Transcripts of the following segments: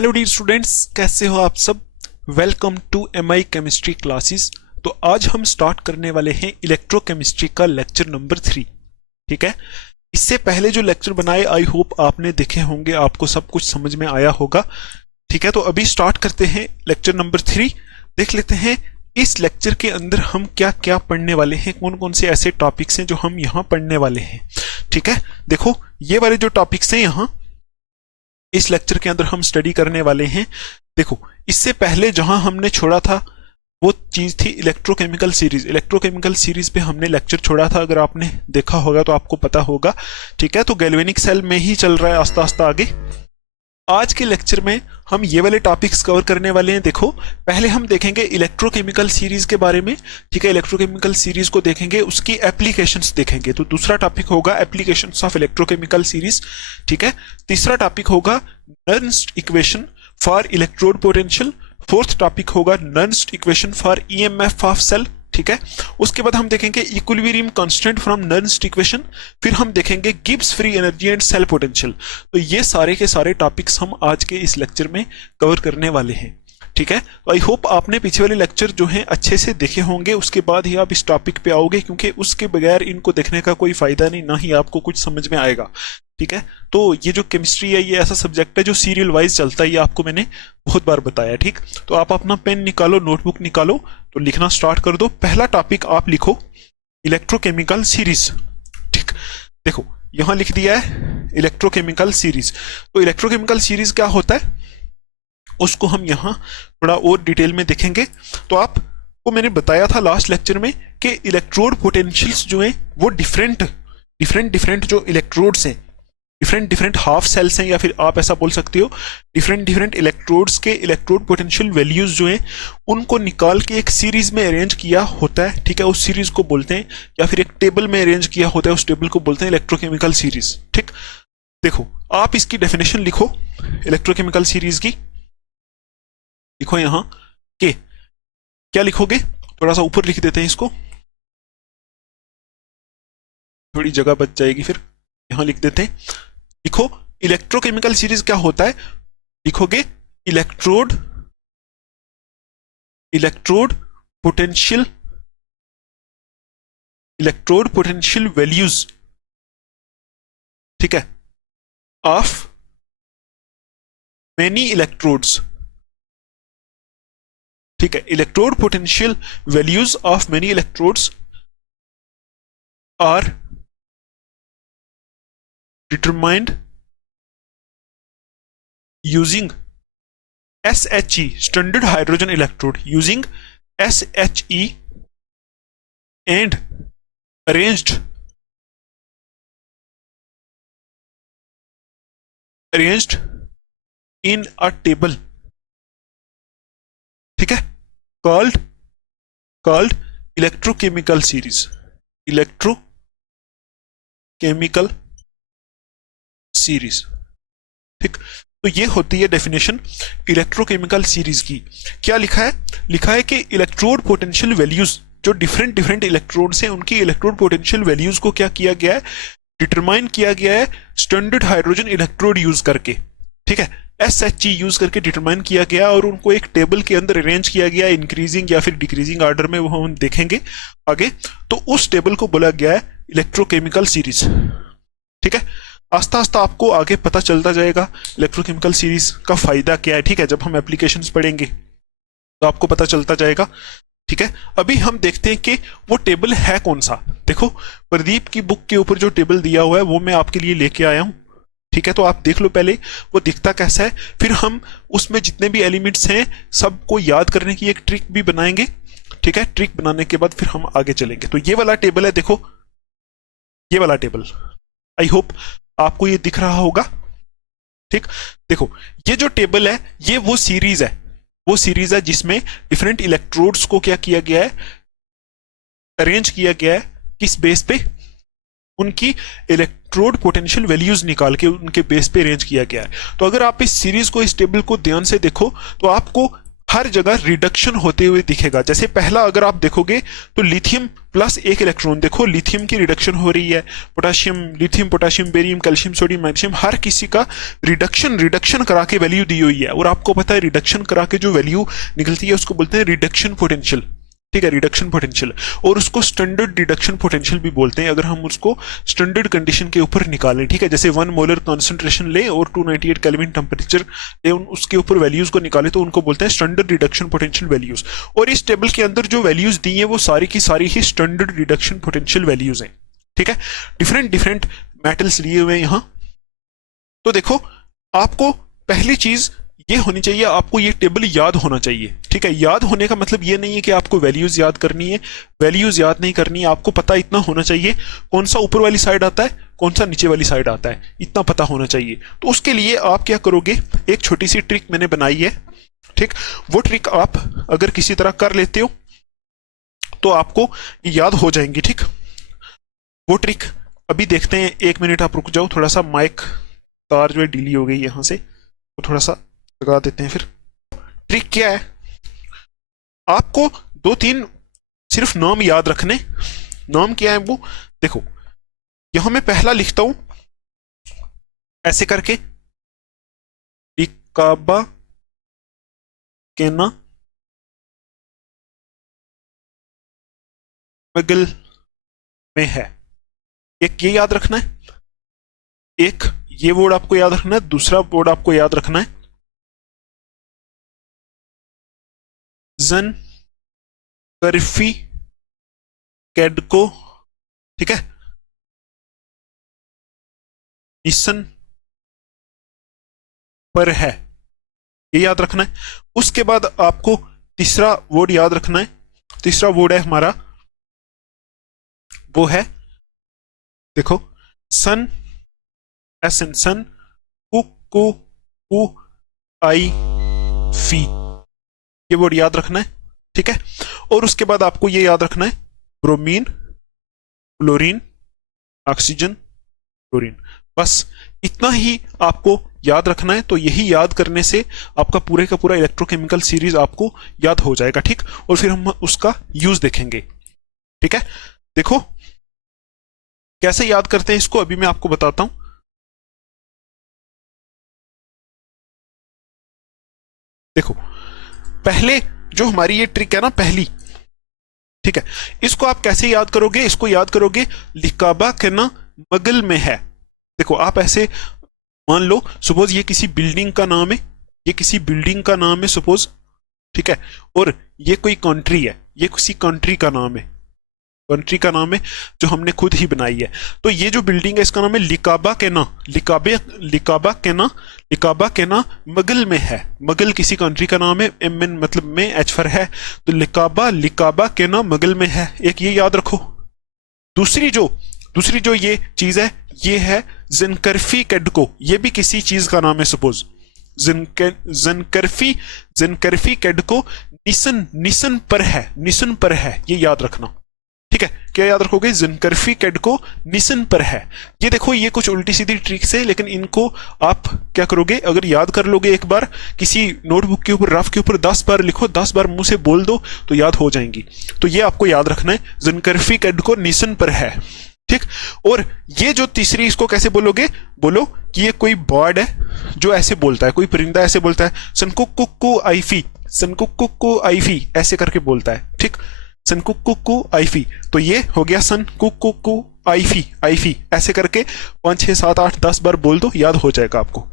Hello dear students, कैसे हो आप सब। Welcome to MI chemistry classes. तो आज हम स्टार्ट करने वाले हैं इलेक्ट्रोकेमिस्ट्री का लेक्चर नंबर 3। ठीक है, इससे पहले जो लेक्चर बनाए आई होप आपने देखे होंगे, आपको सब कुछ समझ में आया होगा। ठीक है, तो अभी स्टार्ट करते हैं लेक्चर नंबर 3। देख लेते हैं इस लेक्चर के अंदर हम क्या क्या पढ़ने वाले हैं, कौन कौन से ऐसे टॉपिक्स हैं जो हम यहाँ पढ़ने वाले हैं। ठीक है, देखो ये वाले जो टॉपिक्स हैं यहाँ इस लेक्चर के अंदर हम स्टडी करने वाले हैं। देखो इससे पहले जहां हमने छोड़ा था वो चीज थी इलेक्ट्रोकेमिकल सीरीज। इलेक्ट्रोकेमिकल सीरीज पे हमने लेक्चर छोड़ा था, अगर आपने देखा होगा तो आपको पता होगा। ठीक है, तो गैल्वेनिक सेल में ही चल रहा है आस्ता आस्ता आगे। आज के लेक्चर में हम ये वाले टॉपिक्स कवर करने वाले हैं। देखो पहले हम देखेंगे इलेक्ट्रोकेमिकल सीरीज के बारे में। ठीक है, इलेक्ट्रोकेमिकल सीरीज को देखेंगे, उसकी एप्लीकेशंस देखेंगे। तो दूसरा टॉपिक होगा एप्लीकेशंस ऑफ इलेक्ट्रोकेमिकल सीरीज। ठीक है, तीसरा टॉपिक होगा Nernst equation for electrode potential. Fourth topic होगा Nernst equation for EMF of cell. ठीक है, उसके बाद हम देखेंगे equilibrium constant from Nernst equation. फिर हम देखेंगे Gibbs free energy and cell potential. तो ये सारे के सारे टॉपिक्स हम आज के इस लेक्चर में कवर करने वाले हैं। ठीक है, तो आई होप आपने पीछे वाले लेक्चर जो हैं अच्छे से देखे होंगे, उसके बाद ही आप इस टॉपिक पे आओगे, क्योंकि उसके बगैर इनको देखने का कोई फायदा नहीं, ना ही आपको कुछ समझ में आएगा। ठीक है, तो ये जो केमिस्ट्री है ये ऐसा सब्जेक्ट है जो सीरियल वाइज चलता है, ये आपको मैंने बहुत बार बताया। ठीक, तो आप अपना पेन निकालो, नोटबुक निकालो, तो लिखना स्टार्ट कर दो। पहला टॉपिक आप लिखो इलेक्ट्रोकेमिकल सीरीज। ठीक, देखो यहां लिख दिया है इलेक्ट्रोकेमिकल सीरीज। तो इलेक्ट्रोकेमिकल सीरीज क्या होता है उसको हम यहाँ थोड़ा और डिटेल में देखेंगे। तो आपको मैंने बताया था लास्ट लेक्चर में कि इलेक्ट्रोड पोटेंशियल्स जो हैं वो डिफरेंट जो इलेक्ट्रोड्स हैं, डिफरेंट हाफ सेल्स हैं, या फिर आप ऐसा बोल सकते हो डिफरेंट इलेक्ट्रोड्स के इलेक्ट्रोड पोटेंशियल वैल्यूज जो हैं उनको निकाल के एक सीरीज में अरेंज किया होता है। ठीक है, उस सीरीज को बोलते हैं, या फिर एक टेबल में अरेंज किया होता है, उस टेबल को बोलते हैं इलेक्ट्रोकेमिकल सीरीज। ठीक, देखो आप इसकी डेफिनेशन लिखो इलेक्ट्रोकेमिकल सीरीज की। लिखो यहां के क्या लिखोगे, थोड़ा सा ऊपर लिख देते हैं इसको, थोड़ी जगह बच जाएगी, फिर यहां लिख देते हैं। लिखो इलेक्ट्रोकेमिकल सीरीज क्या होता है, लिखोगे इलेक्ट्रोड पोटेंशियल वैल्यूज। ठीक है, ऑफ मेनी इलेक्ट्रोड्स। ठीक है, electrode potential values of many electrodes are determined using SHE, standard hydrogen electrode, using SHE and arranged in a table। ठीक है, called electrochemical series. Electrochemical series. ठीक, तो ये होती है डेफिनेशन इलेक्ट्रोकेमिकल सीरीज की। क्या लिखा है, लिखा है कि इलेक्ट्रोड पोटेंशियल वैल्यूज जो डिफरेंट इलेक्ट्रोड्स हैं उनकी इलेक्ट्रोड पोटेंशियल वैल्यूज को क्या किया गया है, डिटरमाइन किया गया है स्टैंडर्ड हाइड्रोजन इलेक्ट्रोड यूज करके। ठीक है, SHE यूज करके डिटरमाइन किया गया और उनको एक टेबल के अंदर अरेंज किया गया, इंक्रीजिंग या फिर डिक्रीजिंग ऑर्डर में, वो हम देखेंगे आगे। तो उस टेबल को बोला गया है इलेक्ट्रोकेमिकल सीरीज। ठीक है, आस्ता आस्ता आपको आगे पता चलता जाएगा इलेक्ट्रोकेमिकल सीरीज का फायदा क्या है। ठीक है, जब हम एप्लीकेशंस पढ़ेंगे तो आपको पता चलता जाएगा। ठीक है, अभी हम देखते हैं कि वो टेबल है कौन सा। देखो प्रदीप की बुक के ऊपर जो टेबल दिया हुआ है वो मैं आपके लिए लेके आया हूं। ठीक है, तो आप देख लो पहले वो दिखता कैसा है, फिर हम उसमें जितने भी एलिमेंट्स हैं सबको याद करने की एक ट्रिक भी बनाएंगे। ठीक है, ट्रिक बनाने के बाद फिर हम आगे चलेंगे। तो ये वाला टेबल है, देखो ये वाला टेबल, आई होप आपको ये दिख रहा होगा। ठीक, देखो ये जो टेबल है ये वो सीरीज है जिसमें डिफरेंट इलेक्ट्रोड्स को क्या किया गया है, अरेंज किया गया है, किस बेस पे, उनकी इलेक्ट्रोड पोटेंशियल वैल्यूज निकाल के उनके बेस पे अरेंज किया गया है। तो अगर आप इस सीरीज को, इस टेबल को ध्यान से देखो तो आपको हर जगह रिडक्शन होते हुए दिखेगा। जैसे पहला अगर आप देखोगे तो लिथियम प्लस एक इलेक्ट्रॉन, देखो लिथियम की रिडक्शन हो रही है, potassium, lithium, potassium, barium, calcium, sodium, magnesium, हर किसी का रिडक्शन करा के वैल्यू दी हुई है। और आपको पता है रिडक्शन करा के जो वैल्यू निकलती है उसको बोलते हैं रिडक्शन पोटेंशियल। ठीक है, रिडक्शन पोटेंशियल, और उसको स्टैंडर्ड रिडक्शन पोटेंशियल भी बोलते हैं अगर हम उसको स्टैंडर्ड कंडीशन के ऊपर निकालें। ठीक है, जैसे 1 मोलर कॉन्सेंट्रेशन ले और 298 केल्विन टेम्परेचर ले, उसके ऊपर वैल्यूज को निकाले तो उनको बोलते हैं स्टैंडर्ड रिडक्शन पोटेंशियल वैल्यूज। और इस टेबल के अंदर जो वैल्यूज दी हैं वो सारी की सारी ही स्टैंडर्ड रिडक्शन पोटेंशियल वैल्यूज हैं। ठीक है, डिफरेंट डिफरेंट मेटल्स लिए हुए हैं यहाँ। तो देखो, आपको पहली चीज ये होनी चाहिए, आपको ये टेबल याद होना चाहिए। ठीक है, याद होने का मतलब ये नहीं है कि आपको वैल्यूज याद करनी है, वैल्यूज याद नहीं करनी है, आपको पता इतना होना चाहिए कौन सा ऊपर वाली साइड आता है, कौन सा नीचे वाली साइड आता है, इतना पता होना चाहिए। तो उसके लिए आप क्या करोगे, एक छोटी सी ट्रिक मैंने बनाई है। ठीक, वो ट्रिक आप अगर किसी तरह कर लेते हो तो आपको याद हो जाएंगी। ठीक, वो ट्रिक अभी देखते हैं। 1 मिनट आप रुक जाओ, थोड़ा सा माइक तार जो है ढीली हो गई यहां से, तो थोड़ा सा लगा देते हैं। फिर ट्रिक क्या है, आपको 2-3 सिर्फ नाम याद रखने। नाम क्या है वो देखो, यहां मैं पहला लिखता हूं ऐसे करके, लिकाबा केना मगल में है। एक ये याद रखना है, एक ये वर्ड आपको याद रखना है, दूसरा वर्ड आपको याद रखना है जन कर्फी कैडको। ठीक है, निसन पर है, ये याद रखना है। उसके बाद आपको तीसरा वर्ड याद रखना है। तीसरा वर्ड है हमारा, वो है देखो सन, एसन, सन, कु आई फी, ये वर्ड याद रखना है। ठीक है, और उसके बाद आपको ये याद रखना है ब्रोमीन, क्लोरीन, ऑक्सीजन, क्लोरीन। बस इतना ही आपको याद रखना है। तो यही याद करने से आपका पूरे का पूरा इलेक्ट्रोकेमिकल सीरीज आपको याद हो जाएगा। ठीक, और फिर हम उसका यूज देखेंगे। ठीक है, देखो कैसे याद करते हैं इसको, अभी मैं आपको बताता हूं। देखो, पहले जो हमारी ये ट्रिक है ना पहली, ठीक है, इसको आप कैसे याद करोगे, इसको याद करोगे लिकाबा केना मगल में है। देखो आप ऐसे मान लो, सपोज ये किसी बिल्डिंग का नाम है, ये किसी बिल्डिंग का नाम है सपोज। ठीक है, और ये कोई कंट्री है, ये किसी कंट्री का नाम है, कंट्री का नाम है जो हमने खुद ही बनाई है। तो ये जो बिल्डिंग है इसका नाम है लिकाबा केना, लिकाबा केना मगल में है। मगल किसी कंट्री का नाम है, एम एन मतलब में एच फर है, तो लिकाबा केना मगल में है, एक ये याद रखो। दूसरी जो ये चीज है, ये है जिनकर्फी कैडको, ये भी किसी चीज का नाम है सपोज। जिनकर्फी कैडको निसन पर है, ये याद रखना। ठीक है, क्या याद रखोगे, जिनकर्फी कैडको निसन पर है। ये देखो, ये कुछ उल्टी सीधी ट्रिक्स है, लेकिन इनको आप क्या करोगे, अगर याद कर लोगे एक बार किसी नोटबुक के ऊपर, रफ के ऊपर 10 बार लिखो, 10 बार मुंह से बोल दो तो याद हो जाएंगी। तो ये आपको याद रखना है, जिनकर्फी कैडको निसन पर है। ठीक, और ये जो तीसरी, इसको कैसे बोलोगे, बोलो कि ये कोई बर्ड है जो ऐसे बोलता है, कोई परिंदा ऐसे बोलता है, सनकुक्कू आईफी ऐसे करके बोलता है। ठीक, सनकुक्कू आईफी, तो ये हो गया सनकुक्कू आईफी ऐसे करके 5 6 7 8 10 बार बोल दो, याद हो जाएगा आपको।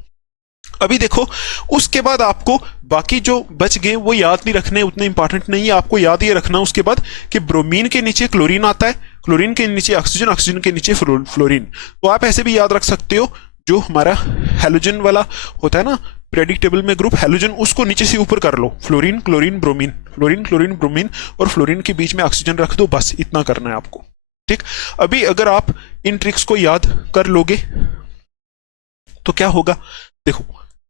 अभी देखो, उसके बाद आपको बाकी जो बच गए वो याद नहीं रखने, उतने इंपॉर्टेंट नहीं है। आपको याद ये रखना उसके बाद कि ब्रोमीन के नीचे क्लोरीन आता है, क्लोरीन के नीचे ऑक्सीजन, ऑक्सीजन के नीचे फ्लोरीन। तो आप ऐसे भी याद रख सकते हो, जो हमारा हैलोजन वाला होता है ना पीरियोडिक टेबल में ग्रुप हैलोजन, उसको नीचे से ऊपर कर लो, fluorine chlorine bromine, fluorine chlorine bromine, और फ्लोरीन के बीच में ऑक्सीजन रख दो, बस इतना करना है आपको। ठीक, अभी अगर आप इन ट्रिक्स को याद कर लोगे तो क्या होगा, देखो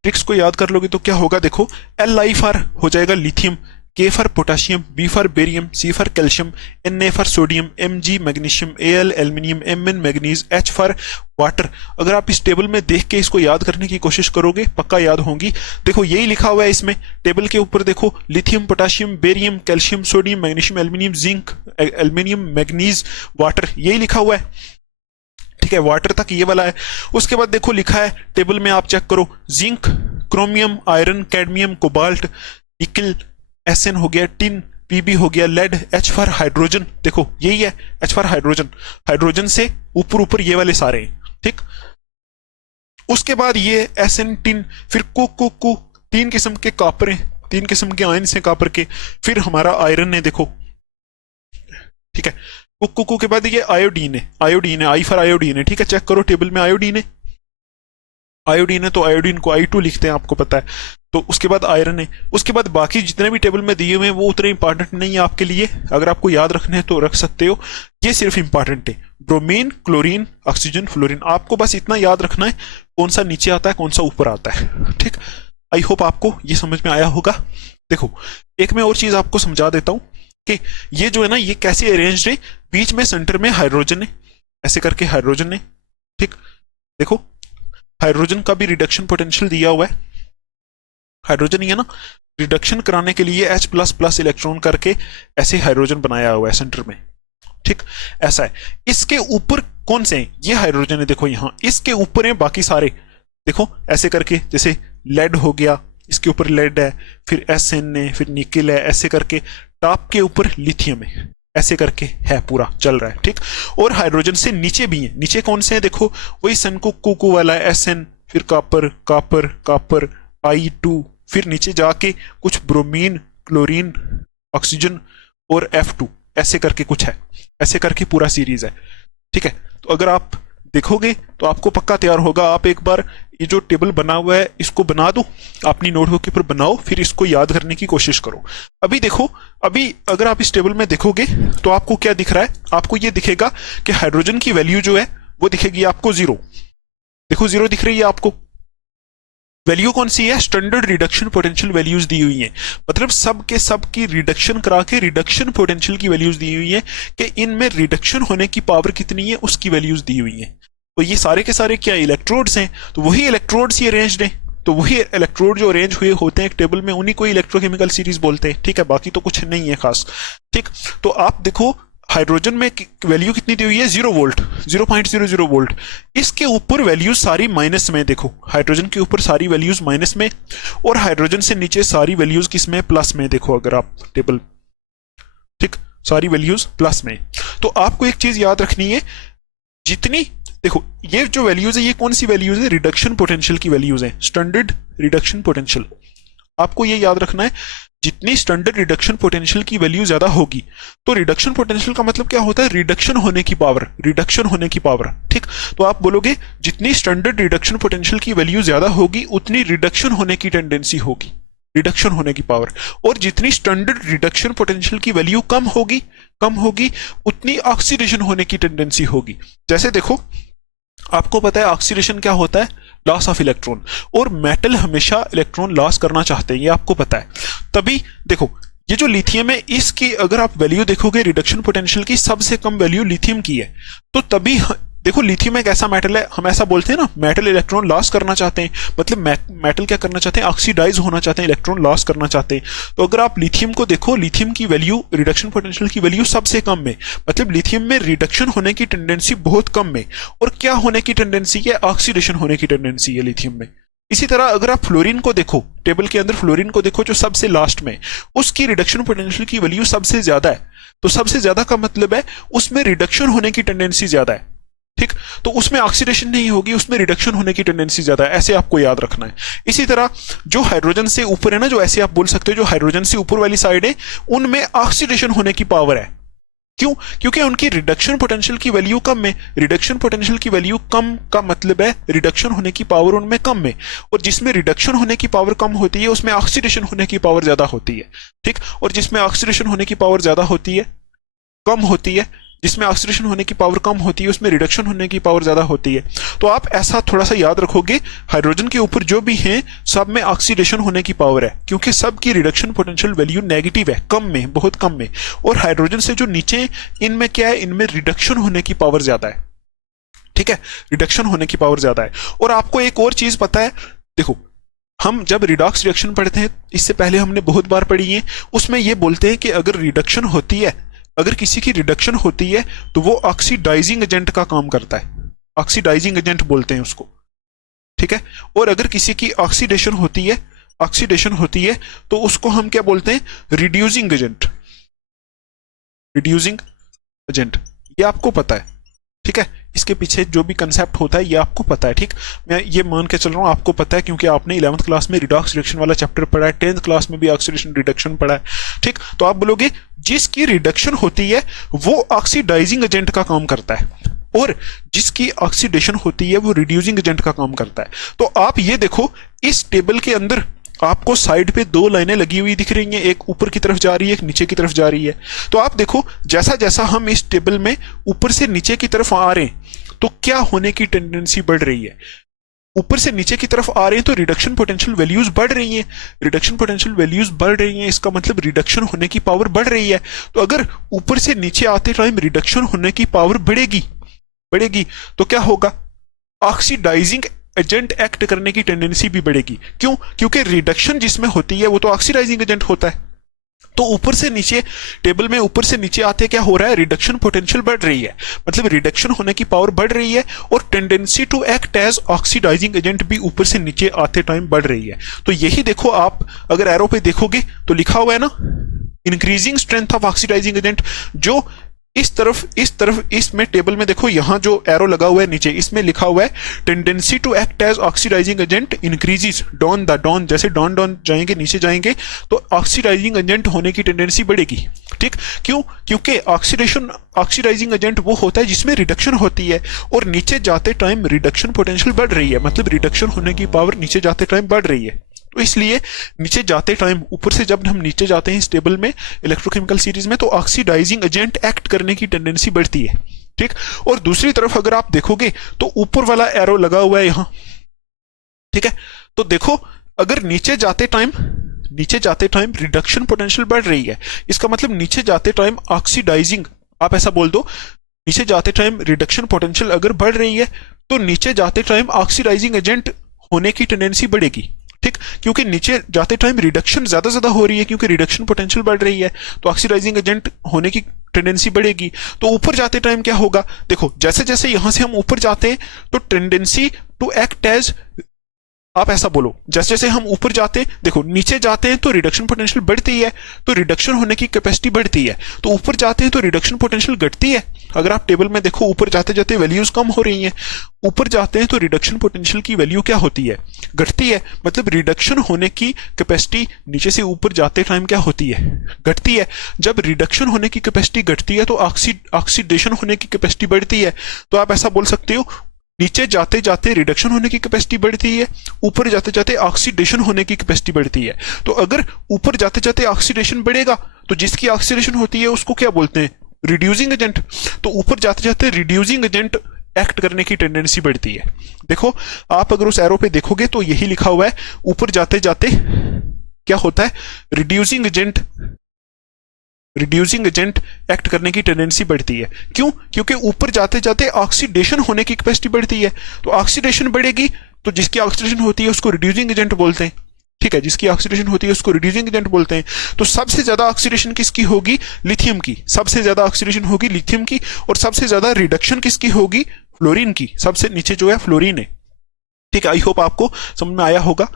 ट्रिक्स को याद कर लोगे तो क्या होगा, देखो Li फॉर हो जाएगा lithium, K for potassium, B for barium, C for calcium, Na for sodium, Mg magnesium, Al aluminium, Mn manganese, H for water. अगर आप इस टेबल में देख के इसको याद करने की कोशिश करोगे पक्का याद होंगी। देखो यही लिखा हुआ है इसमें टेबल के ऊपर, देखो lithium, potassium, barium, calcium, sodium, magnesium, aluminium, zinc, aluminium, manganese, water, यही लिखा हुआ है। ठीक है, वाटर तक ये वाला है। उसके बाद देखो लिखा है टेबल में, आप चेक करो, zinc, chromium, iron, cadmium, cobalt, निकल, एसएन हो गया, टिन, पीबी हो गया, लेड, एच फॉर हाइड्रोजन, देखो यही है एच फॉर हाइड्रोजन। हाइड्रोजन से ऊपर ऊपर ये वाले सारे हैं। ठीक, उसके बाद ये एसएन, टिन, फिर कु 3 किस्म के कॉपर हैं, 3 किस्म के आयन से कॉपर के, फिर हमारा आयरन है देखो। ठीक है, कुक के बाद ये आयोडीन है, आई फॉर आयोडीन है। ठीक है, चेक करो टेबल में आयोडीन है, तो आयोडीन को I2 लिखते हैं, आपको पता है। तो उसके बाद आयरन है। उसके बाद बाकी जितने भी टेबल में दिए हुए हैं वो उतने इंपॉर्टेंट नहीं है आपके लिए, अगर आपको याद रखने हैं तो रख सकते हो, ये सिर्फ इंपॉर्टेंट है, ब्रोमीन, क्लोरीन, ऑक्सीजन, फ्लोरीन। आपको बस इतना याद रखना है कौन सा नीचे आता है कौन सा ऊपर आता है। ठीक, आई होप आपको ये समझ में आया होगा। देखो एक मैं और चीज आपको समझा देता हूं कि ये जो है ना ये कैसे अरेंज्ड है, बीच में सेंटर में हाइड्रोजन है, ऐसे करके हाइड्रोजन है। ठीक, देखो हाइड्रोजन का भी रिडक्शन पोटेंशियल दिया हुआ है, हाइड्रोजन ही है ना, रिडक्शन कराने के लिए H++ इलेक्ट्रॉन करके ऐसे हाइड्रोजन बनाया हुआ है सेंटर में। ठीक, ऐसा है। इसके ऊपर कौन से हैं, ये हाइड्रोजन है, देखो यहां इसके ऊपर है बाकी सारे, देखो ऐसे करके, जैसे लेड हो गया, इसके ऊपर लेड है, फिर SN है, फिर निकल है, ऐसे करके टॉप के ऊपर लिथियम है, ऐसे करके है पूरा चल रहा है। ठीक, और हाइड्रोजन से नीचे भी है, नीचे कौन से हैं देखो, वही सन को वाला है, SN, फिर कॉपर, I2, फिर नीचे जाके कुछ ब्रोमीन, क्लोरीन, ऑक्सीजन और F2, ऐसे करके कुछ है, ऐसे करके पूरा सीरीज है। ठीक है, तो अगर आप देखोगे तो आपको पक्का तैयार होगा। आप एक बार ये जो टेबल बना हुआ है इसको बना दो, अपनी नोटबुक के ऊपर बनाओ, फिर इसको याद करने की कोशिश करो। अभी देखो, अभी अगर आप इस टेबल में देखोगे तो आपको क्या दिख रहा है, आपको ये दिखेगा कि हाइड्रोजन की वैल्यू जो है वो दिखेगी आपको 0, देखो 0 दिख रही है आपको। वैल्यू कौन सी है, स्टैंडर्ड रिडक्शन पोटेंशियल वैल्यूज दी हुई हैं, मतलब सब के सब की रिडक्शन करा के रिडक्शन पोटेंशियल की वैल्यूज दी हुई है कि इनमें रिडक्शन होने की पावर कितनी है उसकी वैल्यूज दी हुई है। तो ये सारे के सारे क्या इलेक्ट्रोड्स हैं, तो वही इलेक्ट्रोड्स ही अरेंज्ड हैं, तो वही इलेक्ट्रोड जो अरेंज हुए होते हैं एक टेबल में उन्हीं को इलेक्ट्रोकेमिकल सीरीज बोलते हैं। ठीक है, बाकी तो कुछ नहीं है खास। ठीक, तो आप देखो हाइड्रोजन में वैल्यू कितनी दी हुई है, 0 वोल्ट, 0.00 वोल्ट। इसके ऊपर वैल्यूज सारी माइनस में, देखो हाइड्रोजन के ऊपर सारी वैल्यूज माइनस में, और हाइड्रोजन से नीचे सारी वैल्यूज किस में, प्लस में। देखो अगर आप टेबल, ठीक, सारी वैल्यूज प्लस में। तो आपको एक चीज याद रखनी है, जितनी, देखो ये जो वैल्यूज है ये कौन सी वैल्यूज है, रिडक्शन पोटेंशियल की वैल्यूज है, स्टैंडर्ड रिडक्शन पोटेंशियल। आपको ये याद रखना है, जितनी स्टैंडर्ड रिडक्शन पोटेंशियल की वैल्यू ज्यादा होगी, तो रिडक्शन पोटेंशियल का मतलब क्या होता है, रिडक्शन होने की पावर, रिडक्शन होने की पावर। ठीक, तो आप बोलोगे जितनी स्टैंडर्ड रिडक्शन पोटेंशियल की वैल्यू ज्यादा होगी उतनी रिडक्शन होने की टेंडेंसी होगी, रिडक्शन होने की पावर। और जितनी स्टैंडर्ड रिडक्शन पोटेंशियल की वैल्यू कम होगी उतनी ऑक्सीडेशन होने की टेंडेंसी होगी। जैसे देखो आपको पता है ऑक्सीडेशन क्या होता है, लॉस ऑफ इलेक्ट्रॉन, और मेटल हमेशा इलेक्ट्रॉन लॉस करना चाहते हैं, ये आपको पता है। तभी देखो ये जो लिथियम है इसकी अगर आप वैल्यू देखोगे रिडक्शन पोटेंशियल की, सबसे कम वैल्यू लिथियम की है। तो तभी देखो लिथियम एक ऐसा मेटल है, हम ऐसा बोलते हैं ना, मेटल इलेक्ट्रॉन लॉस करना चाहते हैं, मतलब मेटल क्या करना चाहते हैं, ऑक्सीडाइज होना चाहते हैं, इलेक्ट्रॉन लॉस करना चाहते हैं। तो अगर आप लिथियम को देखो, लिथियम की वैल्यू, रिडक्शन पोटेंशियल की वैल्यू सबसे कम है, मतलब लिथियम में रिडक्शन होने की टेंडेंसी बहुत कम है, और क्या होने की टेंडेंसी है, ऑक्सीडेशन होने की टेंडेंसी है लिथियम में। इसी तरह अगर आप फ्लोरीन को देखो, टेबल के अंदर फ्लोरीन को देखो जो सबसे लास्ट में, उसकी रिडक्शन पोटेंशियल की वैल्यू सबसे ज्यादा है। तो सबसे ज्यादा का मतलब है उसमें रिडक्शन होने की टेंडेंसी ज्यादा है। ठीक, तो उसमें ऑक्सीडेशन नहीं होगी, उसमें रिडक्शन होने की टेंडेंसी ज्यादा है, ऐसे आपको याद रखना है। इसी तरह जो हाइड्रोजन से ऊपर है ना, जो ऐसे आप बोल सकते हो जो हाइड्रोजन से ऊपर वाली साइड है, उनमें ऑक्सीडेशन होने की पावर है। क्यों, क्योंकि उनकी रिडक्शन पोटेंशियल की वैल्यू कम है। रिडक्शन पोटेंशियल की वैल्यू कम का मतलब है रिडक्शन होने की पावर उनमें कम है, और जिसमें रिडक्शन होने की पावर कम होती है उसमें ऑक्सीडेशन होने की पावर ज्यादा होती है। ठीक, और जिसमें ऑक्सीडेशन होने की पावर ज्यादा होती है, कम होती है, जिसमें ऑक्सीडेशन होने की पावर कम होती है उसमें रिडक्शन होने की पावर ज्यादा होती है। तो आप ऐसा थोड़ा सा याद रखोगे, हाइड्रोजन के ऊपर जो भी हैं सब में ऑक्सीडेशन होने की पावर है, क्योंकि सब की रिडक्शन पोटेंशियल वैल्यू नेगेटिव है, कम में, बहुत कम में। और हाइड्रोजन से जो नीचे, इनमें क्या है, इनमें रिडक्शन होने की पावर ज्यादा है। ठीक है, रिडक्शन होने की पावर ज्यादा है। और आपको एक और चीज पता है, देखो हम जब रिडॉक्स रिएक्शन पढ़ते हैं, इससे पहले हमने बहुत बार पढ़ी है, उसमें ये बोलते हैं कि अगर रिडक्शन होती है, अगर किसी की रिडक्शन होती है तो वो ऑक्सीडाइजिंग एजेंट का काम करता है, ऑक्सीडाइजिंग एजेंट बोलते हैं उसको। ठीक है, और अगर किसी की ऑक्सीडेशन होती है, ऑक्सीडेशन होती है तो उसको हम क्या बोलते हैं, रिड्यूसिंग एजेंट, रिड्यूसिंग एजेंट। ये आपको पता है। ठीक है, इसके पीछे जो भी कंसेप्ट होता है ये आपको पता है। ठीक, मैं ये मान के चल रहा हूँ आपको पता है, क्योंकि आपने 11th क्लास में रिडॉक्स रिडक्शन वाला चैप्टर पढ़ा है, 10th क्लास में भी ऑक्सीडेशन रिडक्शन पढ़ा है। ठीक, तो आप बोलोगे जिसकी रिडक्शन होती है वो ऑक्सीडाइजिंग एजेंट का काम करता है, और जिसकी ऑक्सीडेशन होती है वो रिड्यूसिंग एजेंट का काम करता है। तो आप ये देखो, इस टेबल के अंदर आपको साइड पे दो लाइनें लगी हुई दिख रही हैं, एक ऊपर की तरफ जा रही है, एक नीचे की तरफ जा रही है। तो आप देखो, जैसा जैसा हम इस टेबल में ऊपर से नीचे की तरफ आ रहे हैं तो क्या होने की टेंडेंसी बढ़ रही है, ऊपर से नीचे की तरफ आ रहे हैं तो रिडक्शन पोटेंशियल वैल्यूज बढ़ रही हैं, रिडक्शन पोटेंशियल वैल्यूज बढ़ रही हैं, इसका मतलब रिडक्शन होने की पावर बढ़ रही है। तो अगर ऊपर से नीचे आते टाइम रिडक्शन होने की पावर बढ़ेगी, बढ़ेगी तो क्या होगा, ऑक्सीडाइजिंग एजेंट एक्ट करने की टेंडेंसी भी बढ़ेगी। क्यों? क्योंकि रिडक्शन जिसमें होती है वो तो ऑक्सीडाइजिंग एजेंट होता है। तो ऊपर से नीचे, टेबल में ऊपर से नीचे आते क्या हो रहा है, रिडक्शन पोटेंशियल बढ़ रही है, मतलब रिडक्शन होने की पावर बढ़ रही है, और tendency to act as oxidising agent भी ऊपर से नीचे आते टाइम बढ़ रही है। तो यही देखो, आप अगर एरो पे देखोगे तो लिखा हुआ है ना, increasing strength of oxidising agent. जो इस तरफ इसमें टेबल में देखो, यहां जो एरो लगा हुआ है नीचे, इसमें लिखा हुआ है tendency to act as oxidising agent increases down the down, जैसे डाउन डाउन जाएंगे, नीचे जाएंगे तो ऑक्सीडाइजिंग एजेंट होने की टेंडेंसी बढ़ेगी। ठीक, क्यों? क्योंकि ऑक्सीडाइजिंग एजेंट वो होता है जिसमें रिडक्शन होती है, और नीचे जाते टाइम रिडक्शन पोटेंशियल बढ़ रही है, मतलब रिडक्शन होने की पावर नीचे जाते टाइम बढ़ रही है। तो इसलिए नीचे जाते टाइम, ऊपर से जब हम नीचे जाते हैं इस टेबल में इलेक्ट्रोकेमिकल सीरीज में, तो ऑक्सीडाइजिंग एजेंट एक्ट करने की टेंडेंसी बढ़ती है। ठीक, और दूसरी तरफ अगर आप देखोगे तो ऊपर वाला एरो लगा हुआ है यहां। ठीक है, तो देखो, अगर नीचे जाते टाइम रिडक्शन पोटेंशियल बढ़ रही है, इसका मतलब नीचे जाते टाइम ऑक्सीडाइजिंग, आप ऐसा बोल दो, नीचे जाते टाइम रिडक्शन पोटेंशियल अगर बढ़ रही है तो नीचे जाते टाइम ऑक्सीडाइजिंग एजेंट होने की टेंडेंसी बढ़ेगी। ठीक, क्योंकि नीचे जाते टाइम रिडक्शन ज्यादा हो रही है, क्योंकि रिडक्शन पोटेंशियल बढ़ रही है, तो ऑक्सीडाइजिंग एजेंट होने की टेंडेंसी बढ़ेगी। तो ऊपर जाते टाइम क्या होगा, देखो जैसे जैसे यहां से हम ऊपर जाते हैं तो टेंडेंसी टू एक्ट एज, आप ऐसा बोलो, जैसे जैसे हम ऊपर जाते हैं, देखो नीचे जाते हैं तो रिडक्शन पोटेंशियल बढ़ती है, तो रिडक्शन होने की कैपेसिटी बढ़ती है, तो ऊपर जाते हैं तो रिडक्शन पोटेंशियल घटती है। अगर आप टेबल में देखो, ऊपर जाते जाते वैल्यूज कम हो रही हैं, ऊपर जाते हैं तो रिडक्शन पोटेंशियल की वैल्यू क्या होती है, घटती है, मतलब रिडक्शन होने की कैपेसिटी नीचे से ऊपर जाते टाइम क्या होती है, घटती है। जब रिडक्शन होने की कैपेसिटी घटती है तो ऑक्सीडेशन होने की कैपेसिटी बढ़ती है। तो आप ऐसा बोल सकते हो, नीचे जाते जाते रिडक्शन होने की कैपेसिटी बढ़ती है, ऊपर जाते जाते ऑक्सीडेशन होने की कैपेसिटी बढ़ती है। तो अगर ऊपर जाते जाते ऑक्सीडेशन बढ़ेगा तो जिसकी ऑक्सीडेशन होती है उसको क्या बोलते हैं, रिड्यूसिंग एजेंट। तो ऊपर जाते जाते रिड्यूसिंग एजेंट एक्ट करने की टेंडेंसी बढ़ती है। देखो, आप अगर उस एरो पे देखोगे तो यही लिखा हुआ है, ऊपर जाते जाते क्या होता है, रिड्यूसिंग एजेंट एक्ट करने की टेंडेंसी बढ़ती है। क्यों? क्योंकि ऊपर जाते जाते ऑक्सीडेशन होने की कैपेसिटी बढ़ती है, तो ऑक्सीडेशन बढ़ेगी तो जिसकी ऑक्सीडेशन होती है उसको रिड्यूसिंग एजेंट बोलते हैं। ठीक है, जिसकी ऑक्सीडेशन होती है उसको रिड्यूसिंग एजेंट बोलते हैं। तो सबसे ज्यादा ऑक्सीडेशन किसकी होगी, लिथियम की, सबसे ज्यादा ऑक्सीडेशन होगी लिथियम की, और सबसे ज्यादा रिडक्शन किसकी होगी, फ्लोरीन की, सबसे नीचे जो है फ्लोरीन है। ठीक है, आई होप आपको समझ में आया होगा।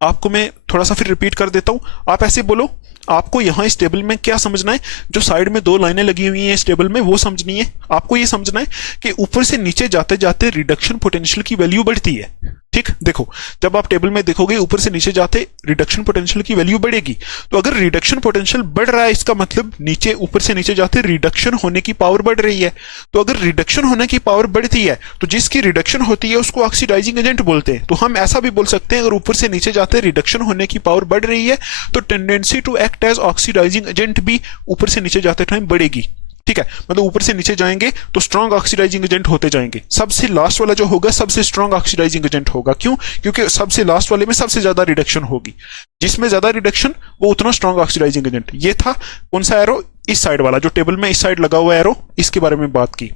आपको मैं थोड़ा सा फिर रिपीट कर देता हूं, आप ऐसे बोलो, आपको यहां इस टेबल में क्या समझना है, जो साइड में दो लाइनें लगी हुई हैं इस टेबल में वो समझनी है। आपको ये समझना है कि ऊपर से नीचे जाते जाते रिडक्शन पोटेंशियल की वैल्यू बढ़ती है। ठीक, देखो जब आप टेबल में देखोगे ऊपर से नीचे जाते रिडक्शन पोटेंशियल की वैल्यू बढ़ेगी, तो अगर रिडक्शन पोटेंशियल बढ़ रहा है इसका मतलब नीचे, ऊपर से नीचे जाते रिडक्शन होने की पावर बढ़ रही है। तो अगर रिडक्शन होने की पावर बढ़ती है तो जिसकी रिडक्शन होती है उसको ऑक्सीडाइजिंग एजेंट बोलते हैं। तो हम ऐसा भी बोल सकते हैं, अगर ऊपर से नीचे जाते रिडक्शन होने की पावर बढ़ रही है तो tendency to act as oxidising agent भी ऊपर से नीचे जाते टाइम बढ़ेगी। ठीक है, मतलब ऊपर से नीचे जाएंगे तो स्ट्रॉन्ग ऑक्सीडाइजिंग एजेंट होते जाएंगे। सबसे लास्ट वाला जो होगा सबसे स्ट्रॉन्ग ऑक्सीडाइजिंग एजेंट होगा। क्यों? क्योंकि सबसे लास्ट वाले में सबसे ज्यादा रिडक्शन होगी, जिसमें ज्यादा रिडक्शन वो उतना स्ट्रॉन्ग ऑक्सीडाइजिंग एजेंट। ये था कौन सा एरो? इस साइड वाला, जो टेबल में इस साइड लगा हुआ एरो, इसके बारे में बात की।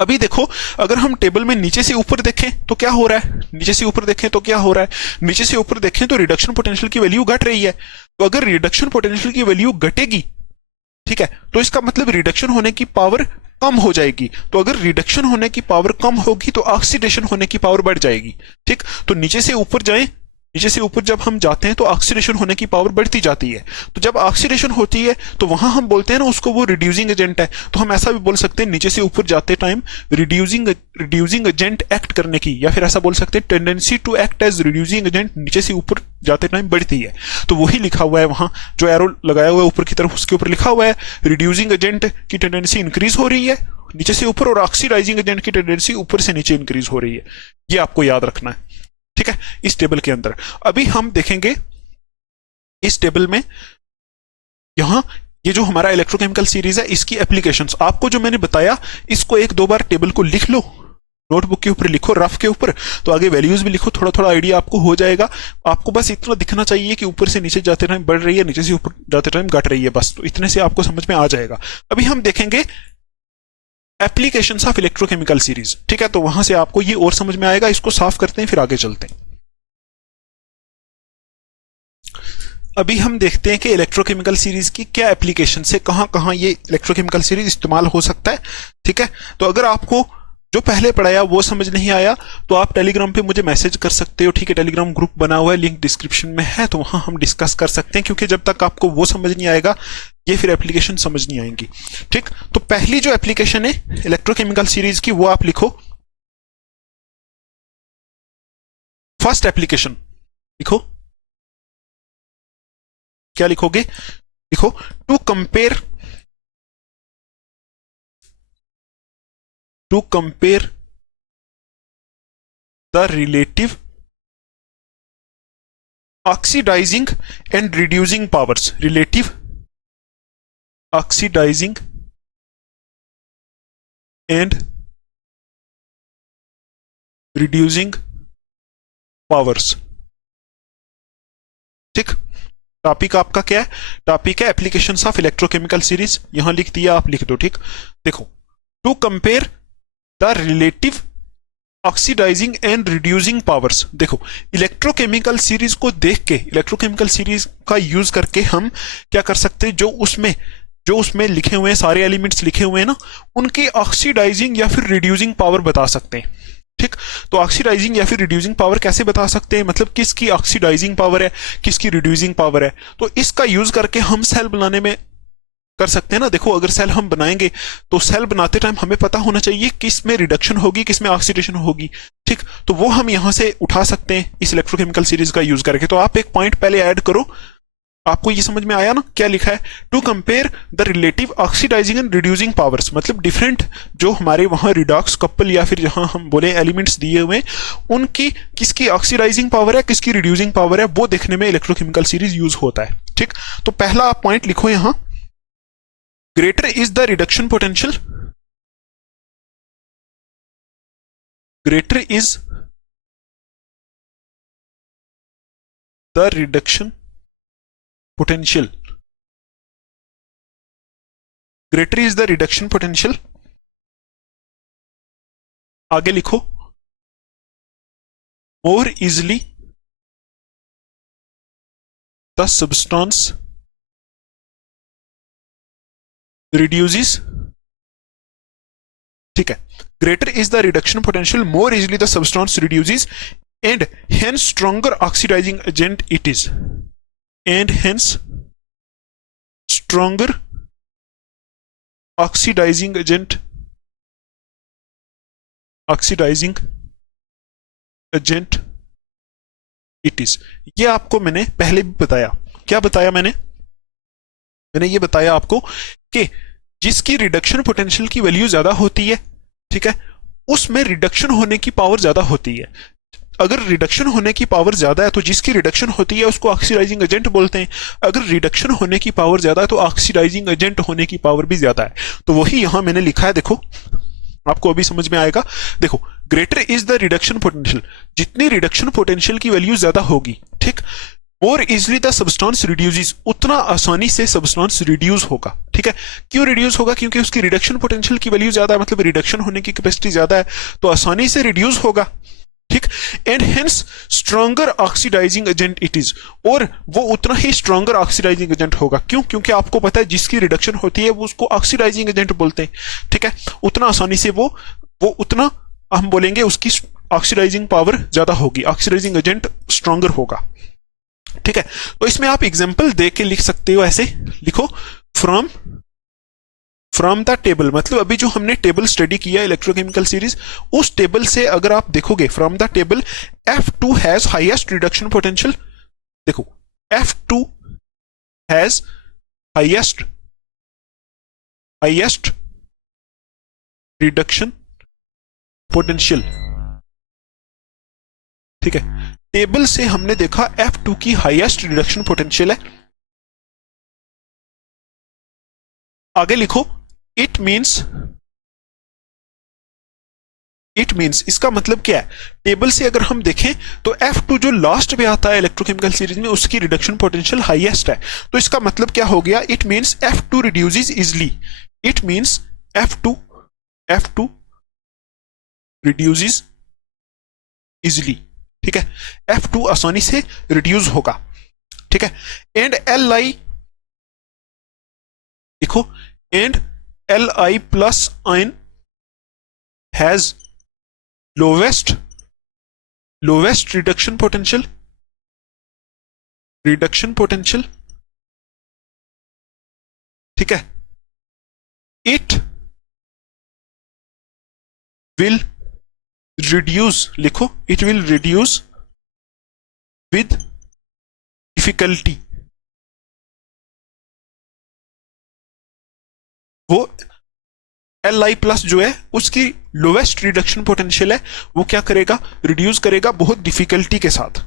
अभी देखो, अगर हम टेबल में नीचे से ऊपर देखें तो क्या हो रहा है, नीचे से ऊपर देखें तो क्या हो रहा है, नीचे से ऊपर देखें तो रिडक्शन पोटेंशियल की वैल्यू घट रही है। तो अगर रिडक्शन पोटेंशियल की वैल्यू घटेगी, ठीक है, तो इसका मतलब रिडक्शन होने की पावर कम हो जाएगी। तो अगर रिडक्शन होने की पावर कम होगी तो ऑक्सीडेशन होने की पावर बढ़ जाएगी। ठीक, तो नीचे से ऊपर जाएं, नीचे से ऊपर जब हम जाते हैं तो ऑक्सीडेशन होने की पावर बढ़ती जाती है। तो जब ऑक्सीडेशन होती है तो वहां हम बोलते हैं ना उसको वो रिड्यूसिंग एजेंट है। तो हम ऐसा भी बोल सकते हैं नीचे से ऊपर जाते टाइम रिड्यूसिंग एजेंट एक्ट करने की, या फिर ऐसा बोल सकते हैं tendency to act as reducing agent नीचे से ऊपर जाते टाइम बढ़ती है। तो वही लिखा हुआ है वहां, जो एरो लगाया हुआ है ऊपर की तरफ, उसके ऊपर लिखा हुआ है रिड्यूसिंग एजेंट की टेंडेंसी इंक्रीज हो रही है नीचे से ऊपर, और ऑक्सीडाइजिंग एजेंट की टेंडेंसी ऊपर से नीचे इंक्रीज हो रही है। ये आपको याद रखना है, ठीक है, इस टेबल के अंदर। अभी हम देखेंगे इस टेबल में, यहां ये जो हमारा इलेक्ट्रोकेमिकल सीरीज है इसकी एप्लीकेशंस आपको जो मैंने बताया, इसको एक दो बार टेबल को लिख लो, नोटबुक के ऊपर लिखो, रफ के ऊपर, तो आगे वैल्यूज भी लिखो, थोड़ा थोड़ा आइडिया आपको हो जाएगा। आपको बस इतना दिखना चाहिए कि ऊपर से नीचे जाते टाइम बढ़ रही है, नीचे से ऊपर जाते टाइम घट रही है, बस। तो इतने से आपको समझ में आ जाएगा। अभी हम देखेंगे एप्लीकेशंस ऑफ इलेक्ट्रोकेमिकल सीरीज, ठीक है, तो वहां से आपको ये और समझ में आएगा। इसको साफ करते हैं, फिर आगे चलते हैं। अभी हम देखते हैं कि इलेक्ट्रोकेमिकल सीरीज की क्या एप्लीकेशन है, कहां कहां ये इलेक्ट्रोकेमिकल सीरीज इस्तेमाल हो सकता है, ठीक है। तो अगर आपको जो पहले पढ़ाया वो समझ नहीं आया तो आप टेलीग्राम पे मुझे मैसेज कर सकते हो, ठीक है, टेलीग्राम ग्रुप बना हुआ है, लिंक डिस्क्रिप्शन में है, तो वहां हम डिस्कस कर सकते हैं। क्योंकि जब तक आपको वो समझ नहीं आएगा ये फिर एप्लीकेशन समझ नहीं आएंगी, ठीक। तो पहली जो एप्लीकेशन है इलेक्ट्रोकेमिकल सीरीज की, वो आप लिखो, फर्स्ट एप्लीकेशन लिखो। क्या लिखोगे? लिखो to compare the relative oxidising and reducing powers, relative oxidising and reducing powers, ठीक। टॉपिक आपका क्या है? टॉपिक है एप्लीकेशंस ऑफ इलेक्ट्रोकेमिकल सीरीज, यहां लिख दिया, आप लिख दो, ठीक। देखो, to compare the relative oxidising and reducing powers. देखो, इलेक्ट्रोकेमिकल सीरीज को देख के, इलेक्ट्रोकेमिकल सीरीज का यूज करके हम क्या कर सकते हैं, जो उसमें लिखे हुए हैं, सारे एलिमेंट्स लिखे हुए हैं ना, उनकी ऑक्सीडाइजिंग या फिर रिड्यूसिंग पावर बता सकते हैं, ठीक। तो ऑक्सीडाइजिंग या फिर रिड्यूसिंग पावर कैसे बता सकते हैं, मतलब किसकी ऑक्सीडाइजिंग पावर है, किसकी रिड्यूसिंग पावर है। तो इसका यूज करके हम सेल बनाने में कर सकते हैं ना। देखो, अगर सेल हम बनाएंगे तो सेल बनाते टाइम हमें पता होना चाहिए किस में रिडक्शन होगी, किस में ऑक्सीडेशन होगी, ठीक। तो वो हम यहां से उठा सकते हैं इस इलेक्ट्रोकेमिकल सीरीज का यूज करके। तो आप एक पॉइंट पहले ऐड करो, आपको ये समझ में आया ना क्या लिखा है? To compare the relative oxidising and reducing powers, मतलब डिफरेंट जो हमारे वहां रिडॉक्स कपल या फिर जहां हम बोले एलिमेंट्स दिए हुए, उनकी किसकी ऑक्सीडाइजिंग पावर है, किसकी रिड्यूसिंग पावर है, वो देखने में इलेक्ट्रोकेमिकल सीरीज यूज होता है, ठीक। तो पहला आप पॉइंट लिखो यहां, greater is the reduction potential, greater is the reduction potential, greater is the reduction potential। आगे लिखो, more easily the substance reduces, ठीक है, greater is the reduction potential, more easily the substance reduces, and hence stronger oxidizing agent it is, and hence stronger oxidizing agent it is। ये आपको मैंने पहले भी बताया। क्या बताया मैंने ये बताया आपको कि जिसकी रिडक्शन पोटेंशियल की वैल्यू ज्यादा होती है, ठीक है, उसमें रिडक्शन होने की पावर ज्यादा होती है। अगर रिडक्शन होने की पावर ज्यादा है तो जिसकी रिडक्शन होती है उसको ऑक्सीडाइजिंग एजेंट बोलते हैं। अगर रिडक्शन होने की पावर ज्यादा है तो ऑक्सीडाइजिंग एजेंट होने की पावर भी ज्यादा है। तो वही यहां मैंने लिखा है, देखो आपको अभी समझ में आएगा। देखो, greater is the reduction potential, जितनी रिडक्शन पोटेंशियल की वैल्यू ज्यादा होगी, ठीक, और इजिली द सब्सटेंस रिड्यूसेस, उतना आसानी से सब्सटेंस रिड्यूस होगा। ठीक है, क्यों रिड्यूस होगा? क्योंकि उसकी रिडक्शन पोटेंशियल की वैल्यू ज्यादा है, मतलब रिडक्शन होने की कैपेसिटी ज्यादा है, तो आसानी से रिड्यूस होगा। ठीक, and hence stronger oxidising agent it is, और वो उतना ही स्ट्रॉन्गर ऑक्सीडाइजिंग एजेंट होगा। क्यों? क्योंकि आपको पता है जिसकी रिडक्शन होती है वो उसको ऑक्सीडाइजिंग एजेंट बोलते हैं। ठीक है, उतना आसानी से वो उतना हम बोलेंगे उसकी ऑक्सीडाइजिंग पावर ज्यादा होगी, ऑक्सीडाइजिंग एजेंट स्ट्रॉन्गर होगा। ठीक है, तो इसमें आप एग्जांपल दे के लिख सकते हो, ऐसे लिखो, फ्रॉम द टेबल, मतलब अभी जो हमने टेबल स्टडी किया इलेक्ट्रोकेमिकल सीरीज, उस टेबल से अगर आप देखोगे, from the table F2 has highest reduction potential. देखो, F2 has highest reduction potential. ठीक है, टेबल से हमने देखा F2 की हाईएस्ट रिडक्शन पोटेंशियल है। आगे लिखो, इट मीन्स, इसका मतलब क्या है? टेबल से अगर हम देखें तो F2 जो लास्ट पे आता है इलेक्ट्रोकेमिकल सीरीज में, उसकी रिडक्शन पोटेंशियल हाईएस्ट है। तो इसका मतलब क्या हो गया? It means F2 reduces easily, it means F2 reduces easily. ठीक है, F2 आसानी से रिड्यूस होगा। ठीक है, एंड Li, देखो, and Li plus ion has lowest reduction potential. ठीक है, इट विल रिड्यूस, लिखो, it will reduce with difficulty. वो Li प्लस जो है उसकी लोवेस्ट रिडक्शन पोटेंशियल है, वो क्या करेगा? रिड्यूस करेगा बहुत डिफिकल्टी के साथ।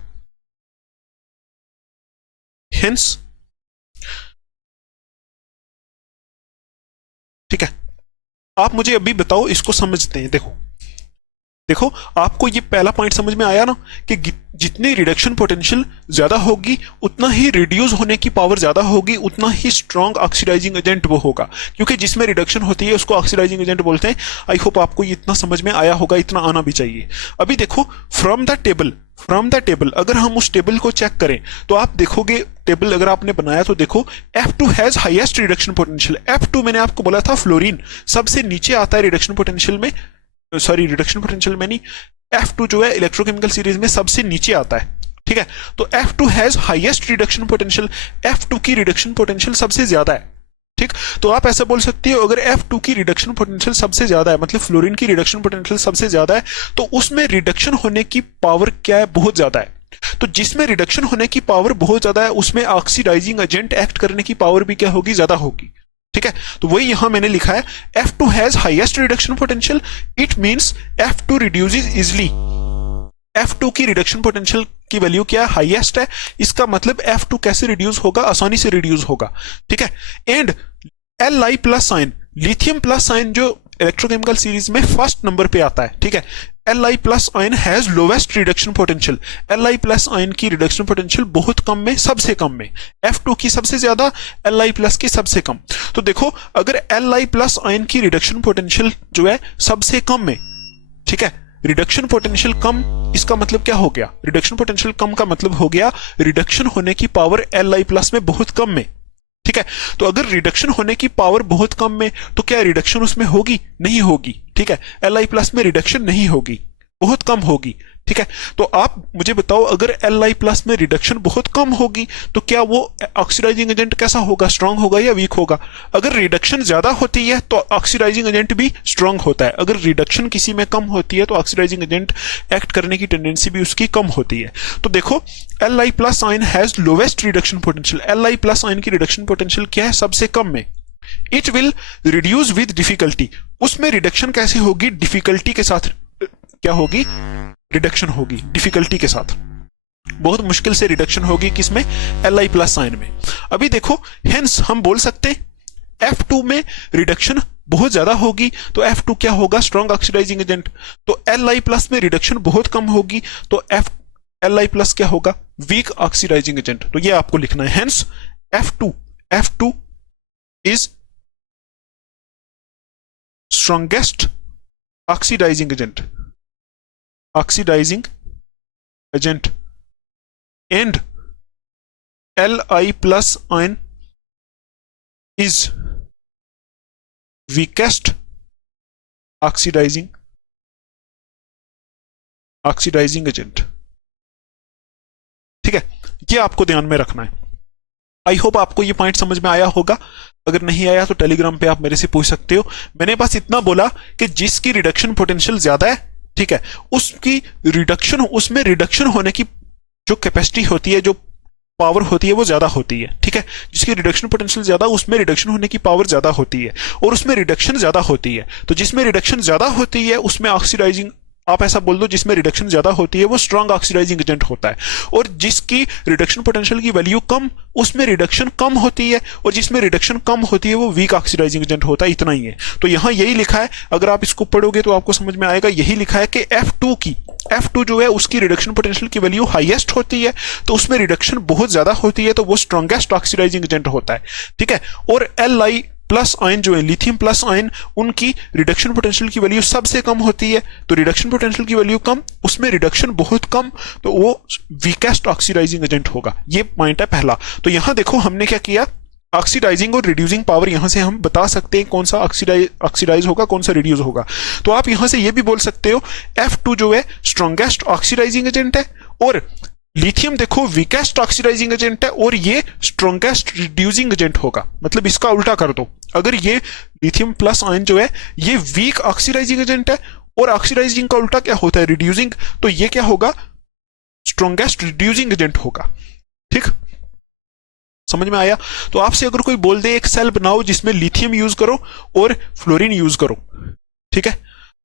हेंस, ठीक है, आप मुझे अभी बताओ, इसको समझते हैं। देखो, आपको ये पहला पॉइंट समझ में आया ना, कि जितनी रिडक्शन पोटेंशियल ज्यादा होगी उतना ही रिड्यूस होने की पावर ज्यादा होगी, उतना ही स्ट्रॉन्ग ऑक्सीडाइजिंग एजेंट वो होगा, क्योंकि जिसमें रिडक्शन होती है उसको ऑक्सीडाइजिंग एजेंट बोलते हैं। आई होप आपको ये इतना समझ में आया होगा, इतना आना भी चाहिए। अभी देखो, फ्रॉम द टेबल अगर हम उस टेबल को चेक करें तो आप देखोगे, टेबल अगर आपने बनाया तो देखो, F2 has highest reduction potential. F2 मैंने आपको बोला था फ्लोरीन सबसे नीचे आता है रिडक्शन पोटेंशियल में, रिडक्शन पोटेंशियल में नहीं, F2 जो है इलेक्ट्रोकेमिकल सीरीज में सबसे नीचे आता है। ठीक है, तो F2 has highest reduction potential, F2 की रिडक्शन पोटेंशियल सबसे ज्यादा है। ठीक, तो आप ऐसा बोल सकते हो, अगर F2 की रिडक्शन पोटेंशियल सबसे ज्यादा है, मतलब फ्लोरीन की रिडक्शन पोटेंशियल सबसे ज्यादा है, तो उसमें रिडक्शन होने की पावर क्या है? बहुत ज्यादा है। तो जिसमें रिडक्शन होने की पावर बहुत ज्यादा है उसमें ऑक्सीडाइजिंग एजेंट एक्ट करने की पावर भी क्या होगी? ज्यादा होगी। ठीक है, तो वही यहां मैंने लिखा है, F2 has highest reduction potential, it means F2 reduces easily. F2 की रिडक्शन पोटेंशियल की वैल्यू क्या है? हाईएस्ट है। इसका मतलब F2 कैसे रिड्यूस होगा? आसानी से रिड्यूस होगा। ठीक है, and Li plus ion, lithium plus ion जो इलेक्ट्रोकेमिकल सीरीज में फर्स्ट नंबर पे आता है। ठीक है, Li plus ion has lowest reduction potential. Li plus ion की रिडक्शन पोटेंशियल बहुत कम में, सबसे कम में, F2 की सबसे ज्यादा, Li प्लस की सबसे कम। तो देखो, अगर Li प्लस आयन की रिडक्शन पोटेंशियल जो है सबसे कम में, ठीक है, रिडक्शन पोटेंशियल कम, इसका मतलब क्या हो गया? रिडक्शन पोटेंशियल कम का मतलब हो गया रिडक्शन होने की पावर Li प्लस में बहुत कम में। ठीक है, तो अगर रिडक्शन होने की पावर बहुत कम में, तो क्या रिडक्शन उसमें होगी? नहीं होगी। ठीक है, Li प्लस में रिडक्शन नहीं होगी, बहुत कम होगी। ठीक है, तो आप मुझे बताओ, अगर Li प्लस में रिडक्शन बहुत कम होगी तो क्या वो ऑक्सीडाइजिंग एजेंट कैसा होगा? स्ट्रांग होगा या वीक होगा? अगर रिडक्शन ज्यादा होती है तो ऑक्सीडाइजिंग एजेंट भी स्ट्रांग होता है, अगर रिडक्शन किसी में कम होती है तो ऑक्सीडाइजिंग एजेंट एक्ट करने की टेंडेंसी भी उसकी कम होती है। तो देखो, Li plus ion has lowest reduction potential. Li plus ion की रिडक्शन पोटेंशियल क्या है? सबसे कम में। It will reduce with difficulty, उसमें रिडक्शन कैसे होगी? डिफिकल्टी के साथ क्या होगी? रिडक्शन होगी डिफिकल्टी के साथ, बहुत मुश्किल से रिडक्शन होगी किसमें, Li प्लस आयन में। अभी देखो हेंस हम बोल सकते हैं F2 में रिडक्शन बहुत ज्यादा होगी, तो F2 क्या होगा, स्ट्रॉन्ग ऑक्सीडाइजिंग एजेंट। तो Li प्लस में रिडक्शन बहुत कम होगी, तो Li प्लस क्या होगा, वीक ऑक्सीडाइजिंग एजेंट। तो ये आपको लिखना है, hence F2 is strongest oxidising agent and Li plus ion is weakest oxidizing agent। ठीक है, ये आपको ध्यान में रखना है। आई होप आपको ये पॉइंट समझ में आया होगा, अगर नहीं आया तो टेलीग्राम पे आप मेरे से पूछ सकते हो। मैंने बस इतना बोला कि जिसकी रिडक्शन पोटेंशियल ज्यादा है, ठीक है, उसकी रिडक्शन, उसमें रिडक्शन होने की जो कैपेसिटी होती है, जो पावर होती है, वो ज्यादा होती है। ठीक है, जिसकी रिडक्शन पोटेंशियल ज्यादा, उसमें रिडक्शन होने की पावर ज्यादा होती है, और उसमें रिडक्शन ज्यादा होती है। तो जिसमें रिडक्शन ज्यादा होती है उसमें ऑक्सीडाइजिंग, आप ऐसा बोल दो, जिसमें रिडक्शन ज्यादा होती है वो स्ट्रॉन्ग ऑक्सीडाइजिंग एजेंट होता है। और जिसकी रिडक्शन पोटेंशियल की वैल्यू कम, उसमें रिडक्शन कम होती है, और जिसमें रिडक्शन कम होती है वो वीक ऑक्सीडाइजिंग एजेंट होता है। इतना ही है। तो यहां यही लिखा है, अगर आप इसको पढ़ोगे तो आपको समझ में आएगा, यही लिखा है कि F2 जो है उसकी रिडक्शन पोटेंशियल की वैल्यू हाईएस्ट होती है, तो उसमें रिडक्शन बहुत ज्यादा होती है, तो वो स्ट्रॉन्गेस्ट ऑक्सीडाइजिंग एजेंट होता है। ठीक है, और Li प्लस आयन जो है, लिथियम प्लस आयन, उनकी रिडक्शन पोटेंशियल की वैल्यू सबसे कम होती है। तो रिडक्शन पोटेंशियल की वैल्यू कम, उसमें रिडक्शन बहुत कम, तो वो वीकेस्ट ऑक्सीडाइजिंग एजेंट होगा। ये पॉइंट है पहला। तो यहां देखो हमने क्या किया, ऑक्सीडाइजिंग और रिड्यूसिंग पावर यहां से हम बता सकते हैं कौन सा ऑक्सीडाइज होगा, कौन सा रिड्यूस होगा। तो आप यहां से ये भी बोल सकते हो F2 जो है स्ट्रॉन्गेस्ट ऑक्सीडाइजिंग एजेंट है, और लिथियम देखो वीकेस्ट ऑक्सीडाइजिंग एजेंट है, और ये स्ट्रॉन्गेस्ट रिड्यूसिंग एजेंट होगा। मतलब इसका उल्टा कर दो, अगर ये लिथियम प्लस आयन जो है ये वीक ऑक्सीडाइजिंग एजेंट है, और ऑक्सीडाइजिंग का उल्टा क्या होता है, रिड्यूसिंग, तो ये क्या होगा, स्ट्रॉन्गेस्ट रिड्यूसिंग एजेंट होगा। ठीक, समझ में आया। तो आपसे अगर कोई बोल दे एक सेल बनाओ जिसमें लिथियम यूज करो और फ्लोरीन यूज करो, ठीक है,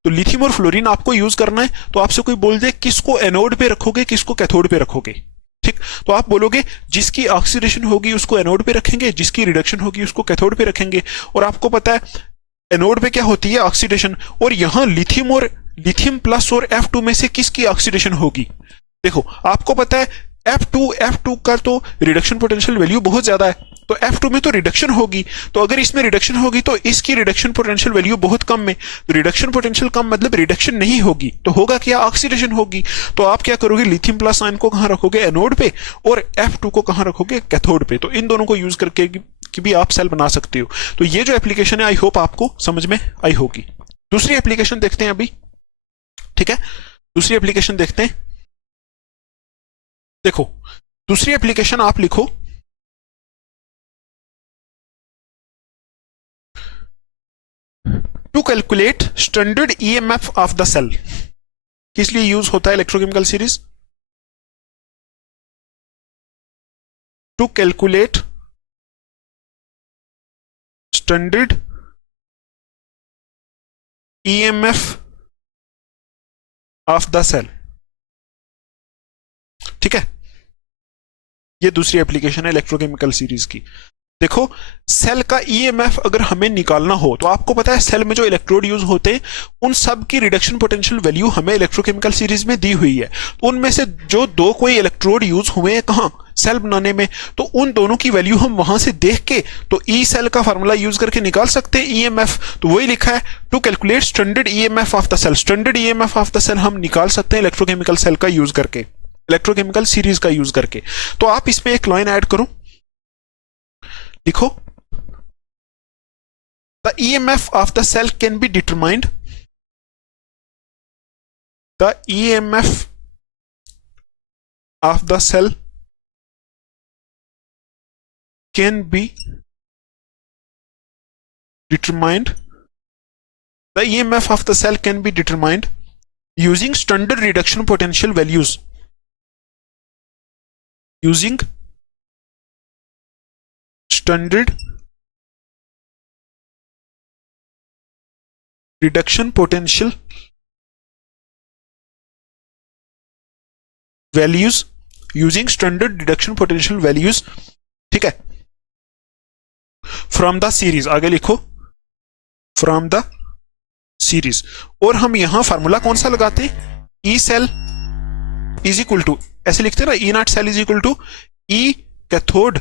तो लिथियम और फ्लोरीन आपको यूज करना है, तो आपसे कोई बोल दे किसको एनोड पे रखोगे, किसको कैथोड पे रखोगे, ठीक, तो आप बोलोगे जिसकी ऑक्सीडेशन होगी उसको एनोड पे रखेंगे, जिसकी रिडक्शन होगी उसको कैथोड पे रखेंगे। और आपको पता है एनोड पे क्या होती है, ऑक्सीडेशन, और यहां लिथियम प्लस और F2 में से किसकी ऑक्सीडेशन होगी। देखो आपको पता है F2 का तो रिडक्शन पोटेंशियल वैल्यू बहुत ज्यादा है, तो F2 में तो रिडक्शन होगी, तो अगर इसमें रिडक्शन होगी तो इसकी रिडक्शन पोटेंशियल वैल्यू बहुत कम है, तो रिडक्शन पोटेंशियल कम मतलब रिडक्शन नहीं होगी, तो होगा क्या, ऑक्सीडेशन होगी। तो आप क्या करोगे, लिथियम प्लस आयन को कहां रखोगे, एनोड पे, और F2 को कहां रखोगे, कैथोड पे। तो इन दोनों को यूज करके भी आप सेल बना सकते हो। तो ये जो एप्लीकेशन है आई होप आपको समझ में आई होगी। दूसरी एप्लीकेशन देखते हैं अभी, ठीक है, दूसरी एप्लीकेशन देखते हैं। देखो दूसरी एप्लीकेशन आप लिखो, to calculate standard EMF of the cell. किस लिए यूज होता है electrochemical series, to calculate standard EMF of the cell. ठीक है, ये दूसरी एप्लीकेशन है इलेक्ट्रोकेमिकल सीरीज की। देखो सेल का ईएमएफ अगर हमें निकालना हो, तो आपको पता है सेल में जो इलेक्ट्रोड यूज होते हैं उन सब की रिडक्शन पोटेंशियल वैल्यू हमें इलेक्ट्रोकेमिकल सीरीज में दी हुई है। तो उनमें से जो दो कोई इलेक्ट्रोड यूज हुए हैं कहां, सेल बनाने में, तो उन दोनों की वैल्यू हम वहां से देख के तो ई सेल का फार्मूला यूज करके निकाल सकते हैं ईएमएफ। तो वही लिखा है to calculate standard EMF of the cell. Standard EMF of the cell हम निकाल सकते हैं इलेक्ट्रोकेमिकल सेल का यूज करके, इलेक्ट्रोकेमिकल सीरीज का यूज करके। तो आप इसमें एक लाइन ऐड करो, लिखो the EMF of the cell can be determined, the EMF of the cell can be determined, the EMF of the cell can be determined using standard reduction potential values, using standard reduction potential values using standard reduction potential values, ठीक है, from the series, आगे लिखो from the series. और हम यहां formula कौन सा लगाते हैं, E cell is equal to, ऐसे लिखते हैं ना, E not cell is equal to E cathode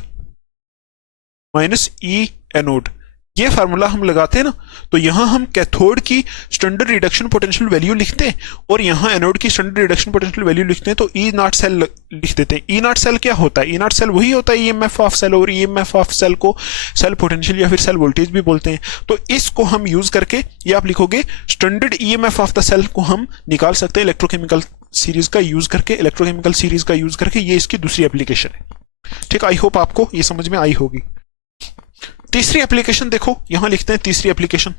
minus E anode, ये फार्मूला हम लगाते हैं ना। तो यहां हम कैथोड की स्टैंडर्ड रिडक्शन पोटेंशियल वैल्यू लिखते हैं और यहां एनोड की स्टैंडर्ड रिडक्शन पोटेंशियल वैल्यू लिखते हैं, तो ई नॉट सेल लिख देते हैं। ई नॉट सेल क्या होता है, ई नॉट सेल वही होता है ईएमएफ ऑफ सेल, और ईएमएफ ऑफ सेल को सेल पोटेंशियल या फिर सेल वोल्टेज भी बोलते हैं। तो इसको हम यूज करके, ये आप लिखोगे standard EMF of the cell को हम निकाल सकते हैं इलेक्ट्रोकेमिकल सीरीज का यूज करके, इलेक्ट्रोकेमिकल सीरीज का यूज करके। ये इसकी दूसरी एप्लीकेशन है, ठीक। आई होप आपको ये समझ में आई होगी। तीसरी एप्लीकेशन देखो, यहां लिखते हैं तीसरी एप्लीकेशन,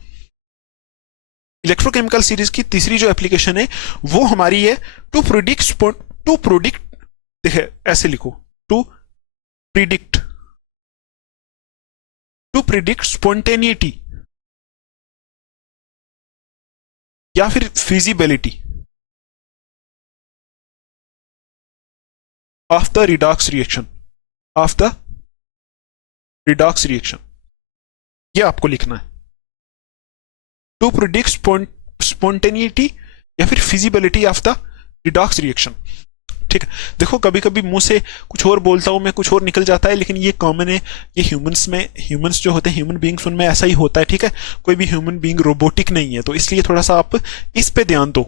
इलेक्ट्रोकेमिकल सीरीज की तीसरी जो एप्लीकेशन है वो हमारी है टू प्रोडिक्ट, देखिए ऐसे लिखो, टू प्रिडिक्ट स्पॉन्टेनिटी या फिर feasibility of the redox reaction, ये आपको लिखना है, टू प्रिडिक्ट स्पॉन्टेनिटी या फिर feasibility of the redox reaction, ठीक है। देखो कभी कभी मुंह से कुछ और बोलता हूं मैं, कुछ और निकल जाता है, लेकिन ये कॉमन है, ये ह्यूमंस जो होते हैं, ह्यूमन बींग्स, उनमें ऐसा ही होता है, ठीक है। कोई भी ह्यूमन बींग रोबोटिक नहीं है, तो इसलिए थोड़ा सा आप इस पे ध्यान दो,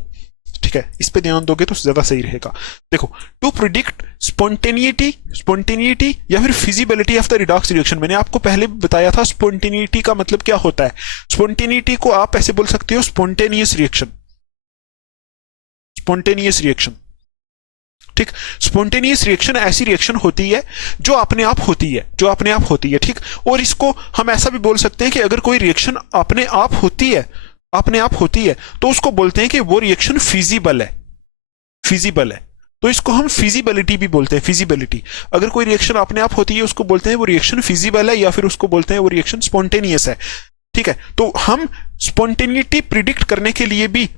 ठीक है, इस पे ध्यान दोगे तो ज्यादा सही रहेगा। देखो, टू प्रिडिक्ट स्पॉन्टेनिटी या फिर feasibility of the redox reaction, मैंने आपको पहले बताया था स्पॉन्टेनिटी का मतलब क्या होता है। स्पॉन्टेनिटी को आप ऐसे बोल सकते हो स्पॉन्टेनियस रिएक्शन, ठीक। स्पॉन्टेनियस रिएक्शन ऐसी रिएक्शन होती है जो अपने आप होती है, ठीक। और इसको हम ऐसा भी बोल सकते हैं कि अगर कोई रिएक्शन अपने आप होती है तो उसको बोलते हैं कि वो रिएक्शन फिजिबल है, तो इसको हम फिजिबिलिटी भी बोलते हैं, फिजिबिलिटी। अगर कोई रिएक्शन अपने आप होती है उसको बोलते हैं वो रिएक्शन फिजिबल है, या फिर उसको बोलते हैं वो रिएक्शन स्पॉन्टेनियस है, ठीक है। तो हम स्पॉन्टेनिटी प्रिडिक्ट करने के लिए भी,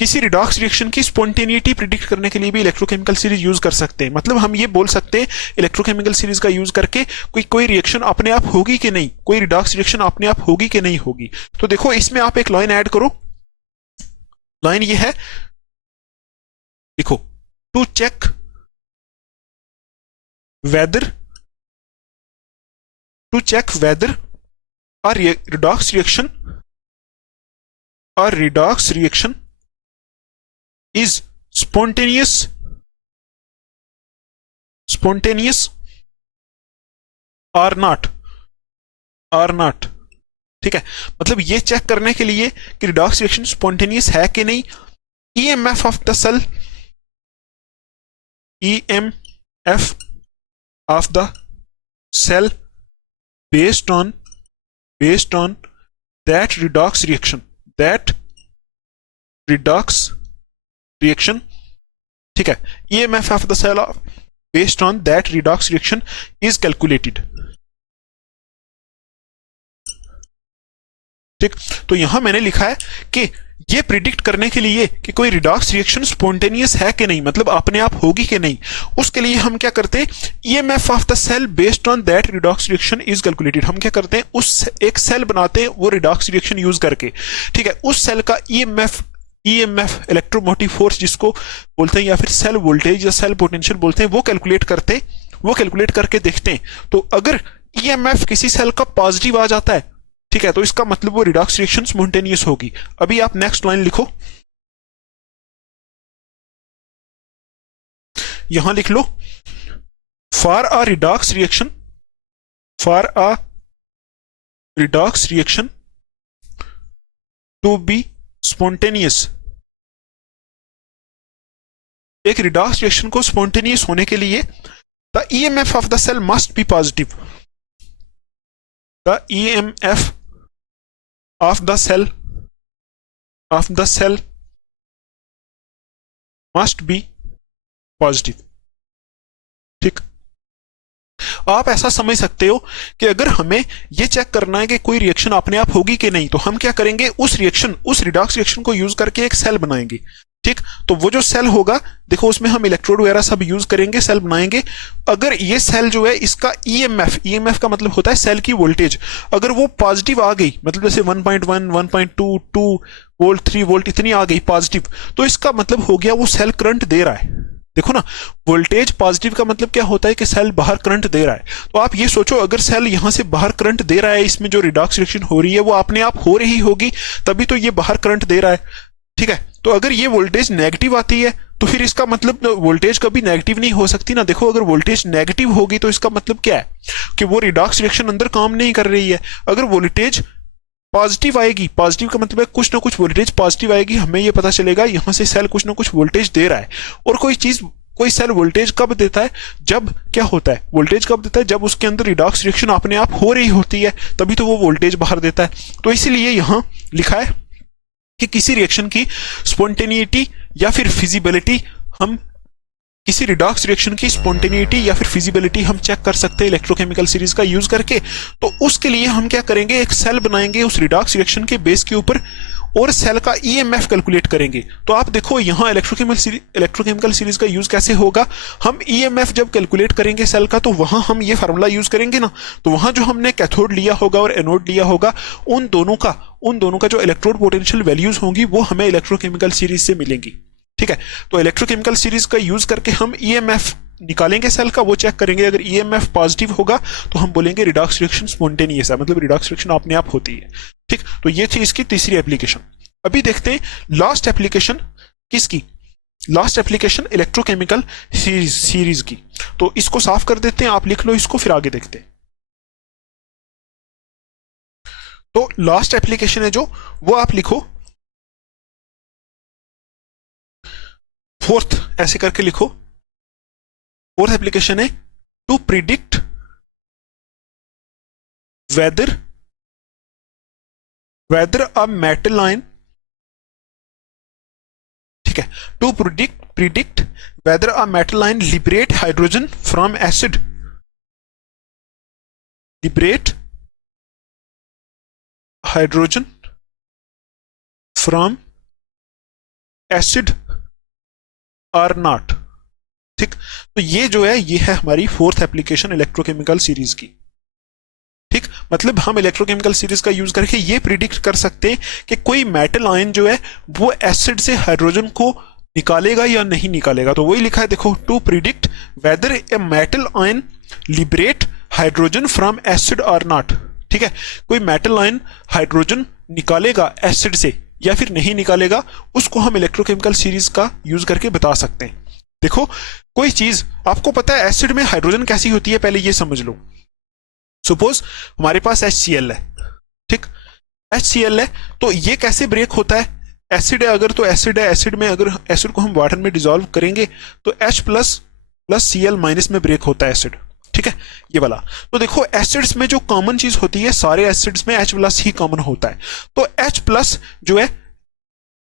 किसी रिडॉक्स रिएक्शन की स्पॉन्टेनिटी प्रिडिक्ट करने के लिए भी इलेक्ट्रोकेमिकल सीरीज यूज कर सकते हैं। मतलब हम ये बोल सकते हैं इलेक्ट्रोकेमिकल सीरीज का यूज करके कोई रिएक्शन अपने आप होगी कि नहीं, कोई रिडॉक्स रिएक्शन अपने आप होगी कि नहीं होगी। तो देखो इसमें आप एक लाइन ऐड करो, लाइन ये है, देखो, to check whether a redox reaction is spontaneous or not, ठीक है। मतलब ये चेक करने के लिए कि रिडॉक्स रिएक्शन स्पॉन्टेनियस है कि नहीं, EMF of the cell, based on that redox reaction, ठीक है। EMF of the cell based on that redox reaction is calculated, ठीक। तो यहां मैंने लिखा है कि ये प्रिडिक्ट करने के लिए कि कोई रिडॉक्स रिएक्शन स्पॉन्टेनियस है कि नहीं, मतलब अपने आप होगी कि नहीं, उसके लिए हम क्या करते हैं, EMF of the cell based on that redox reaction is calculated. हम क्या करते हैं, उस एक सेल बनाते हैं वो रिडॉक्स रिएक्शन यूज करके, ठीक है। उस सेल का ईएमएफ इलेक्ट्रोमोटिव फोर्स जिसको बोलते हैं, या फिर सेल वोल्टेज या सेल पोटेंशियल बोलते हैं, वो कैलकुलेट करके देखते हैं। तो अगर ईएमएफ किसी सेल का पॉजिटिव आ जाता है, ठीक है, तो इसका मतलब वो रिडॉक्स रिएक्शन स्पॉन्टेनियस होगी। अभी आप नेक्स्ट लाइन लिखो, यहां लिख लो, for a redox reaction to be spontaneous, एक रिडॉक्स रिएक्शन को स्पॉन्टेनियस होने के लिए the EMF of the cell must be positive, the EMF of the cell must be positive, ठीक। आप ऐसा समझ सकते हो कि अगर हमें यह चेक करना है कि कोई रिएक्शन अपने आप होगी कि नहीं, तो हम क्या करेंगे, उस रिडॉक्स रिएक्शन को यूज करके एक सेल बनाएंगे, ठीक, तो वो जो सेल होगा देखो उसमें हम इलेक्ट्रोड वगैरह सब यूज करेंगे, सेल बनाएंगे। अगर ये सेल जो है इसका ईएमएफ का मतलब होता है सेल की वोल्टेज, अगर वो पॉजिटिव आ गई, मतलब जैसे 1.1 1.2 2 वोल्ट 3 वोल्ट इतनी आ गई पॉजिटिव, तो इसका मतलब हो गया वो सेल करंट दे रहा है। देखो ना, वोल्टेज पॉजिटिव का मतलब क्या होता है कि सेल बाहर करंट दे रहा है। तो आप ये सोचो अगर सेल यहां से बाहर करंट दे रहा है, इसमें जो रिडॉक्स रिएक्शन हो रही है वो अपने आप हो रही होगी, तभी तो ये बाहर करंट दे रहा है। ठीक है, तो अगर ये वोल्टेज नेगेटिव आती है तो फिर इसका मतलब वोल्टेज कभी नेगेटिव नहीं हो सकती ना। देखो अगर वोल्टेज नेगेटिव होगी तो इसका मतलब क्या है कि वो रिडॉक्स रिएक्शन अंदर काम नहीं कर रही है। अगर वोल्टेज पॉजिटिव आएगी, पॉजिटिव का मतलब है कुछ ना कुछ वोल्टेज पॉजिटिव आएगी, हमें ये पता चलेगा यहां से सेल कुछ ना कुछ वोल्टेज दे रहा है। और कोई सेल वोल्टेज कब देता है, जब क्या होता है, वोल्टेज कब देता है जब उसके अंदर रिडॉक्स रिएक्शन अपने आप हो रही होती है, तभी तो वो वोल्टेज बाहर देता है। तो इसीलिए यहां लिखा है कि किसी रिएक्शन की स्पॉन्टेनिटी या फिर फिजिबिलिटी, हम किसी रिडॉक्स रिएक्शन की स्पॉन्टेनिटी या फिर फिजिबिलिटी हम चेक कर सकते हैं इलेक्ट्रोकेमिकल सीरीज का यूज करके। तो उसके लिए हम क्या करेंगे, एक सेल बनाएंगे उस रिडॉक्स रिएक्शन के बेस के ऊपर और सेल का ईएमएफ कैलकुलेट करेंगे। तो आप देखो यहां इलेक्ट्रोकेमिकल सीरीज का यूज कैसे होगा, हम ईएमएफ जब कैलकुलेट करेंगे सेल का तो वहां हम ये फार्मूला यूज करेंगे ना, तो वहां जो हमने कैथोड लिया होगा और एनोड लिया होगा उन दोनों का जो इलेक्ट्रोड पोटेंशियल वैल्यूज होंगी वो हमें इलेक्ट्रोकेमिकल सीरीज से मिलेंगी। ठीक है, तो इलेक्ट्रोकेमिकल सीरीज का यूज करके हम ईएमएफ निकालेंगे सेल का, वो चेक करेंगे। अगर ईएमएफ पॉजिटिव होगा तो हम बोलेंगे रिडॉक्स रिएक्शन स्पॉन्टेनियस है, मतलब रिडॉक्स रिएक्शन अपने आप होती है। ठीक, तो ये थी इसकी तीसरी एप्लीकेशन। अभी देखते हैं लास्ट एप्लीकेशन किसकी, लास्ट एप्लीकेशन इलेक्ट्रोकेमिकल सीरीज की। तो इसको साफ कर देते हैं, आप लिख लो इसको, फिर आगे देखते हैं। तो लास्ट एप्लीकेशन है जो, वो आप लिखो फोर्थ, ऐसे करके लिखो। फोर्थ एप्लीकेशन है to predict whether a metal ion, ठीक है, to predict whether a metal ion liberate hydrogen from acid, liberate hydrogen from acid or not. ठीक, तो ये जो है ये है हमारी फोर्थ एप्लीकेशन इलेक्ट्रोकेमिकल सीरीज की। ठीक, मतलब हम इलेक्ट्रोकेमिकल सीरीज का यूज करके ये प्रिडिक्ट कर सकते हैं कि कोई मेटल आयन जो है वो एसिड से हाइड्रोजन को निकालेगा या नहीं निकालेगा। तो वही लिखा है देखो, to predict whether a metal ion liberate hydrogen from acid or not. ठीक है, कोई मेटल आयन हाइड्रोजन निकालेगा एसिड से या फिर नहीं निकालेगा, उसको हम इलेक्ट्रोकेमिकल सीरीज का यूज करके बता सकते हैं। देखो कोई चीज आपको पता है एसिड में हाइड्रोजन कैसी होती है, पहले ये समझ लो। सपोज हमारे पास HCl है, ठीक, HCl है, तो ये कैसे ब्रेक होता है, एसिड है अगर, तो एसिड है, एसिड में अगर एसिड को हम वाटर में डिसॉल्व करेंगे तो H प्लस Cl माइनस में ब्रेक होता है एसिड। ठीक है, ये वाला। तो देखो एसिड्स में जो कॉमन चीज होती है, सारे एसिड्स में H प्लस ही कॉमन होता है। तो H प्लस जो है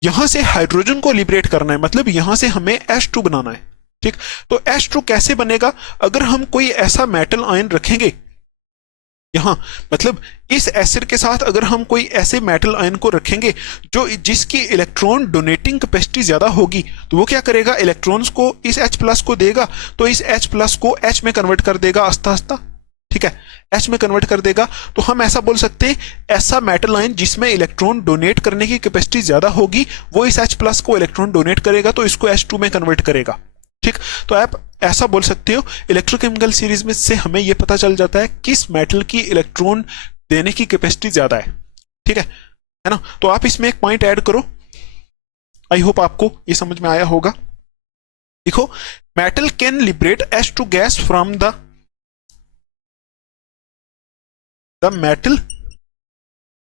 यहां से हाइड्रोजन को लिबरेट करना है, मतलब यहां से हमें H2 बनाना है। ठीक, तो H2 कैसे बनेगा, अगर हम कोई ऐसा मेटल आयन रखेंगे यहां, मतलब इस एसिड के साथ अगर हम कोई ऐसे मेटल आयन को रखेंगे जो जिसकी इलेक्ट्रॉन डोनेटिंग कैपेसिटी ज्यादा होगी, तो वो क्या करेगा, इलेक्ट्रॉन्स को इस H प्लस को देगा, तो इस H प्लस को H में कन्वर्ट कर देगा आस्ता आस्ता। ठीक है, H में कन्वर्ट कर देगा। तो हम ऐसा बोल सकते हैं, ऐसा मेटल आयन जिसमें इलेक्ट्रॉन डोनेट करने की कैपेसिटी ज्यादा होगी वो इस H प्लस को इलेक्ट्रॉन डोनेट करेगा, तो इसको H2 में कन्वर्ट करेगा। ठीक, तो आप ऐसा बोल सकते हो। इलेक्ट्रोकेमिकल सीरीज में से हमें यह पता चल जाता है किस मेटल की इलेक्ट्रॉन देने की कैपेसिटी ज्यादा है। ठीक है ना, तो आप इसमें एक पॉइंट ऐड करो, आई होप आपको ये समझ में आया होगा। देखो, metal can liberate H2 gas from the metal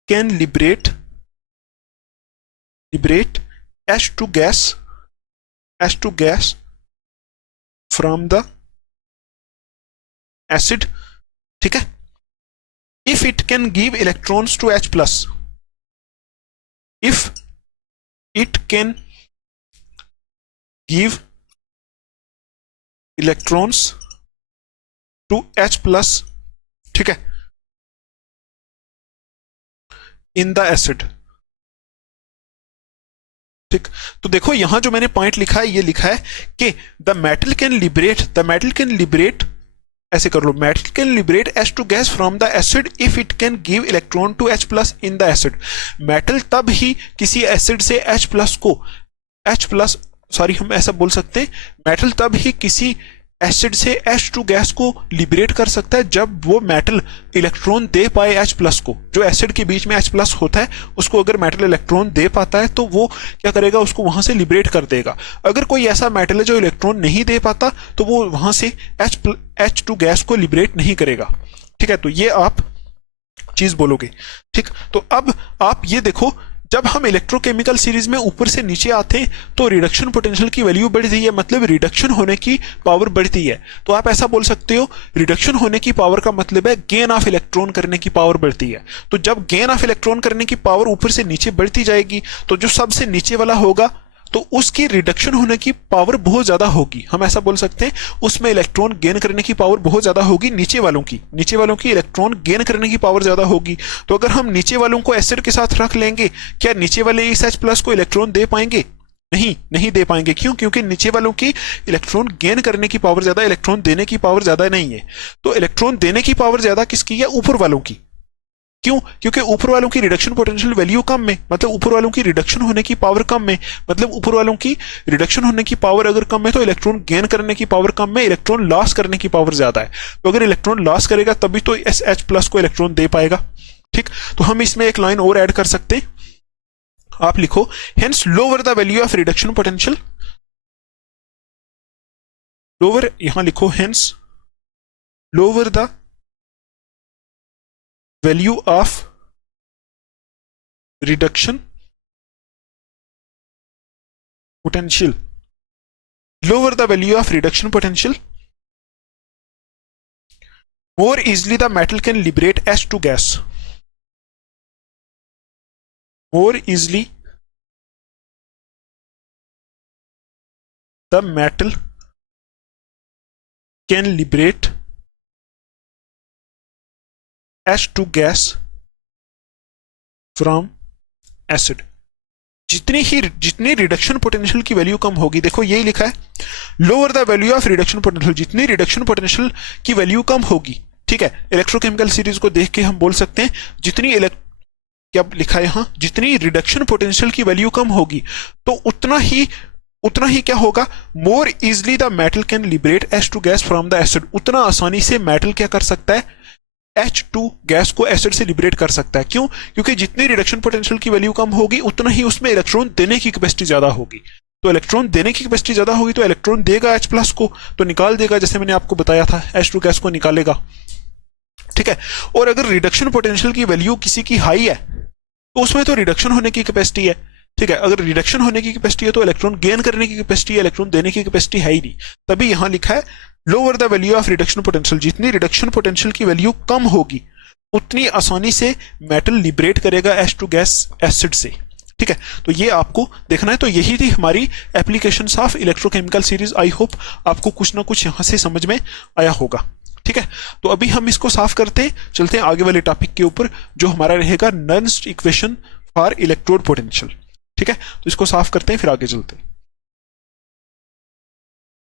can liberate H2 gas from the acid, ठीक है, if it can give electrons to H plus, if it can give electrons to H plus, ठीक है, in the acid, ठीक, तो देखो यहां जो मैंने पॉइंट लिखा है, ये लिखा है कि द मेटल कैन लिबरेट, ऐसे कर लो, metal can liberate H two gas from the acid if it can give electron to H plus in the acid. Metal तब ही किसी एसिड से एच प्लस को, एच प्लस, सॉरी हम ऐसा बोल सकते हैं, मेटल तब ही किसी एसिड से H2 गैस को लिबरेट कर सकता है जब वो मेटल इलेक्ट्रॉन दे पाए H प्लस को। जो एसिड के बीच में H प्लस होता है उसको अगर मेटल इलेक्ट्रॉन दे पाता है तो वो क्या करेगा, उसको वहां से लिबरेट कर देगा। अगर कोई ऐसा मेटल है जो इलेक्ट्रॉन नहीं दे पाता तो वो वहां से H2 गैस को लिबरेट नहीं करेगा। ठीक है, तो ये आप चीज बोलोगे। ठीक, तो अब आप ये देखो, जब हम इलेक्ट्रोकेमिकल सीरीज में ऊपर से नीचे आते हैं तो रिडक्शन पोटेंशियल की वैल्यू बढ़ती है, मतलब रिडक्शन होने की पावर बढ़ती है। तो आप ऐसा बोल सकते हो रिडक्शन होने की पावर का मतलब है गेन ऑफ इलेक्ट्रॉन करने की पावर बढ़ती है। तो जब गेन ऑफ इलेक्ट्रॉन करने की पावर ऊपर से नीचे बढ़ती जाएगी तो जो सबसे नीचे वाला होगा तो उसकी रिडक्शन होने की पावर बहुत ज्यादा होगी। हम ऐसा बोल सकते हैं उसमें इलेक्ट्रॉन गेन करने की पावर बहुत ज्यादा होगी नीचे वालों की इलेक्ट्रॉन गेन करने की पावर ज्यादा होगी। तो अगर हम नीचे वालों को एसिड के साथ रख लेंगे, क्या नीचे वाले इस H प्लस को इलेक्ट्रॉन दे पाएंगे? नहीं दे पाएंगे। क्यों? क्योंकि नीचे वालों की इलेक्ट्रॉन गेन करने की पावर ज्यादा, इलेक्ट्रॉन देने की पावर ज्यादा नहीं है। तो इलेक्ट्रॉन देने की पावर ज्यादा किसकी है? ऊपर वालों की। क्यों? क्योंकि ऊपर वालों की रिडक्शन पोटेंशियल वैल्यू कम है, मतलब ऊपर वालों की रिडक्शन होने की पावर कम है। मतलब ऊपर वालों की रिडक्शन होने की पावर अगर कम है तो इलेक्ट्रॉन गेन करने की पावर कम है, इलेक्ट्रॉन लॉस करने की पावर ज्यादा है। तो अगर इलेक्ट्रॉन लॉस करेगा तभी तो एस एच प्लस को इलेक्ट्रॉन दे पाएगा। ठीक, तो हम इसमें एक लाइन और ऐड कर सकते हैं। आप लिखो hence lower the value of reduction potential, lower, यहां लिखो hence lower the value of reduction potential, lower the value of reduction potential, more easily the metal can liberate H2 gas, more easily the metal can liberate H2 gas from acid. जितनी reduction potential की value कम होगी, देखो यही लिखा है lower the value of reduction potential, जितनी reduction potential की value कम होगी। ठीक है, इलेक्ट्रोकेमिकल सीरीज को देख के हम बोल सकते हैं जितनी क्या लिखा है यहां, जितनी रिडक्शन पोटेंशियल की वैल्यू कम होगी तो उतना ही क्या होगा, मोर easily the metal can liberate H2 gas from the acid. उतना आसानी से मेटल क्या कर सकता है, H2 गैस को एसिड से लिबरेट कर सकता है। क्यों? क्योंकि जितनी रिडक्शन पोटेंशियल की वैल्यू कम होगी उतना ही उसमें इलेक्ट्रॉन देने की कैपेसिटी ज्यादा होगी। तो इलेक्ट्रॉन देने की कैपेसिटी ज्यादा होगी तो इलेक्ट्रॉन देगा H प्लस को, तो निकाल देगा, जैसे मैंने आपको बताया था H2 गैस को निकालेगा। ठीक है, और अगर रिडक्शन पोटेंशियल की वैल्यू किसी की हाई है तो उसमें तो रिडक्शन होने की कैपेसिटी है। ठीक है, अगर रिडक्शन होने की कैपेसिटी है तो इलेक्ट्रॉन गेन करने की कैपेसिटी है, इलेक्ट्रॉन देने की कैपेसिटी है ही नहीं। तभी यहां लिखा है lower the value of reduction potential, जितनी रिडक्शन पोटेंशियल की वैल्यू कम होगी उतनी आसानी से मेटल लिबरेट करेगा H2 गैस एसिड से। ठीक है, तो ये आपको देखना है। तो यही थी हमारी applications of electrochemical series. I hope आपको कुछ ना कुछ यहां से समझ में आया होगा। ठीक है, तो अभी हम इसको साफ करते हैं, चलते हैं आगे वाले टॉपिक के ऊपर जो हमारा रहेगा नर्न्स्ट इक्वेशन फॉर इलेक्ट्रोड पोटेंशियल। ठीक है, तो इसको साफ करते हैं फिर आगे चलते हैं।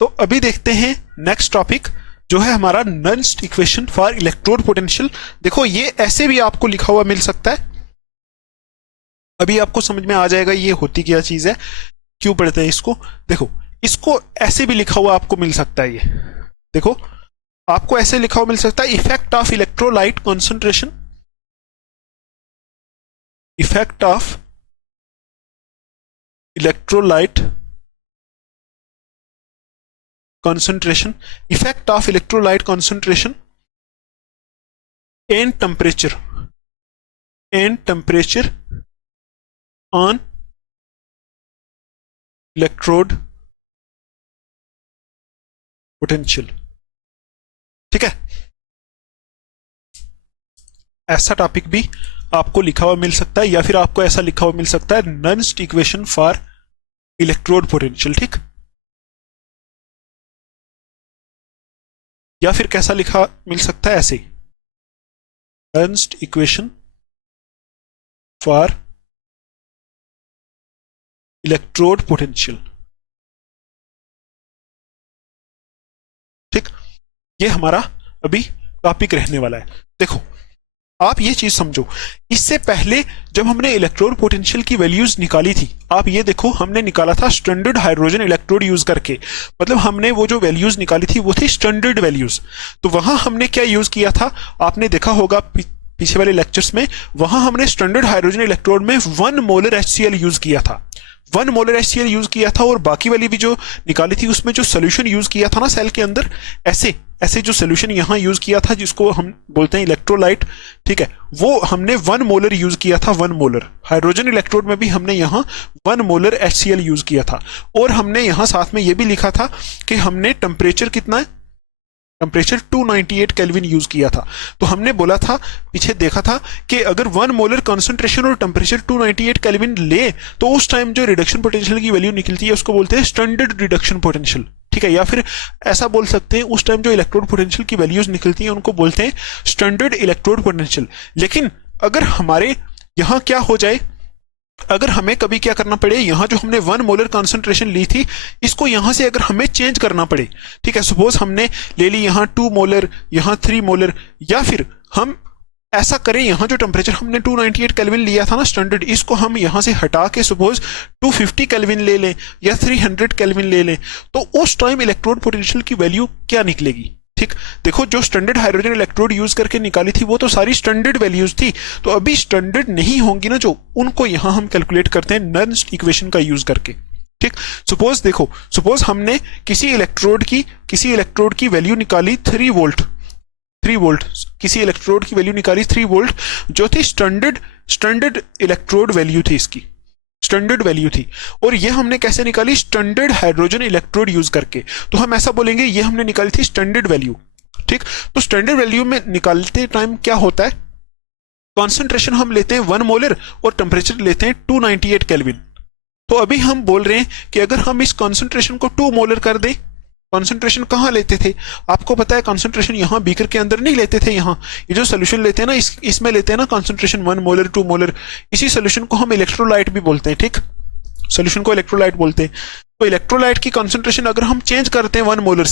तो अभी देखते हैं नेक्स्ट टॉपिक जो है हमारा नर्न्स्ट इक्वेशन फॉर इलेक्ट्रोड पोटेंशियल। देखो ये ऐसे भी आपको लिखा हुआ मिल सकता है, अभी आपको समझ में आ जाएगा ये होती क्या चीज है, क्यों पढ़ते हैं इसको। देखो इसको ऐसे भी लिखा हुआ आपको मिल सकता है, ये देखो आपको ऐसे लिखा हुआ मिल सकता है effect of electrolyte concentration, effect of electrolyte concentration, effect of electrolyte concentration and temperature on electrode potential। ठीक है, ऐसा टॉपिक भी आपको लिखा हुआ मिल सकता है या फिर आपको ऐसा लिखा हुआ मिल सकता है नर्न्स्ट इक्वेशन फॉर इलेक्ट्रोड पोटेंशियल। ठीक, या फिर कैसा लिखा मिल सकता है ऐसे नर्न्स्ट इक्वेशन फॉर इलेक्ट्रोड पोटेंशियल। ठीक, ये हमारा अभी टॉपिक रहने वाला है। देखो आप ये चीज समझो, इससे पहले जब हमने इलेक्ट्रोड पोटेंशियल की वैल्यूज निकाली थी, आप ये देखो हमने निकाला था स्टैंडर्ड हाइड्रोजन इलेक्ट्रोड यूज करके, मतलब हमने वो जो वैल्यूज निकाली थी वो थी स्टैंडर्ड वैल्यूज। तो वहां हमने क्या यूज किया था, आपने देखा होगा पीछे वाले लेक्चर्स में, वहां हमने स्टैंडर्ड हाइड्रोजन इलेक्ट्रोड में 1 मोलर HCl यूज किया था, 1 मोलर HCl यूज किया था, और बाकी वाली भी जो निकाली थी उसमें जो सोल्यूशन यूज किया था ना सेल के अंदर, ऐसे ऐसे जो सोल्यूशन यहाँ यूज किया था जिसको हम बोलते हैं इलेक्ट्रोलाइट, ठीक है, वो हमने 1 मोलर यूज किया था, 1 मोलर। हाइड्रोजन इलेक्ट्रोड में भी हमने यहाँ 1 मोलर HCl यूज किया था, और हमने यहाँ साथ में ये भी लिखा था कि हमने टेम्परेचर कितना है, टेम्परेचर 298 केल्विन यूज किया था। तो हमने बोला था, पीछे देखा था कि अगर 1 मोलर कंसंट्रेशन और टेम्परेचर 298 केल्विन ले तो उस टाइम जो रिडक्शन पोटेंशियल की वैल्यू निकलती है उसको बोलते हैं स्टैंडर्ड रिडक्शन पोटेंशियल, ठीक है, या फिर ऐसा बोल सकते हैं उस टाइम जो इलेक्ट्रोड पोटेंशियल की वैल्यूज निकलती हैं उनको बोलते हैं स्टैंडर्ड इलेक्ट्रोड पोटेंशियल। लेकिन अगर हमारे यहाँ क्या हो जाए, अगर हमें कभी क्या करना पड़े, यहाँ जो हमने 1 मोलर कंसंट्रेशन ली थी इसको यहाँ से अगर हमें चेंज करना पड़े, ठीक है, सपोज हमने ले ली यहाँ 2 मोलर, यहाँ 3 मोलर, या फिर हम ऐसा करें यहाँ जो टेम्परेचर हमने 298 केल्विन लिया था ना स्टैंडर्ड, इसको हम यहाँ से हटा के सपोज 250 केल्विन ले लें या 300 केल्विन ले लें, तो उस टाइम इलेक्ट्रोड पोटेंशियल की वैल्यू क्या निकलेगी। ठीक, देखो जो स्टैंडर्ड हाइड्रोजन इलेक्ट्रोड यूज करके निकाली थी वो तो सारी स्टैंडर्ड वैल्यूज थी, तो अभी स्टैंडर्ड नहीं होंगी ना जो, उनको यहां हम कैलकुलेट करते हैं नर्न्स्ट इक्वेशन का यूज करके। ठीक, सपोज देखो, सपोज हमने किसी इलेक्ट्रोड की वैल्यू निकाली 3 वोल्ट, 3 वोल्ट, किसी इलेक्ट्रोड की वैल्यू निकाली 3 वोल्ट, जो थी स्टैंडर्ड इलेक्ट्रोड वैल्यू थी, इसकी स्टैंडर्ड वैल्यू थी, और ये हमने कैसे निकाली, स्टैंडर्ड हाइड्रोजन इलेक्ट्रोड यूज करके। तो हम ऐसा बोलेंगे ये हमने निकाली थी स्टैंडर्ड वैल्यू। ठीक, तो स्टैंडर्ड वैल्यू में निकालते टाइम क्या होता है, कॉन्सेंट्रेशन हम लेते हैं 1 मोलर और टेम्परेचर लेते हैं 298 केल्विन। तो अभी हम बोल रहे हैं कि अगर हम इस कॉन्सेंट्रेशन को 2 मोलर कर दें, कॉन्सेंट्रेशन कहाँ लेते थे आपको पता है, कॉन्सेंट्रेशन यहाँ बीकर के अंदर नहीं लेते थे, यहाँ ये जो सोल्यूशन लेते हैं ना इसमें लेते हैं ना कॉन्सेंट्रेशन 1 मोलर 2 मोलर, इसी सोल्यूशन को हम इलेक्ट्रोलाइट भी बोलते हैं। ठीक, सोल्यूशन को इलेक्ट्रोलाइट बोलते हैं। तो इलेक्ट्रोलाइट की कॉन्सेंट्रेशन अगर हम चेंज करते हैं 1 मोलर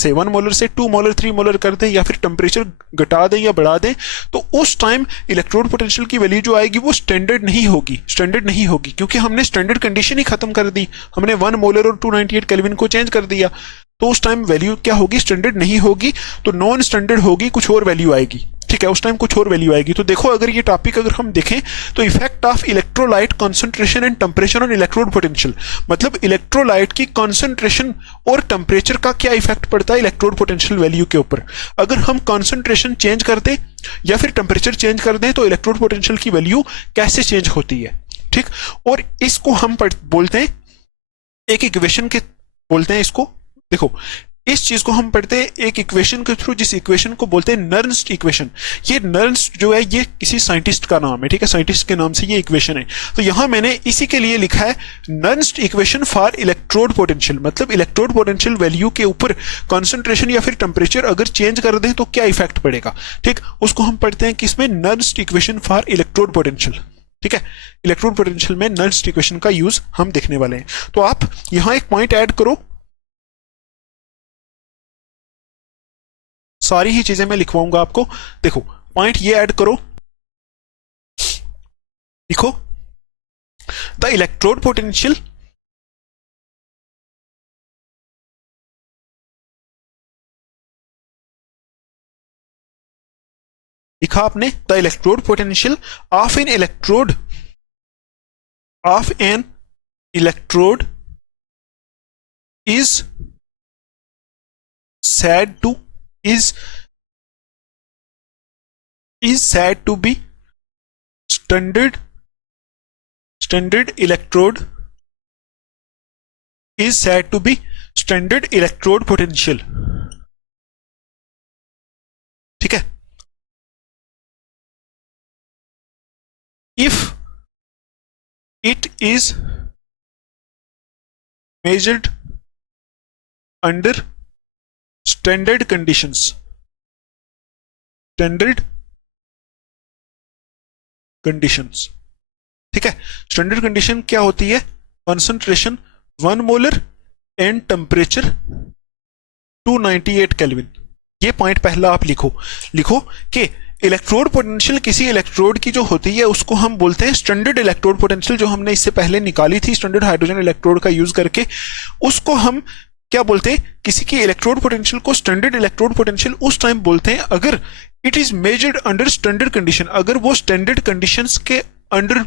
से 2 मोलर 3 मोलर कर दें, या फिर टेम्परेचर घटा दें या बढ़ा दें, तो उस टाइम इलेक्ट्रोड पोटेंशियल की वैल्यू जो आएगी वो स्टैंडर्ड नहीं होगी, क्योंकि हमने स्टैंडर्ड कंडीशन ही खत्म कर दी, हमने 1 मोलर और 298 केल्विन को चेंज कर दिया, तो उस टाइम वैल्यू क्या होगी, स्टैंडर्ड नहीं होगी, तो नॉन स्टैंडर्ड होगी, कुछ और वैल्यू आएगी। ठीक है, उस टाइम कुछ और वैल्यू आएगी। तो देखो अगर ये टॉपिक अगर हम देखें तो effect of electrolyte concentration and temperature on electrode potential, मतलब इलेक्ट्रोलाइट की कॉन्सेंट्रेशन और टेम्परेचर का क्या इफेक्ट पड़ता है इलेक्ट्रोड पोटेंशियल वैल्यू के ऊपर। अगर हम कॉन्सेंट्रेशन चेंज कर दें या फिर टेम्परेचर चेंज कर दें तो इलेक्ट्रोड पोटेंशियल की वैल्यू कैसे चेंज होती है। ठीक, और इसको हम बोलते हैं एक इक्वेशन के, बोलते हैं इसको, देखो इस चीज को हम पढ़ते हैं एक इक्वेशन के थ्रू, जिस इक्वेशन को बोलते हैं नर्न्स्ट इक्वेशन। ये नर्न्स्ट जो है ये किसी साइंटिस्ट का नाम है, ठीक है, साइंटिस्ट के नाम से ये इक्वेशन है। तो यहां मैंने इसी के लिए लिखा है नर्न्स्ट इक्वेशन फॉर इलेक्ट्रोड पोटेंशियल, मतलब इलेक्ट्रोड पोटेंशियल वैल्यू के ऊपर कॉन्सेंट्रेशन या फिर टेम्परेचर अगर चेंज कर दें तो क्या इफेक्ट पड़ेगा। ठीक, उसको हम पढ़ते हैं किसमें, नर्न्स्ट इक्वेशन फॉर इलेक्ट्रोड पोटेंशियल। ठीक है, इलेक्ट्रोड पोटेंशियल में नर्न्स्ट इक्वेशन का यूज हम देखने वाले हैं। तो आप यहां एक पॉइंट ऐड करो, सारी ही चीजें मैं लिखवाऊंगा आपको। देखो पॉइंट ये ऐड करो, लिखो द इलेक्ट्रोड पोटेंशियल लिखा आपने, the electrode potential of N electrode is said to be standard electrode is said to be standard electrode potential। ठीक है, if it is measured under standard conditions, ठीक है, standard condition क्या होती है, concentration 1 molar and temperature 298 kelvin. ये point पहला आप लिखो कि इलेक्ट्रोड पोटेंशियल किसी इलेक्ट्रोड की जो होती है उसको हम बोलते हैं स्टैंडर्ड इलेक्ट्रोड पोटेंशियल, जो हमने इससे पहले निकाली थी स्टैंडर्ड हाइड्रोजन इलेक्ट्रोड का यूज करके, उसको हम क्या बोलते हैं, किसी की इलेक्ट्रोड पोटेंशियल को स्टैंडर्ड इलेक्ट्रोड पोटेंशियल उस टाइम बोलते हैं अगर it is measured under standard condition, अगर वो स्टैंडर्ड कंडीशंस के अंडर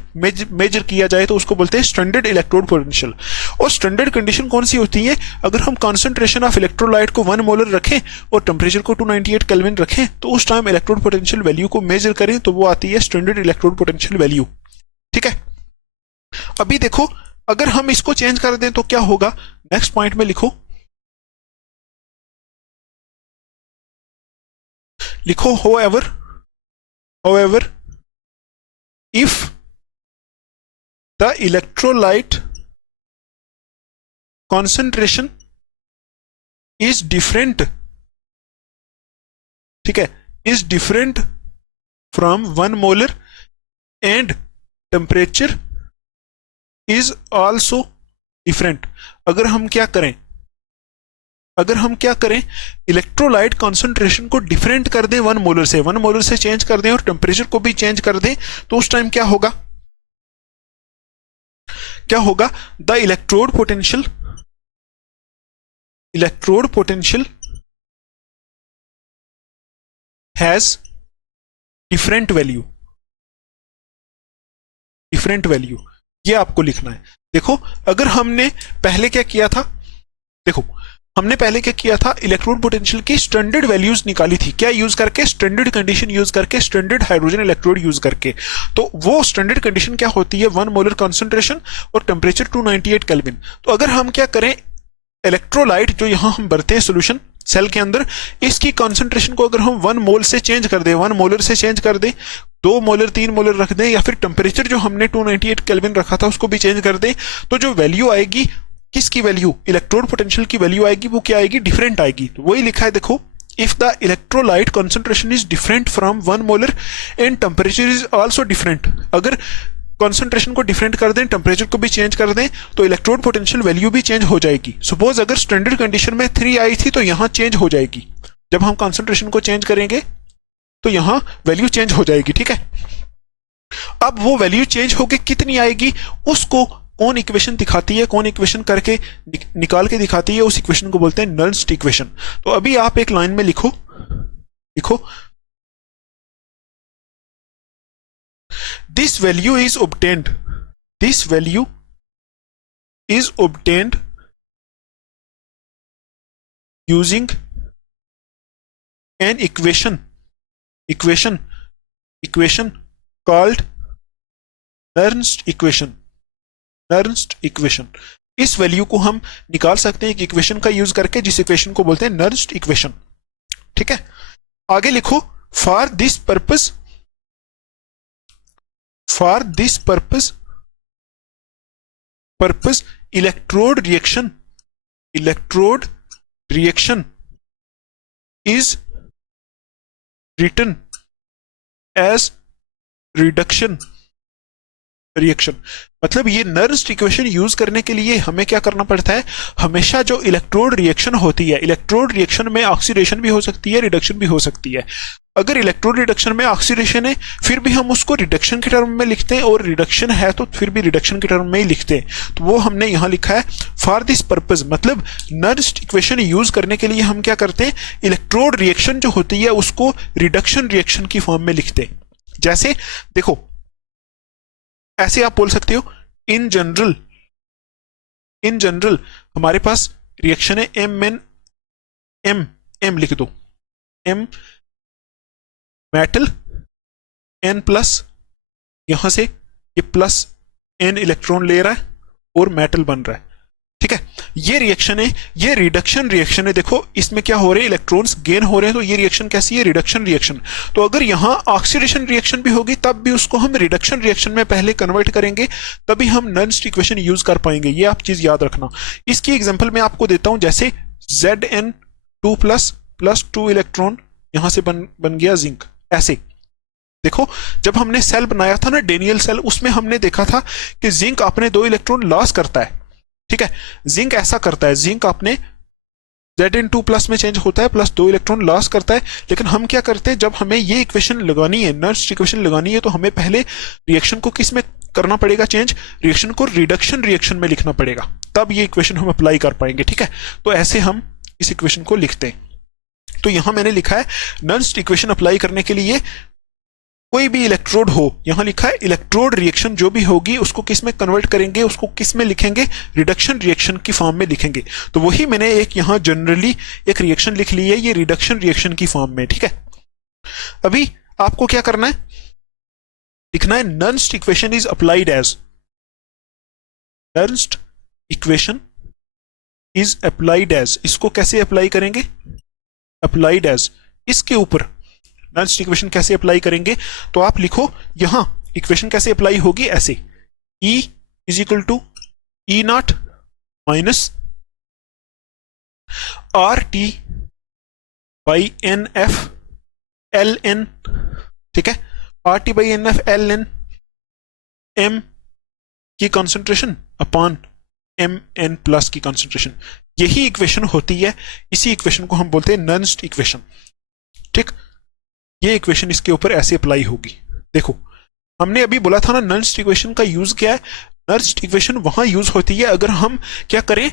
मेजर किया जाए तो उसको बोलते हैं स्टैंडर्ड इलेक्ट्रोड पोटेंशियल। और स्टैंडर्ड कंडीशन कौन सी होती है, अगर हम कॉन्सेंट्रेशन ऑफ इलेक्ट्रोलाइट को 1 मोलर रखें और टेम्परेचर को 298 केल्विन रखें तो उस टाइम इलेक्ट्रोड पोटेंशियल वैल्यू को मेजर करें तो वो आती है स्टैंडर्ड इलेक्ट्रोड पोटेंशियल वैल्यू। ठीक है, अभी देखो अगर हम इसको चेंज कर दें तो क्या होगा, नेक्स्ट पॉइंट में लिखो however if the electrolyte concentration is different, ठीक है, is different from 1 molar and temperature is also different। अगर हम क्या करें इलेक्ट्रोलाइट कॉन्सेंट्रेशन को डिफरेंट कर दें 1 मोलर से चेंज कर दें और टेम्परेचर को भी चेंज कर दें तो उस टाइम क्या होगा the electrode potential has different value. ये आपको लिखना है। देखो अगर हमने पहले क्या किया था, इलेक्ट्रोड पोटेंशियल की स्टैंडर्ड वैल्यूज निकाली थी, क्या यूज करके, स्टैंडर्ड कंडीशन यूज करके, स्टैंडर्ड हाइड्रोजन इलेक्ट्रोड यूज करके। तो वो स्टैंडर्ड कंडीशन क्या होती है, 1 मोलर कॉन्सेंट्रेशन और टेम्परेचर 298 केल्विन। तो अगर हम क्या करें, इलेक्ट्रोलाइट जो यहां हम भरते हैं सोल्यूशन सेल के अंदर, इसकी कॉन्सेंट्रेशन को अगर हम 1 मोल से चेंज कर दें, 1 मोलर से चेंज कर दें, 2 मोलर 3 मोलर रख दें, या फिर टेम्परेचर जो हमने 298 केल्विन रखा था उसको भी चेंज कर दें, तो जो वैल्यू आएगी, किसकी वैल्यू, इलेक्ट्रोड पोटेंशियल की वैल्यू आएगी, वो क्या आएगी, डिफरेंट आएगी। तो वही लिखा है, देखो if the electrolyte concentration is different from 1 molar and temperature is also different, अगर कॉन्सेंट्रेशन को डिफरेंट कर दें, टेम्परेचर को भी चेंज कर दें, तो इलेक्ट्रोड पोटेंशियल वैल्यू भी चेंज हो जाएगी। सपोज अगर स्टैंडर्ड कंडीशन में 3 आई थी तो यहां चेंज हो जाएगी, जब हम कॉन्सेंट्रेशन को चेंज करेंगे तो यहां वैल्यू चेंज हो जाएगी। ठीक है, अब वो वैल्यू चेंज होके कितनी आएगी उसको कौन इक्वेशन दिखाती है, कौन इक्वेशन करके निकाल के दिखाती है, उस इक्वेशन को बोलते हैं नर्न्स्ट इक्वेशन। तो अभी आप एक लाइन में लिखो this value is obtained using an equation called Nernst equation. इस वैल्यू को हम निकाल सकते हैं एक इक्वेशन का यूज करके, जिस इक्वेशन को बोलते हैं नर्न्स्ट इक्वेशन। ठीक है, आगे लिखो for this purpose electrode reaction is written as reduction reaction. मतलब ये नर्न्स्ट इक्वेशन यूज करने के लिए हमें क्या करना पड़ता है, हमेशा जो इलेक्ट्रोड रिएक्शन होती है, इलेक्ट्रोड रिएक्शन में ऑक्सीडेशन भी हो सकती है, रिडक्शन भी हो सकती है। अगर इलेक्ट्रोड रिडक्शन में ऑक्सीडेशन है फिर भी हम उसको रिडक्शन के टर्म में लिखते हैं, और रिडक्शन है तो फिर भी रिडक्शन के टर्म में ही लिखते हैं। तो वो हमने यहां लिखा है फॉर दिस पर्पस, मतलब नर्न्स्ट इक्वेशन यूज करने के लिए हम क्या करते हैं, इलेक्ट्रोड रिएक्शन जो होती है उसको रिडक्शन रिएक्शन की फॉर्म में लिखते हैं। जैसे देखो ऐसे आप बोल सकते हो, इन जनरल हमारे पास रिएक्शन है एम लिख दो, एम मेटल एन प्लस, यहां से ये प्लस एन इलेक्ट्रॉन ले रहा है और मेटल बन रहा है। ठीक है, ये रिएक्शन है, ये रिडक्शन रिएक्शन है। देखो इसमें क्या हो रहे हैं, इलेक्ट्रॉन्स गेन हो रहे हैं, तो ये रिएक्शन कैसी है, रिडक्शन रिएक्शन। तो अगर यहां ऑक्सीडेशन रिएक्शन भी होगी तब भी उसको हम रिडक्शन रिएक्शन में पहले कन्वर्ट करेंगे, तभी हम नर्न्स्ट इक्वेशन यूज कर पाएंगे। ये आप चीज याद रखना। इसकी एग्जांपल मैं आपको देता हूं, जैसे Zn2 प्लस 2 इलेक्ट्रॉन यहां से बन गया जिंक, ऐसे देखो, जब हमने सेल बनाया था ना, डेनियल सेल, उसमें हमने देखा था कि जिंक अपने 2 इलेक्ट्रॉन लॉस करता है। ठीक है, जिंक ऐसा करता है, जिंक अपने Zn2 प्लस में चेंज होता है, प्लस 2 इलेक्ट्रॉन लॉस करता है। लेकिन हम क्या करते हैं, जब हमें ये इक्वेशन लगानी है, नर्स्ट इक्वेशन लगानी है, तो हमें पहले रिएक्शन को किस में करना पड़ेगा चेंज, रिएक्शन को रिडक्शन रिएक्शन में लिखना पड़ेगा, तब ये इक्वेशन हम अप्लाई कर पाएंगे। ठीक है, तो ऐसे हम इस इक्वेशन को लिखते हैं। तो यहां मैंने लिखा है नर्स्ट इक्वेशन अप्लाई करने के लिए कोई भी इलेक्ट्रोड हो, यहां लिखा है इलेक्ट्रोड रिएक्शन जो भी होगी उसको किस में कन्वर्ट करेंगे, उसको किस में लिखेंगे, रिडक्शन रिएक्शन की फॉर्म में लिखेंगे। तो वही मैंने एक यहां जनरली एक रिएक्शन लिख ली है, ये रिडक्शन रिएक्शन की फॉर्म में। ठीक है, अभी आपको क्या करना है, लिखना है Nernst equation is applied as, Nernst equation is applied as, इसको कैसे अप्लाई करेंगे, अप्लाइड एज, इसके ऊपर नर्स्ट इक्वेशन कैसे अप्लाई करेंगे, तो आप लिखो यहां इक्वेशन कैसे अप्लाई होगी, ऐसे E is equal to E naught minus RT by NF LN। ठीक है, RT by NF LN, M की कॉन्सेंट्रेशन अपॉन MN प्लस की कॉन्सेंट्रेशन, यही इक्वेशन होती है। इसी इक्वेशन को हम बोलते हैं नर्स्ट इक्वेशन। ठीक, ये इक्वेशन इसके ऊपर ऐसे अप्लाई होगी। देखो, हमने अभी बोला था ना नर्स्ट इक्वेशन का यूज क्या है, नर्स्ट इक्वेशन वहां यूज होती है अगर हम क्या करें,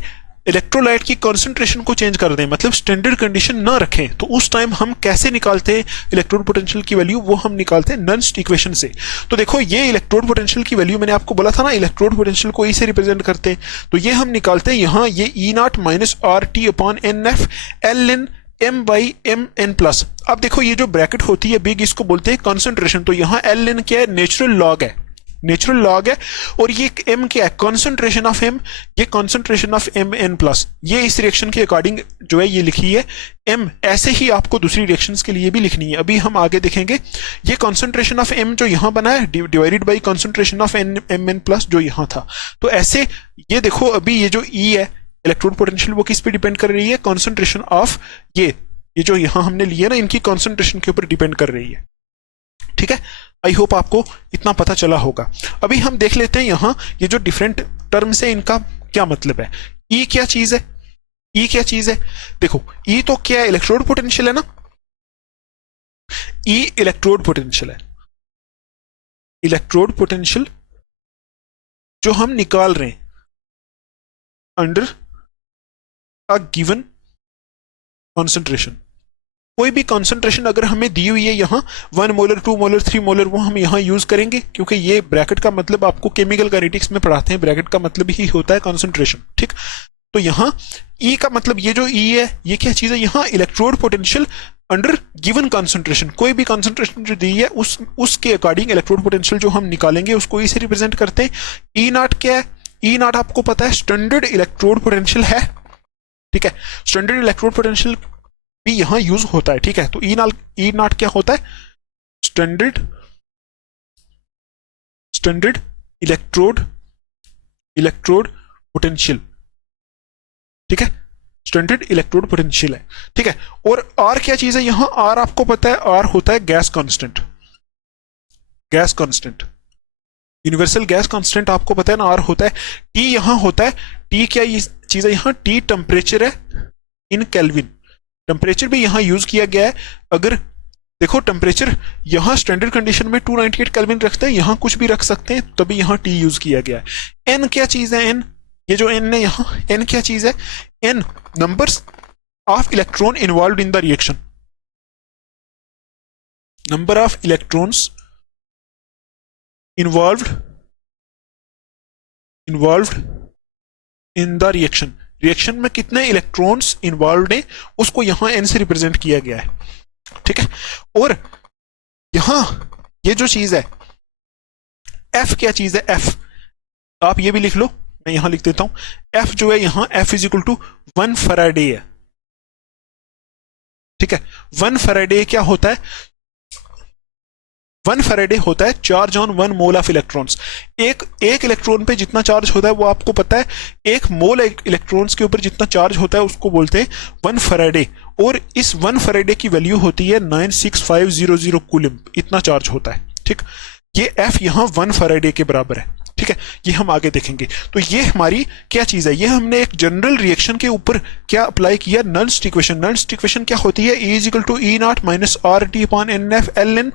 इलेक्ट्रोलाइट की कॉन्सेंट्रेशन को चेंज कर दें, मतलब स्टैंडर्ड कंडीशन ना रखें, तो उस टाइम हम कैसे निकालते हैं इलेक्ट्रोड पोटेंशियल की वैल्यू, वो हम निकालते हैं नर्स्ट इक्वेशन से। तो देखो, ये इलेक्ट्रोड पोटेंशियल की वैल्यू मैंने आपको बोला था ना, इलेक्ट्रोड पोटेंशियल को ई से रिप्रेजेंट करते हैं, तो ये हम निकालते हैं यहाँ, ये E not minus RT upon NF LN M by MN plus. अब देखो, ये जो ब्रैकेट होती है बिग, इसको बोलते हैं कॉन्सेंट्रेशन। तो यहाँ LN क्या है, नेचुरल लॉग है, नेचुरल लॉग है, और ये M क्या है, कॉन्सेंट्रेशन ऑफ M, ये कॉन्सेंट्रेशन ऑफ MN प्लस। ये इस रिएक्शन के अकॉर्डिंग जो है ये लिखी है M, ऐसे ही आपको दूसरी रिएक्शंस के लिए भी लिखनी है। अभी हम आगे देखेंगे, ये कॉन्सेंट्रेशन ऑफ M जो यहाँ बना है divided by concentration of MN plus जो यहाँ था। तो ऐसे ये देखो, अभी ये जो E है इलेक्ट्रोड पोटेंशियल, वो किस पे डिपेंड कर रही है, कॉन्सेंट्रेशन ऑफ ये जो यहां हमने लिए ना, इनकी कॉन्सेंट्रेशन के ऊपर डिपेंड कर रही है। ठीक है, आई होप आपको इतना पता चला होगा। अभी हम देख लेते हैं यहां ये जो डिफरेंट टर्म्स है इनका क्या मतलब है। ई क्या चीज है, ई क्या चीज है, देखो ई तो क्या है, इलेक्ट्रोड पोटेंशियल है ना, ई इलेक्ट्रोड पोटेंशियल है, इलेक्ट्रोड पोटेंशियल जो हम निकाल रहे हैं अंडर अ गिवन कॉन्सेंट्रेशन। कोई भी कॉन्सेंट्रेशन अगर हमें दी हुई है यहाँ 1 मोलर 2 मोलर 3 मोलर, वो हम यहाँ यूज करेंगे, क्योंकि ये ब्रैकेट का मतलब आपको केमिकल काइनेटिक्स में पढ़ाते हैं, ब्रैकेट का मतलब ही होता है कॉन्सेंट्रेशन। ठीक, तो यहाँ ई का मतलब ये जो ई है ये क्या चीज है, यहाँ electrode potential under given concentration, कोई भी कॉन्सेंट्रेशन जो दी है उसके अकॉर्डिंग इलेक्ट्रोड पोटेंशियल जो हम निकालेंगे उसको ई से रिप्रेजेंट करते हैं। ई नॉट क्या है, ई नॉट आपको पता है स्टैंडर्ड इलेक्ट्रोड पोटेंशियल है। ठीक है, स्टैंडर्ड इलेक्ट्रोड पोटेंशियल भी यहां यूज होता है। ठीक है, तो ई नॉट क्या होता है, स्टैंडर्ड इलेक्ट्रोड पोटेंशियल। ठीक है, स्टैंडर्ड इलेक्ट्रोड पोटेंशियल है। ठीक है, और आर क्या चीज है, यहां आर आपको पता है, आर होता है gas constant, gas constant, universal gas constant आपको पता है ना, आर होता है। टी यहां होता है, टी क्या चीज है, यहां टी टेम्परेचर है इन केल्विन, टेम्परेचर भी यहां यूज किया गया है। अगर देखो टेम्परेचर यहां स्टैंडर्ड कंडीशन में 298 केल्विन रखते हैं, यहां कुछ भी रख सकते हैं, तभी यहां टी यूज किया गया है। एन क्या चीज है, एन ये जो एन है यहां, एन क्या चीज है, N numbers of electron involve in the reaction, number of electrons involved in the reaction, reaction में कितने इलेक्ट्रॉन्स इन्वॉल्व हैं उसको यहां एन से रिप्रेजेंट किया गया है। ठीक है, और यहां ये जो चीज है एफ क्या चीज है, एफ आप ये भी लिख लो, मैं यहां लिख देता हूं, एफ जो है यहां F is equal to 1 Faraday है। ठीक है, 1 फैराडे क्या होता है, 1 फैराडे होता है charge on 1 mole of electrons. एक इलेक्ट्रॉन पे जितना चार्ज होता है वो आपको पता है, 1 मोल इलेक्ट्रॉन्स के ऊपर जितना चार्ज होता है उसको बोलते हैं 1 फैराडे। और इस 1 फैराडे की वैल्यू होती है 96500 कूलम, इतना चार्ज होता है। ठीक, ये F यहाँ 1 फैराडे के बराबर है। ठीक है, ये हम आगे देखेंगे। तो ये हमारी क्या चीज है, ये हमने एक जनरल रिएक्शन के ऊपर क्या अप्लाई किया, नल्स्ट इक्वेशन। नल्स्ट इक्वेशन क्या होती है, E is equal to E not minus R T upon n F l n,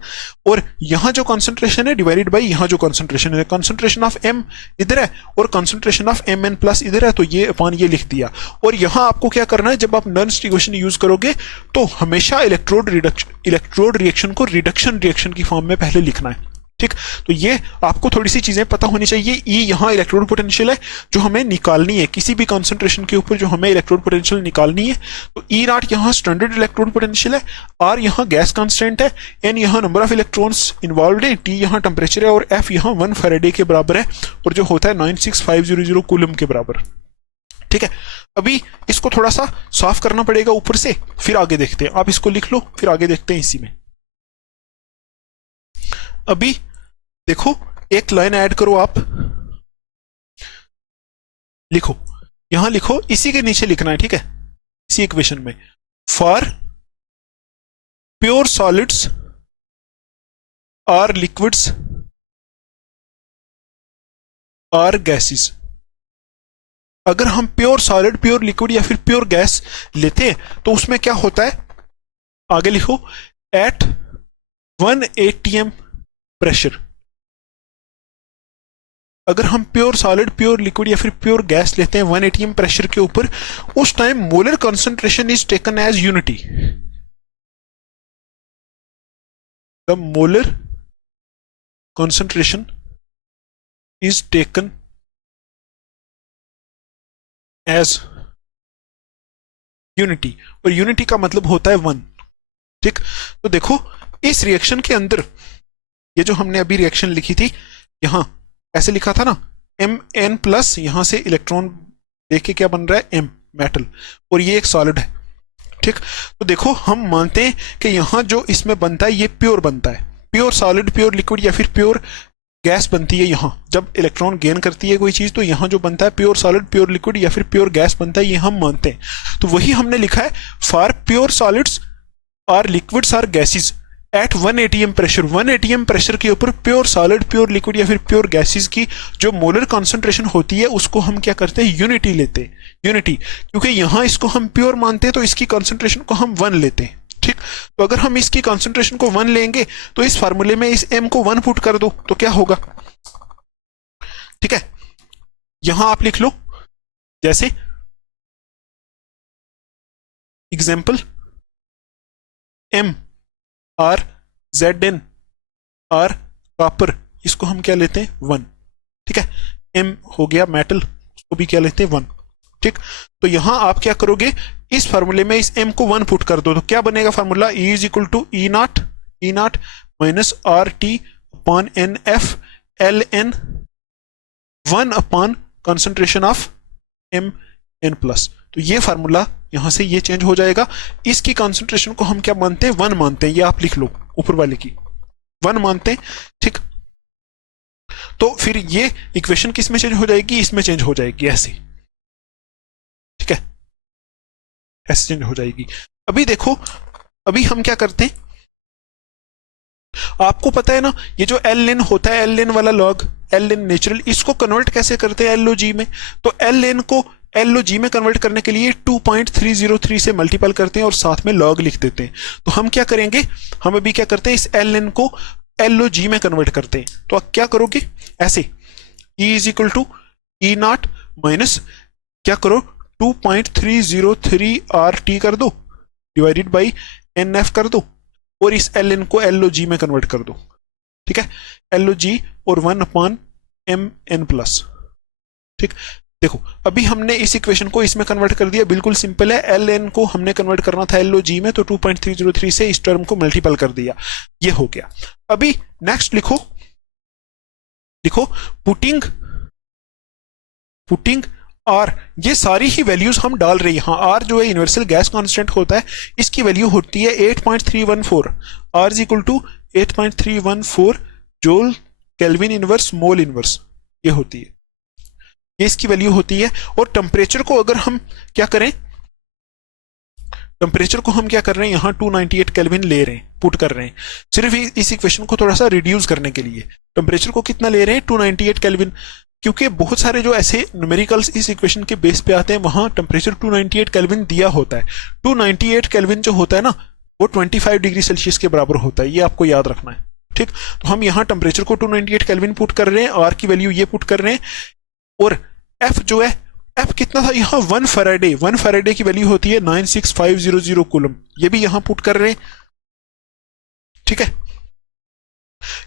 और यहाँ जो कॉन्सेंट्रेशन है डिवाइडेड बाई यहाँ जो कॉन्सेंट्रेशन है, कॉन्सेंट्रेशन ऑफ M इधर है और कॉन्सेंट्रेशन ऑफ MN प्लस इधर है, तो ये अपॉन ये लिख दिया। और यहाँ आपको क्या करना है, जब आप नल्स्ट इक्वेशन यूज करोगे तो हमेशा इलेक्ट्रोड रिएक्शन को रिडक्शन रिएक्शन की फॉर्म में पहले लिखना है। ठीक, तो ये आपको थोड़ी सी चीजें पता होनी चाहिए। E यहाँ इलेक्ट्रोड पोटेंशियल है जो हमें निकालनी है, किसी भी कॉन्सेंट्रेशन के ऊपर जो हमें इलेक्ट्रोड पोटेंशियल निकालनी है। तो E नॉट यहाँ स्टैंडर्ड इलेक्ट्रोड पोटेंशियल है, R यहाँ गैस कांस्टेंट है, N यहाँ नंबर ऑफ इलेक्ट्रॉन्स इन्वॉल्व है, T यहाँ टेम्परेचर है, और F यहाँ 1 फैराडे के बराबर है, और जो होता है 96500 कूलम के बराबर। ठीक है, अभी इसको थोड़ा सा साफ करना पड़ेगा ऊपर से, फिर आगे देखते हैं। आप इसको लिख लो, फिर आगे देखते हैं इसी में। अभी देखो, एक लाइन ऐड करो, आप लिखो, यहां लिखो, इसी के नीचे लिखना है। ठीक है, इसी इक्वेशन में, for pure solids or liquids or gases. अगर हम प्योर सॉलिड, प्योर लिक्विड या फिर प्योर गैस लेते हैं तो उसमें क्या होता है, आगे लिखो, एट 1 atm प्रेशर। अगर हम प्योर सॉलिड, प्योर लिक्विड या फिर प्योर गैस लेते हैं 1 atm प्रेशर के ऊपर, उस time molar concentration is taken as unity. The molar concentration is taken as unity, और यूनिटी का मतलब होता है 1। ठीक, तो देखो इस रिएक्शन के अंदर, ये जो हमने अभी रिएक्शन लिखी थी, यहां ऐसे लिखा था ना, Mn प्लस, यहां से इलेक्ट्रॉन देख के क्या बन रहा है, M मेटल, और ये एक सॉलिड है। ठीक, तो देखो हम मानते हैं कि यहां जो इसमें बनता है ये प्योर बनता है, प्योर सॉलिड, प्योर लिक्विड या फिर प्योर गैस बनती है। यहां जब इलेक्ट्रॉन गेन करती है कोई चीज, तो यहां जो बनता है प्योर सॉलिड, प्योर लिक्विड या फिर प्योर गैस बनता है, ये हम मानते हैं। तो वही हमने लिखा है, for pure solids or liquids or gases at 1 atm pressure. 1 atm pressure के ऊपर प्योर सॉलिड, प्योर लिक्विड या फिर प्योर गैसेस की जो मोलर कॉन्सेंट्रेशन होती है उसको हम क्या करते हैं, यूनिटी लेते हैं। यूनिटी, क्योंकि यहां इसको हम प्योर मानते हैं तो इसकी कॉन्सेंट्रेशन को हम 1 लेते हैं। ठीक, तो अगर हम इसकी कॉन्सेंट्रेशन को 1 लेंगे तो इस फार्मूले में इस M को 1 पुट कर दो तो क्या होगा। ठीक है, यहां आप लिख लो, जैसे example M or Zn or copper, इसको हम क्या लेते हैं 1। ठीक है, M हो गया मेटल, उसको भी क्या लेते हैं 1। ठीक, तो यहां आप क्या करोगे, इस फार्मूले में इस M को 1 पुट कर दो तो क्या बनेगा formula, E is equal to E not minus R T upon n F l n 1 upon concentration of Mn plus. तो ये फार्मूला यहां से ये चेंज हो जाएगा। इसकी कंसंट्रेशन को हम क्या मानते हैं, 1 मानते हैं, ये आप लिख लो, ऊपर वाले की 1 मानते हैं। ठीक, तो फिर ये इक्वेशन किस में चेंज हो जाएगी, इसमें चेंज हो जाएगी, ऐसे। ठीक है, ऐसे चेंज हो जाएगी। अभी देखो, अभी हम क्या करते हैं, आपको पता है ना, ये जो ln होता है, ln वाला लॉग, ln नेचुरल, इसको कन्वर्ट कैसे करते हैं log में। तो ln को log में कन्वर्ट करने के लिए 2.303 से मल्टीपल करते हैं और साथ में log लिख देते हैं। तो हम क्या करेंगे, हम अभी क्या करते हैं, इस ln को log में कन्वर्ट करते हैं। तो आप क्या करोगे, ऐसे E is equal to E not minus क्या करो, 2.303 RT कर दो डिवाइडेड बाई NF कर दो, और इस ln को log में कन्वर्ट कर दो। ठीक है, log और 1 अपॉन Mn प्लस। ठीक, देखो अभी हमने इस इक्वेशन को इसमें कन्वर्ट कर दिया, बिल्कुल सिंपल है। ln को हमने कन्वर्ट करना था log में, तो 2.303 से इस टर्म को मल्टीपल कर दिया, ये हो गया। अभी नेक्स्ट लिखो पुटिंग R, ये सारी ही वैल्यूज हम डाल रहे हैं यहाँ। R जो है यूनिवर्सल गैस कांस्टेंट होता है, इसकी वैल्यू होती है 8.314, R is equal to 8.314 joule kelvin inverse mole inverse ये होती है, ये इसकी वैल्यू होती है। और टेम्परेचर को अगर हम क्या करें, टेम्परेचर को हम क्या कर रहे हैं, यहाँ 298 केल्विन ले रहे हैं, पुट कर रहे हैं सिर्फ इस इक्वेशन को थोड़ा सा रिड्यूस करने के लिए। टेम्परेचर को कितना ले रहे हैं, 298 केल्विन, क्योंकि बहुत सारे जो ऐसे न्यूमेरिकल्स इस इक्वेशन के बेस पे आते हैं वहां टेम्परेचर 298 केल्विन दिया होता है। 298 केल्विन जो होता है ना वो 25 डिग्री सेल्सियस के बराबर होता है, ये आपको याद रखना है, ठीक। तो हम यहाँ टेम्परेचर को 298 केल्विन पुट कर रहे हैं, आर की वैल्यू ये पुट कर रहे हैं, और एफ जो है, एफ कितना था यहाँ 1 फैराडे, 1 फैराडे की वैल्यू होती है 96500 कूलम, ये भी यहाँ पुट कर रहे हैं, ठीक है।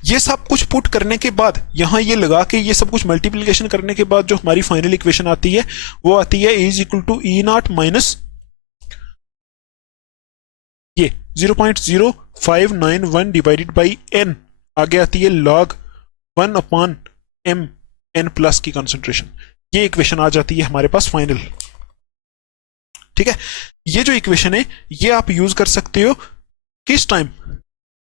ये सब कुछ पुट करने के बाद यहां ये लगा के ये सब कुछ मल्टीप्लिकेशन करने के बाद जो हमारी फाइनल इक्वेशन आती है वो आती है E equal to E not minus ये 0.0591 डिवाइडेड बाई n, आगे आती है log 1 upon m n plus की कंसंट्रेशन, ये इक्वेशन आ जाती है हमारे पास फाइनल, ठीक है। ये जो इक्वेशन है ये आप यूज कर सकते हो किस टाइम,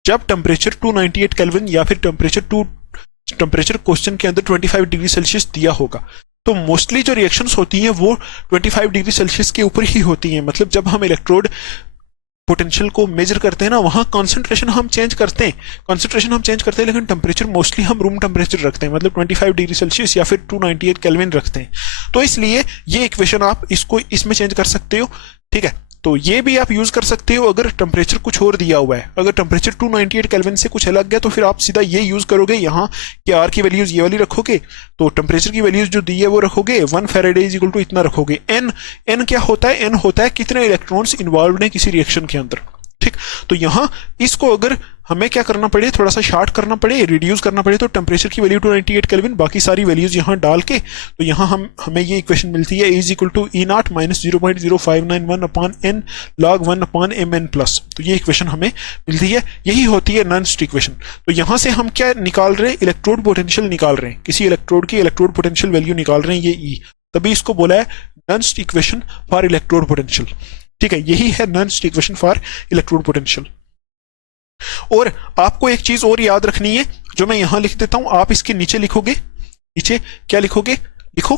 जब टेम्परेचर 298 केल्विन या फिर टेम्परेचर क्वेश्चन के अंदर 25 डिग्री सेल्सियस दिया होगा। तो मोस्टली जो रिएक्शंस होती हैं वो 25 डिग्री सेल्सियस के ऊपर ही होती हैं, मतलब जब हम इलेक्ट्रोड पोटेंशियल को मेजर करते हैं ना वहां कंसंट्रेशन हम चेंज करते हैं, लेकिन टेम्परेचर मोस्टली हम रूम टेम्परेचर रखते हैं, मतलब 25 डिग्री सेल्सियस या फिर 298 केल्विन रखते हैं। तो इसलिए ये इक्वेशन आप इसको इसमें चेंज कर सकते हो, ठीक है। तो ये भी आप यूज कर सकते हो अगर टेम्परेचर कुछ और दिया हुआ है, अगर टेम्परेचर 298 केल्विन से कुछ अलग गया तो फिर आप सीधा ये यूज करोगे, यहाँ कि आर की वैल्यूज ये वाली रखोगे, तो टेम्परेचर की वैल्यूज जो दी है वो रखोगे, 1 फैराडे इज इक्वल टू इतना रखोगे। एन क्या होता है, एन होता है कितने इलेक्ट्रॉन्स इन्वॉल्व हैं किसी रिएक्शन के अंदर, ठीक। तो यहाँ इसको अगर हमें क्या करना पड़े, थोड़ा सा शार्ट करना पड़े, रिड्यूस करना पड़े, तो टेम्परेचर की वैल्यू 298 केल्विन, बाकी सारी वैल्यूज यहाँ डाल के तो यहाँ हमें ये इक्वेशन मिलती है is equal to E not minus 0.0591 upon n log 1 upon M n plus, तो ये इक्वेशन हमें मिलती है, यही होती है नॉनस्ट इक्वेशन। तो यहाँ से हम क्या निकाल रहे हैं, इलेक्ट्रोड पोटेंशियल निकाल रहे हैं, किसी इलेक्ट्रोड की इलेक्ट्रोड पोटेंशियल वैल्यू निकाल रहे हैं, ये ई, तभी इसको बोला है Nernst equation for electrode potential, ठीक है। यही है Nernst equation for electrode potential. और आपको एक चीज और याद रखनी है जो मैं यहां लिख देता हूं, आप इसके नीचे लिखोगे, नीचे क्या लिखोगे, लिखो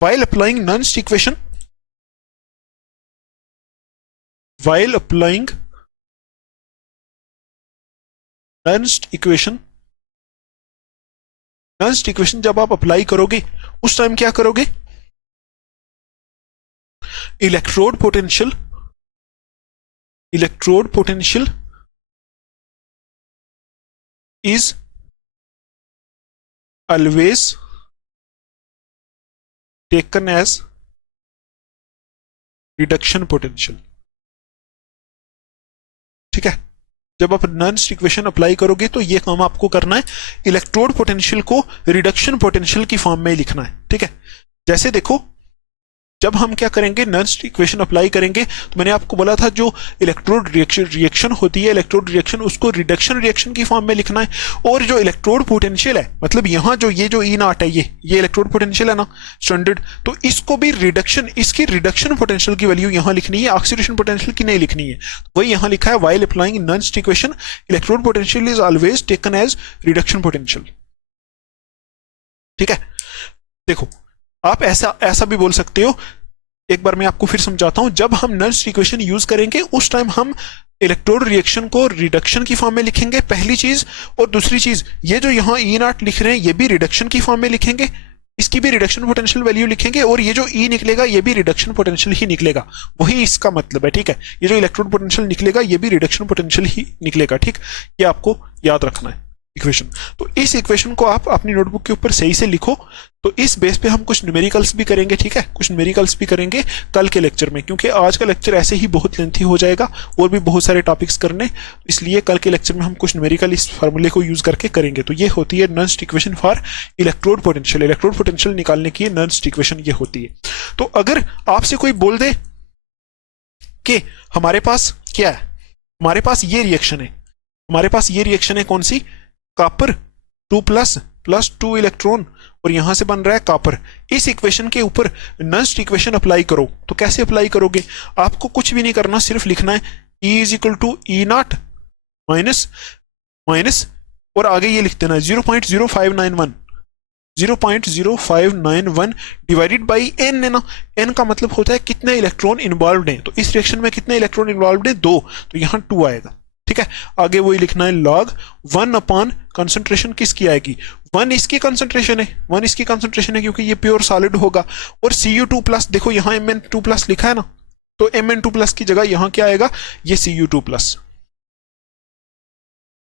while applying nonst equation, while applying nonst equation, Nernst equation जब आप अप्लाई करोगे उस टाइम क्या करोगे, electrode potential is always taken as reduction potential, ठीक है। जब आप नॉनस्ट इक्वेशन अप्लाई करोगे तो ये काम आपको करना है, इलेक्ट्रोड पोटेंशियल को रिडक्शन पोटेंशियल की फॉर्म में लिखना है, ठीक है। जैसे देखो जब हम क्या करेंगे, नॉनस्ट इक्वेशन अप्लाई करेंगे, तो मैंने आपको बोला था जो इलेक्ट्रोड रिएक्शन होती है, इलेक्ट्रोड रिएक्शन, उसको रिडक्शन रिएक्शन की फॉर्म में लिखना है। और जो इलेक्ट्रोड पोटेंशियल है, मतलब यहाँ जो ये जो ई नॉट है, ये इलेक्ट्रोड पोटेंशियल है ना स्टैंडर्ड, तो इसको भी रिडक्शन, इसकी रिडक्शन पोटेंशियल की वैल्यू यहाँ लिखनी है, ऑक्सीडेशन पोटेंशियल की नहीं लिखनी है। वही यहाँ लिखा है while applying Nernst equation electrode potential is always taken as reduction potential, ठीक है। देखो आप ऐसा भी बोल सकते हो, एक बार मैं आपको फिर समझाता हूं, जब हम नॉनस्ट इक्वेशन यूज करेंगे उस टाइम हम इलेक्ट्रोड रिएक्शन को रिडक्शन की फॉर्म में लिखेंगे, पहली चीज। और दूसरी चीज, ये जो यहाँ ई नॉट लिख रहे हैं ये भी रिडक्शन की फॉर्म में लिखेंगे, इसकी भी रिडक्शन पोटेंशियल वैल्यू लिखेंगे, और ये जो ई निकलेगा ये भी रिडक्शन पोटेंशियल ही निकलेगा, वही इसका मतलब है, ठीक है। ये जो इलेक्ट्रोड पोटेंशियल निकलेगा ये भी रिडक्शन पोटेंशियल ही निकलेगा, ठीक। ये आपको याद रखना है इक्वेशन। तो इस इक्वेशन को आप अपनी नोटबुक के ऊपर सही से लिखो। तो इस बेस पे हम कुछ न्यूमेरिकल्स भी करेंगे, ठीक है, कुछ न्यूमेरिकल्स भी करेंगे कल के लेक्चर में, क्योंकि आज का लेक्चर ऐसे ही बहुत लेंथी हो जाएगा और भी बहुत सारे टॉपिक्स करने, इसलिए कल के लेक्चर में हम कुछ न्यूमेरिकल इस फार्मूले को यूज करके करेंगे। तो ये होती है Nernst equation for electrode potential, electrode potential निकालने की नॉनस्ट इक्वेशन ये होती है। तो अगर आपसे कोई बोल दे कि हमारे पास क्या है, हमारे पास ये रिएक्शन है, हमारे पास ये रिएक्शन है कौन सी, कॉपर 2 प्लस 2 इलेक्ट्रॉन, और यहां से बन रहा है कॉपर, इस इक्वेशन के ऊपर नॉनस्ट इक्वेशन अप्लाई करो। तो कैसे अप्लाई करोगे, आपको कुछ भी नहीं करना, सिर्फ लिखना है E is equal to E not minus minus, और आगे ये लिख देना 0.0591, 0.0591 डिवाइडेड बाई एन है ना। एन का मतलब होता है कितने इलेक्ट्रॉन इन्वॉल्व हैं, तो इस रिएक्शन में कितने इलेक्ट्रॉन इन्वॉल्व हैं, 2, तो यहाँ 2 आएगा। ठीक है, आगे वही लिखना है लॉग 1 अपॉन कंसंट्रेशन किसकी आएगी, 1 इसकी कंसंट्रेशन है, 1 इसकी कंसंट्रेशन है क्योंकि ये प्योर सॉलिड होगा, और Cu2 प्लस, देखो यहाँ Mn2 प्लस लिखा है ना, तो Mn2 प्लस की जगह यहाँ क्या आएगा, ये Cu2 प्लस,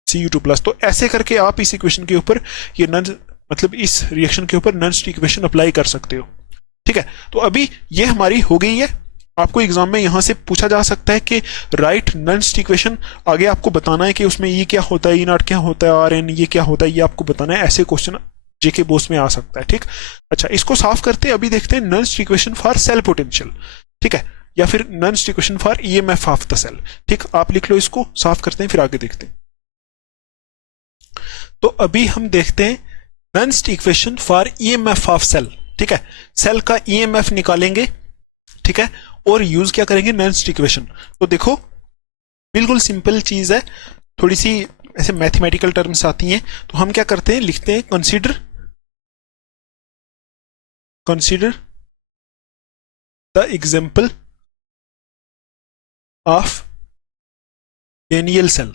Cu2 प्लस। तो ऐसे करके आप इस इक्वेशन के ऊपर ये नन, मतलब इस रिएक्शन के ऊपर नॉन स्टिक इक्वेशन अप्लाई कर सकते हो। ठीक है, तो अभी ये हमारी हो गई है। आपको एग्जाम में यहां से पूछा जा सकता है कि राइट नॉन स्टिक इक्वेशन, आगे आपको बताना है कि उसमें ये क्या होता है, ई नॉट क्या होता है, आर एन ये क्या होता है, ये आपको बताना है। ऐसे क्वेश्चन जेके बोस में आ सकता है। ठीक, अच्छा इसको साफ करते हैं। अभी देखते हैं नॉन स्टिक इक्वेशन फॉर सेल पोटेंशियल, ठीक है, या फिर नॉन स्टिक equation for EMF of the cell. ठीक, आप लिख लो, इसको साफ करते हैं फिर आगे देखते हैं। तो अभी हम देखते हैं नॉन स्टिक equation for EMF of cell. ठीक है, सेल का ईएमएफ निकालेंगे, ठीक है, और यूज क्या करेंगे, नॉन स्टिक इक्वेशन। तो देखो बिल्कुल सिंपल चीज है, थोड़ी सी ऐसे मैथमेटिकल टर्म्स आती हैं, तो हम क्या करते हैं, लिखते हैं consider the example of Daniell cell.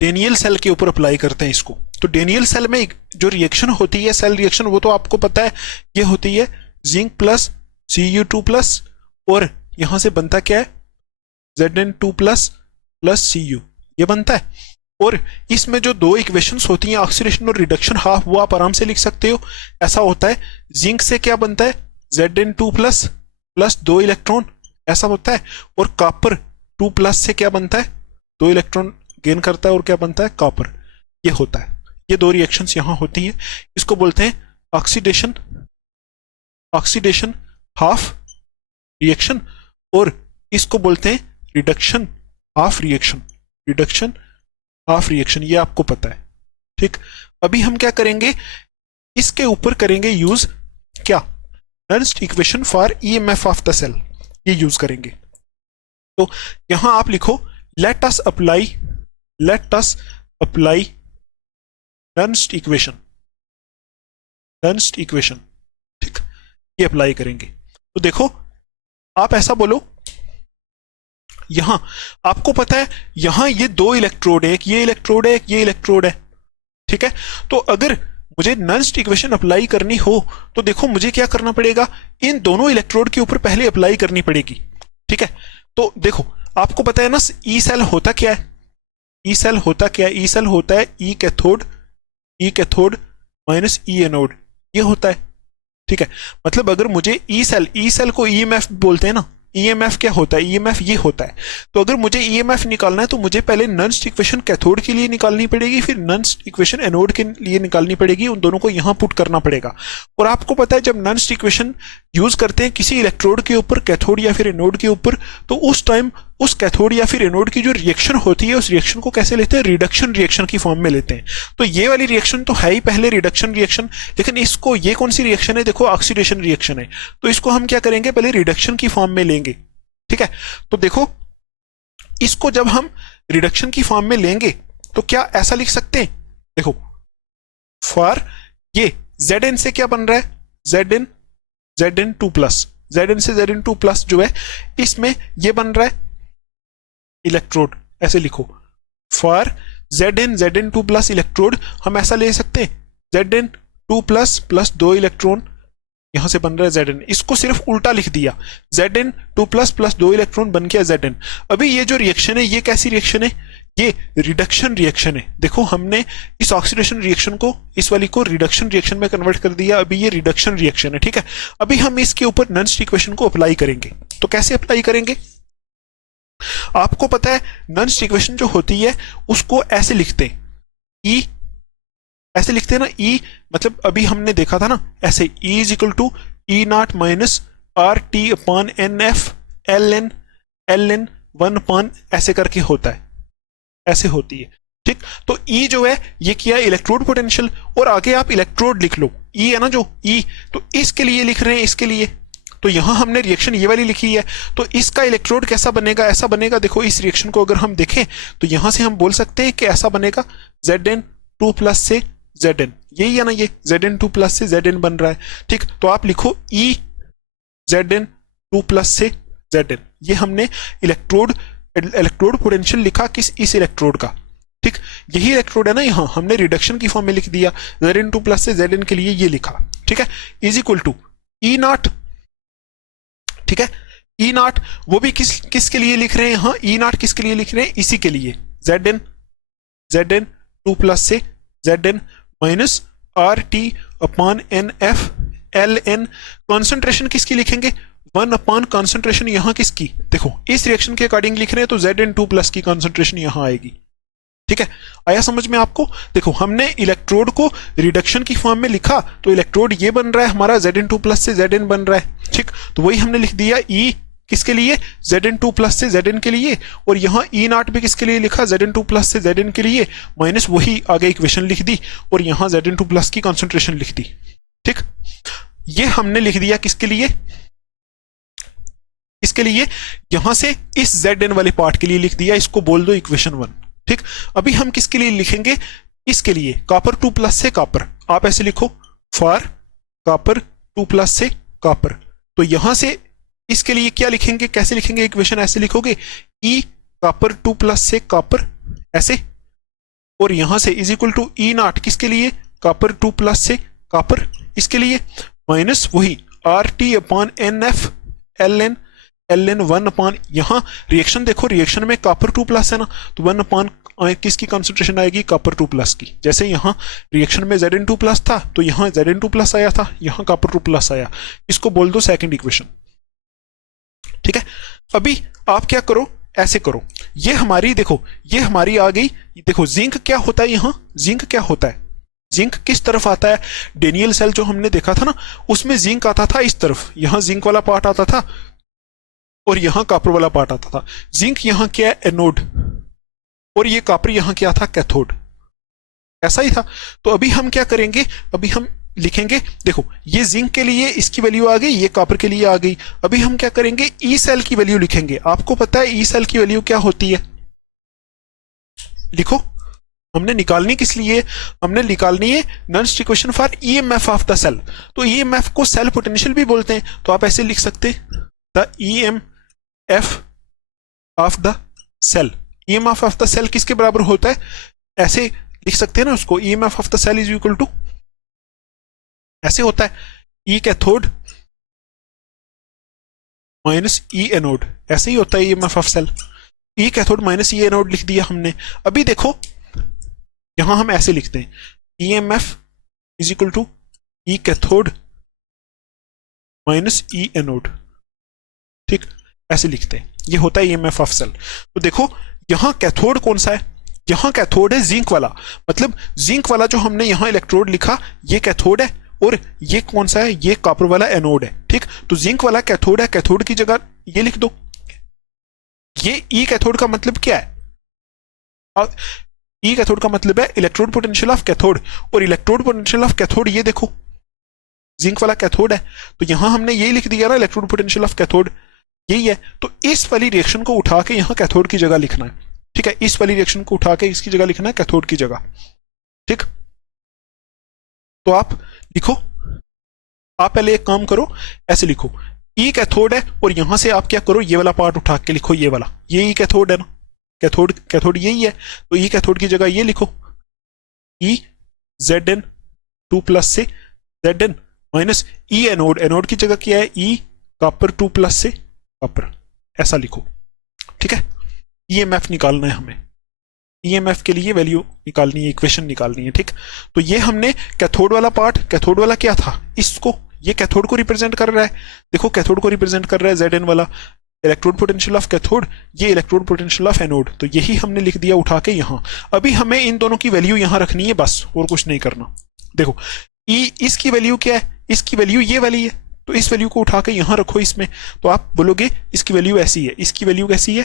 Daniell cell के ऊपर अप्लाई करते हैं इसको। तो डेनियल सेल में जो रिएक्शन होती है, सेल रिएक्शन, वो तो आपको पता है, ये होती है जिंक प्लस Cu2 प्लस, और यहां से बनता क्या है, Zn2 प्लस प्लस Cu, ये बनता है। और इसमें जो दो इक्वेशंस होती हैं, ऑक्सीडेशन और रिडक्शन हाफ, वो आप आराम से लिख सकते हो। ऐसा होता है, जिंक से क्या बनता है, Zn2 प्लस प्लस 2 इलेक्ट्रॉन, ऐसा होता है। और कॉपर 2 प्लस से क्या बनता है, 2 इलेक्ट्रॉन गेन करता है, और क्या बनता है, कॉपर, ये होता है। ये दो रिएक्शंस यहां होती हैं, इसको बोलते हैं ऑक्सीडेशन हाफ रिएक्शन, और इसको बोलते हैं रिडक्शन हाफ रिएक्शन, ये आपको पता है। ठीक, अभी हम क्या करेंगे, इसके ऊपर करेंगे यूज क्या, नॉन स्टिक equation for EMF of the cell, ये यूज करेंगे। तो यहां आप लिखो लेट अस अप्लाई नॉन स्टिक इक्वेशन, ठीक, ये अप्लाई करेंगे। तो देखो आप ऐसा बोलो, यहां आपको पता है, यहां ये 2 इलेक्ट्रोड है, एक ये इलेक्ट्रोड है, एक ये इलेक्ट्रोड है, ठीक है। तो अगर मुझे नॉन स्टिक इक्वेशन अप्लाई करनी हो, तो देखो मुझे क्या करना पड़ेगा, इन दोनों इलेक्ट्रोड के ऊपर पहले अप्लाई करनी पड़ेगी। ठीक है, तो देखो आपको पता है ना, ई सेल होता क्या है, ई सेल होता है E cathode minus E anode, ये होता है। ठीक है, मतलब अगर मुझे ई सेल को ईएमएफ बोलते हैं ना, ईएमएफ क्या होता है, ईएमएफ ये होता है। तो अगर मुझे ईएमएफ निकालना है, तो मुझे पहले नॉन स्टिक इक्वेशन कैथोड के लिए निकालनी पड़ेगी, फिर नॉन स्टिक इक्वेशन एनोड के लिए निकालनी पड़ेगी, उन दोनों को यहां पुट करना पड़ेगा। और आपको पता है, जब नॉन स्टिक इक्वेशन यूज करते हैं किसी इलेक्ट्रोड के ऊपर, कैथोड या फिर एनोड के ऊपर, तो उस टाइम उस कैथोड या फिर एनोड की जो रिएक्शन होती है, उस रिएक्शन को कैसे लेते हैं, रिडक्शन रिएक्शन की फॉर्म में लेते हैं। तो ये वाली रिएक्शन तो है ही पहले रिडक्शन रिएक्शन, लेकिन इसको, ये कौन सी रिएक्शन है, देखो ऑक्सीडेशन रिएक्शन है, तो इसको हम क्या करेंगे, पहले रिडक्शन की फॉर्म में लेंगे। ठीक है, तो देखो इसको जब हम रिडक्शन की फॉर्म में लेंगे, तो क्या ऐसा लिख सकते हैं, देखो फॉर ये Zn से क्या बन रहा है, Zn2 प्लस, Zn से Zn2 प्लस जो है, इसमें ये बन रहा है इलेक्ट्रोड, ऐसे लिखो फॉर Zn2 प्लस इलेक्ट्रोड, हम ऐसा ले सकते हैं Zn2 प्लस प्लस 2 इलेक्ट्रॉन, यहां से बन रहा है Zn, इसको सिर्फ उल्टा लिख दिया, Zn2 प्लस प्लस 2 इलेक्ट्रॉन बन गया Zn। अभी ये जो रिएक्शन है, ये कैसी रिएक्शन है, ये रिडक्शन रिएक्शन है। देखो हमने इस ऑक्सीडेशन रिएक्शन को, इस वाली को रिडक्शन रिएक्शन में कन्वर्ट कर दिया, अभी ये रिडक्शन रिएक्शन है। ठीक है, अभी हम इसके ऊपर नॉन स्टिक इक्वेशन को अप्लाई करेंगे। तो कैसे अप्लाई करेंगे, आपको पता है नॉन स्टिक इक्वेशन जो होती है उसको ऐसे लिखते हैं, ई, ऐसे लिखते हैं ना, ई मतलब अभी हमने देखा था ना, ऐसे E is equal to E not minus R T upon n F l n 1 upon ऐसे करके होता है, ऐसे होती है। ठीक, तो E जो है ये किया इलेक्ट्रोड पोटेंशियल, और आगे आप इलेक्ट्रोड लिख लो, E है ना जो E, तो इसके लिए लिख रहे हैं, इसके लिए तो यहां हमने रिएक्शन ये वाली लिखी है, तो इसका इलेक्ट्रोड कैसा बनेगा, ऐसा बनेगा। देखो इस रिएक्शन को अगर हम देखें तो यहां से हम बोल सकते हैं कि ऐसा बनेगा Zn2+ से Zn, यही है ना, ये Zn2+ से Zn बन रहा है। ठीक, तो आप लिखो E Zn2+ से Zn। ये हमने इलेक्ट्रोड पोटेंशियल लिखा किस, इस इलेक्ट्रोड का। ठीक, यही इलेक्ट्रोड है ना, यहां हमने रिडक्शन की फॉर्म में लिख दिया Zn2+ से Zn के लिए ये लिखा। ठीक है, इज इक्वल टू E0। ठीक है, E0 वो भी किसके लिए लिख रहे हैं, यहाँ E0 किसके लिए लिख रहे हैं, इसी के लिए Zn2+ से Zn minus RT/NF ln। Concentration किसकी लिखेंगे, 1 कॉन्सेंट्रेशन यहाँ किसकी, देखो इस रिएक्शन के अकॉर्डिंग लिख रहे हैं तो Zn2+ की कॉन्सेंट्रेशन यहाँ आएगी। ठीक है, आया समझ में आपको। देखो हमने इलेक्ट्रोड को रिडक्शन की फॉर्म में लिखा तो इलेक्ट्रोड ये बन रहा है हमारा Zn2+ से Zn बन रहा है। ठीक, तो वही हमने लिख दिया E किसके लिए, Zn2+ से Zn के लिए, और यहाँ E0 भी किसके लिए लिखा, Zn2+ से Zn के लिए, माइनस वही आगे इक्वेशन लिख दी और यहाँ Zn2+ की कॉन्सेंट्रेशन लिख दी। ठीक, ये हमने लिख दिया किसके लिए, इसके लिए, यहां से इस Zn वाले पार्ट के लिए लिख दिया, इसको बोल दो इक्वेशन 1। ठीक, अभी हम किसके लिए लिखेंगे, इसके लिए copper2+ से कॉपर। आप ऐसे लिखो फॉर copper2+ से कॉपर। तो यहां से इसके लिए क्या लिखेंगे, कैसे लिखेंगे इक्वेशन, ऐसे लिखोगे E copper2+ से कॉपर ऐसे, और यहां से इज इक्वल टू E0 किसके लिए, copper2+ से कॉपर इसके लिए, माइनस वही RT/NF ln 1 यहाँ रिएक्शन देखो, रिएक्शन में copper2+ है ना, तो 1 किसकी कॉन्सेंट्रेशन आएगी, copper2+ की। जैसे यहाँ रिएक्शन में Zn2+ था तो यहाँ Zn2+ आया था, यहाँ copper2+ आया, इसको बोल दो सेकंड इक्वेशन। ठीक है, अभी आप क्या करो, ऐसे करो, ये हमारी देखो, ये हमारी आ गई। देखो जिंक क्या होता है, यहाँ जिंक क्या होता है, जिंक किस तरफ आता है, डेनियल सेल जो हमने देखा था ना उसमें जिंक आता था इस तरफ, यहाँ जिंक वाला पार्ट आता था और यहाँ कॉपर वाला पार्ट आता था। जिंक यहाँ क्या है, एनोड, और ये कॉपर यहाँ क्या था, कैथोड, ऐसा ही था। तो अभी हम क्या करेंगे, अभी हम लिखेंगे, देखो ये जिंक के लिए इसकी वैल्यू आ गई, ये कॉपर के लिए आ गई। अभी हम क्या करेंगे, ई सेल की वैल्यू लिखेंगे। आपको पता है ई सेल की वैल्यू क्या होती है, लिखो, हमने निकालनी किस लिए, हमने निकालनी है नॉन equation for EMF of the cell. तो ईएमएफ को सेल पोटेंशियल भी बोलते हैं, तो आप ऐसे लिख सकते the EMF of the cell. EMF of the cell किसके बराबर होता है, ऐसे लिख सकते हैं ना उसको, EMF of the cell is equal to, ऐसे होता है E cathode minus E anode, ऐसे ही होता है EMF of cell. E cathode minus E anode लिख दिया हमने। अभी देखो यहां हम ऐसे लिखते हैं EMF is equal to E cathode minus E anode. ठीक, ऐसे लिखते हैं, ये होता है ईएमएफ ऑफ सेल। तो देखो यहां कैथोड कौन सा है, यहां कैथोड है जिंक वाला, मतलब जिंक वाला जो हमने यहां इलेक्ट्रोड लिखा ये कैथोड है, और ये कौन सा है, ये कॉपर वाला एनोड है। ठीक, तो जिंक वाला कैथोड है, कैथोड की जगह ये लिख दो। ये ई कैथोड का मतलब क्या है, ई कैथोड का मतलब है इलेक्ट्रोड पोटेंशियल ऑफ कैथोड, और इलेक्ट्रोड पोटेंशियल ऑफ कैथोड ये देखो जिंक वाला कैथोड है, तो यहां हमने ये लिख दिया ना इलेक्ट्रोड पोटेंशियल ऑफ कैथोड यही है। तो इस वाली रिएक्शन को उठा के यहां कैथोड की जगह लिखना है। ठीक है, इस वाली रिएक्शन को उठा के इसकी जगह लिखना है कैथोड की जगह। ठीक, तो आप लिखो, आप पहले एक काम करो, ऐसे लिखो ई कैथोड है, और यहां से आप क्या करो, ये वाला पार्ट उठा के लिखो, ये वाला, ये ई कैथोड है ना, कैथोड यही है, तो ई कैथोड की जगह ये लिखो ई Zn2+ से Zn minus E anode, anode की जगह क्या है ई copper2+ से कॉपर, ऐसा लिखो। ठीक है, ईएमएफ निकालना है हमें, ईएमएफ के लिए वैल्यू निकालनी है, इक्वेशन निकालनी है। ठीक, तो ये हमने कैथोड वाला पार्ट, कैथोड वाला क्या था, इसको, ये कैथोड को रिप्रेजेंट कर रहा है, देखो कैथोड को रिप्रेजेंट कर रहा है Zn वाला, इलेक्ट्रोड पोटेंशियल ऑफ कैथोड, ये इलेक्ट्रोड पोटेंशियल ऑफ एनोड, तो यही हमने लिख दिया उठा के यहाँ। अभी हमें इन दोनों की वैल्यू यहाँ रखनी है बस, और कुछ नहीं करना। देखो ई, इसकी वैल्यू क्या है, इसकी वैल्यू ये वाली है, तो इस वैल्यू को उठा के यहाँ रखो इसमें, तो आप बोलोगे इसकी वैल्यू ऐसी है, इसकी वैल्यू कैसी है,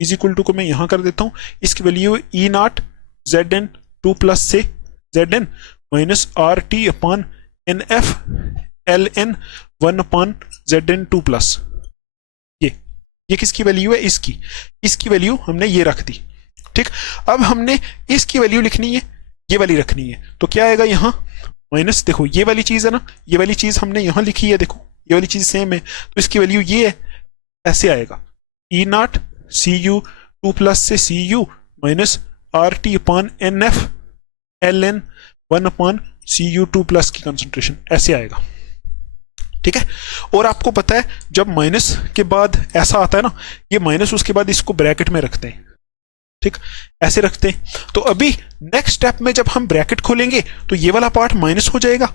इज इक्वल टू को मैं यहाँ कर देता हूँ, इसकी वैल्यू E0 Zn2+ से Zn minus RT/NF L N 1/Zn2+। ये किसकी वैल्यू है? इसकी वैल्यू हमने ये रख दी। ठीक, अब हमने इसकी वैल्यू लिखनी है, ये वाली रखनी है, तो क्या आएगा यहाँ माइनस, देखो ये वाली चीज है ना, ये वाली चीज हमने यहाँ लिखी है, देखो ये वाली चीज सेम है, तो इसकी वैल्यू ये है, ऐसे आएगा E0 Cu2+ से Cu minus RT/NF ln 1/Cu2+ की कंसंट्रेशन, ऐसे आएगा। ठीक है, और आपको पता है जब माइनस के बाद ऐसा आता है ना, ये माइनस उसके बाद इसको ब्रैकेट में रखते हैं। ठीक, ऐसे रखते हैं। तो अभी नेक्स्ट स्टेप में जब हम ब्रैकेट खोलेंगे तो ये वाला पार्ट माइनस हो जाएगा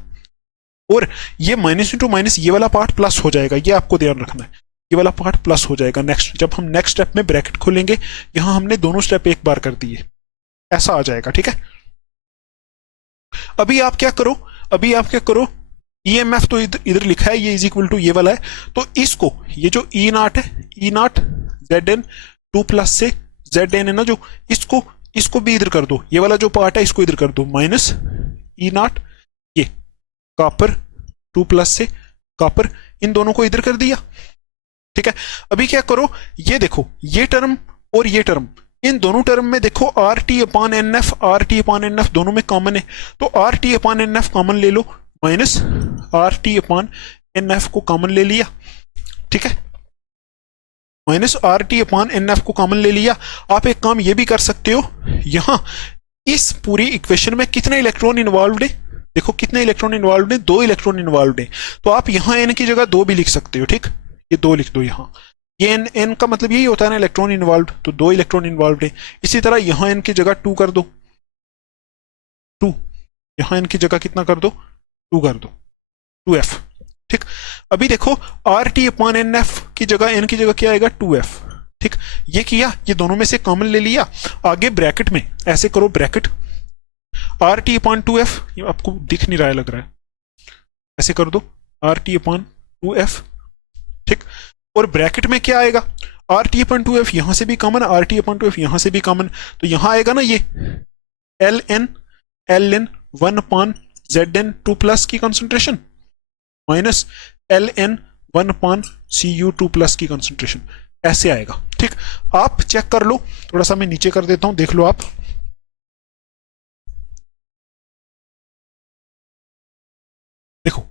और ये माइनस इंटू माइनस ये वाला पार्ट प्लस हो जाएगा। ये आपको ध्यान रखना है, ये वाला पार्ट प्लस हो जाएगा नेक्स्ट, जब हम नेक्स्ट स्टेप में ब्रैकेट खोलेंगे। यहां हमने दोनों स्टेप एक बार कर दिए, ऐसा आ जाएगा। ठीक है, अभी आप क्या करो, EMF तो इधर लिखा है, ये इज इक्वल टू ये वाला है, तो इसको, ये जो E0 है, E0 Zn2+ से Zn है ना जो, इसको भी इधर कर दो, ये वाला जो पार्ट है इसको इधर कर दो, माइनस E0 ये कॉपर 2+ से कॉपर, इन दोनों को इधर कर दिया। ठीक है, अभी क्या करो, ये देखो ये टर्म और ये टर्म, इन दोनों टर्म में देखो RT/NF दोनों में कॉमन है, तो RT/NF कॉमन ले लो, माइनस RT/NF को कॉमन ले लिया। ठीक है, माइनस RT/NF को कॉमन ले लिया। आप एक काम ये भी कर सकते हो, यहां इस पूरी इक्वेशन में कितने इलेक्ट्रॉन इन्वॉल्व है, देखो कितने इलेक्ट्रॉन इन्वॉल्व है, 2 इलेक्ट्रॉन इन्वॉल्व है, तो आप यहां n की जगह 2 भी लिख सकते हो। ठीक, ये 2 लिख दो यहां, ये n का मतलब यही होता है ना, इलेक्ट्रॉन इन्वॉल्व, तो 2 इलेक्ट्रॉन इन्वॉल्व है। इसी तरह यहां n की जगह 2 कर दो, 2, यहां n की जगह कितना कर दो, 2 कर दो, 2f। ठीक, अभी देखो RT/NF की जगह n की जगह क्या आएगा, 2f। ठीक, ये किया, ये दोनों में से कॉमन ले लिया। आगे ब्रैकेट में ऐसे करो, ब्रैकेट RT/2f, ये आपको दिख नहीं रहा है लग रहा है, ऐसे कर दो RT/2f। ठीक, और ब्रैकेट में क्या आएगा, RT/2f यहां से भी कॉमन, RT/2f यहां से भी कॉमन, तो यहां आएगा ना ये ln 1/Zn2+ की कंसंट्रेशन माइनस ln 1/Cu2+ की कंसंट्रेशन, ऐसे आएगा। ठीक, आप चेक कर लो, थोड़ा सा मैं नीचे कर देता हूं, देख लो आप। देखो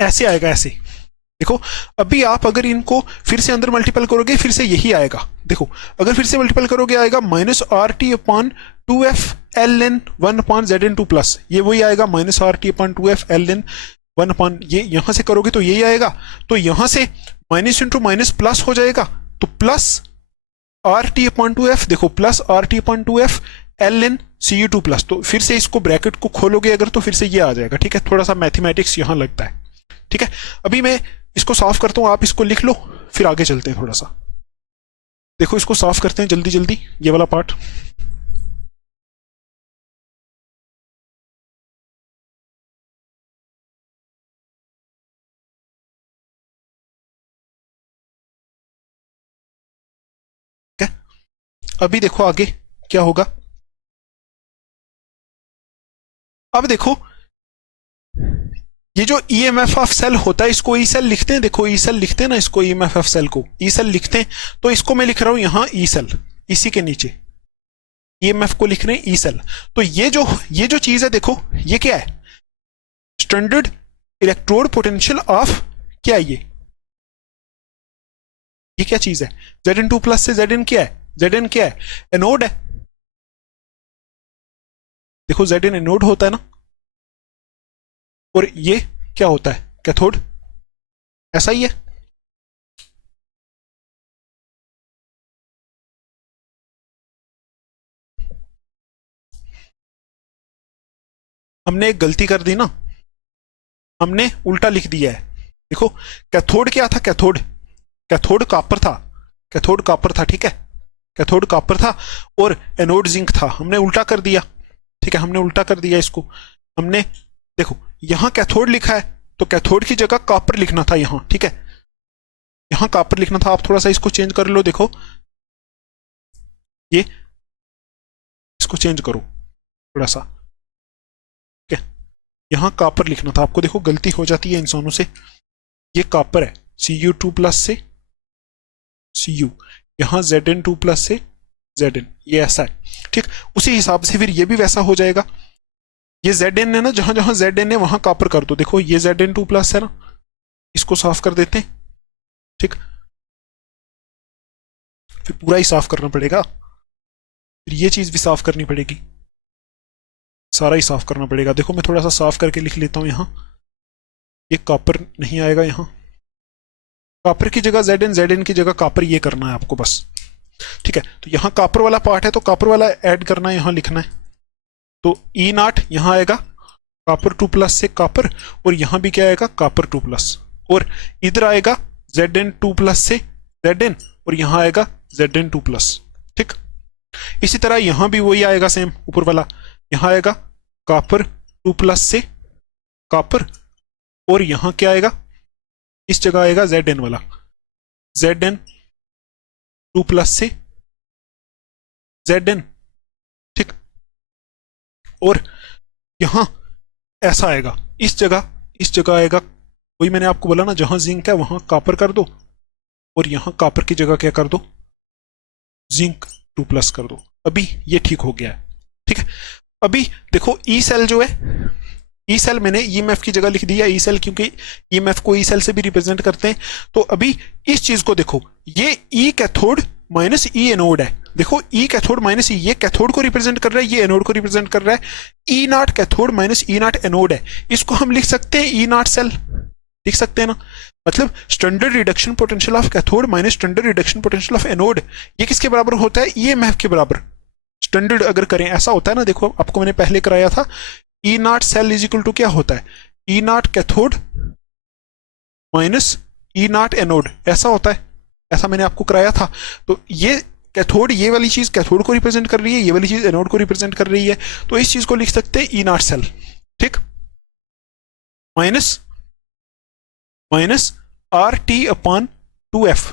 ऐसे आएगा, ऐसे देखो। अभी आप अगर इनको फिर से अंदर मल्टीपल करोगे, फिर से यही आएगा। देखो अगर फिर से मल्टीपल करोगे आएगा माइनस RT/2f ln 1/Zn2+, ये वही आएगा माइनस RT/2f ln 1, ये यहां से करोगे तो यही आएगा, तो यहां से माइनस इंटू माइनस प्लस हो जाएगा, तो प्लस RT/2f, देखो प्लस RT/2f ln Cu2+, तो फिर से इसको ब्रैकेट को खोलोगे अगर तो फिर से ये आ जाएगा। ठीक है, थोड़ा सा मैथमेटिक्स यहां लगता है। ठीक है, अभी मैं इसको साफ करता हूं, आप इसको लिख लो, फिर आगे चलते हैं थोड़ा सा। देखो इसको साफ करते हैं जल्दी जल्दी, ये वाला पार्ट। ठीक है, अभी देखो आगे क्या होगा। अब देखो ये जो EMF ऑफ सेल होता है, इसको ई सेल लिखते हैं, देखो ई सेल लिखते हैं ना, इसको EMF ऑफ सेल को ई सेल लिखते हैं, तो इसको मैं लिख रहा हूं यहां ई सेल, इसी के नीचे EMF को लिख रहे हैं ई सेल। तो ये जो चीज है, देखो ये क्या है, स्टैंडर्ड इलेक्ट्रोड पोटेंशियल ऑफ, क्या है ये क्या चीज है, Zn2+ से Zn क्या है, Zn क्या है, एनोड है। देखो Zn एनोड होता है ना, और ये क्या होता है, कैथोड, ऐसा ही है। हमने एक गलती कर दी ना, हमने उल्टा लिख दिया है। देखो कैथोड क्या था, कैथोड कॉपर था, कैथोड कॉपर था। ठीक है, कैथोड कॉपर था और एनोड जिंक था, हमने उल्टा कर दिया। ठीक है, हमने उल्टा कर दिया इसको, हमने देखो यहां कैथोड लिखा है, तो कैथोड की जगह कॉपर लिखना था यहां। ठीक है, यहां कॉपर लिखना था, आप थोड़ा सा इसको चेंज कर लो, देखो ये इसको चेंज करो थोड़ा सा। ठीक है, यहाँ कापर लिखना था आपको। देखो गलती हो जाती है इंसानों से। ये कापर है Cu2 प्लस से Cu, यहाँ Zn2 प्लस से Zn, ये ऐसा है। ठीक, उसी हिसाब से फिर ये भी वैसा हो जाएगा। ये Zn है ना, जहां जहां Zn है वहां कापर कर दो। देखो ये Zn2 प्लस है ना, इसको साफ कर देते हैं। ठीक, फिर पूरा ही साफ करना पड़ेगा, फिर ये चीज भी साफ करनी पड़ेगी, सारा ही साफ करना पड़ेगा। देखो मैं थोड़ा सा साफ करके लिख लेता हूँ। यहाँ ये कापर नहीं आएगा, यहाँ कापर की जगह Zn, Zn की जगह कापर, ये करना है आपको बस। ठीक है, तो यहाँ कापर वाला पार्ट है तो कापर वाला ऐड करना है, यहाँ लिखना है। तो E0 यहाँ आएगा कापर 2 प्लस से कापर, और यहाँ भी क्या आएगा कापर 2 प्लस, और इधर आएगा Zn2 प्लस से Zn, और यहाँ आएगा Zn2 प्लस। ठीक, इसी तरह यहाँ भी वही आएगा सेम ऊपर वाला। यहाँ आएगा कापर 2 प्लस से कापर, और यहाँ क्या आएगा, इस जगह आएगा Zn वाला, Zn2 प्लस से Zn। ठीक, और यहां ऐसा आएगा, इस जगह आएगा, वही मैंने आपको बोला ना, जहां जिंक है वहां कापर कर दो, और यहां कापर की जगह क्या कर दो, जिंक 2 प्लस कर दो। अभी ये ठीक हो गया है। ठीक है, अभी देखो ई सेल जो है, ई सेल मैंने ईएमएफ की जगह लिख दिया ई सेल, क्योंकि ईएमएफ को ई सेल से भी रिप्रेजेंट करते हैं। तो अभी इस चीज को देखो, ये ई कैथोड माइनस ई एनोड है। देखो ई कैथोड माइनस ई, ये कैथोड को रिप्रेजेंट कर रहा है, ये एनोड को रिप्रेजेंट कर रहा है। E nought cathode minus E nought anode है, इसको हम लिख सकते हैं ई नॉट सेल, लिख सकते हैं ना। मतलब standard reduction potential of cathode minus standard reduction potential of anode, ये किसके बराबर होता है, ईएमएफ के बराबर। स्टैंडर्ड अगर करें ऐसा होता है ना, देखो आपको मैंने पहले कराया था, E not cell is equal to क्या होता है, E nought cathode minus E nought anode, ऐसा होता है, ऐसा मैंने आपको कराया था। तो ये कैथोड, ये वाली चीज कैथोड को रिप्रेजेंट कर रही है, ये वाली चीज एनोड को रिप्रेजेंट कर रही है, तो इस चीज को लिख सकते हैं ई नॉट सेल। ठीक, minus minus R T upon 2f।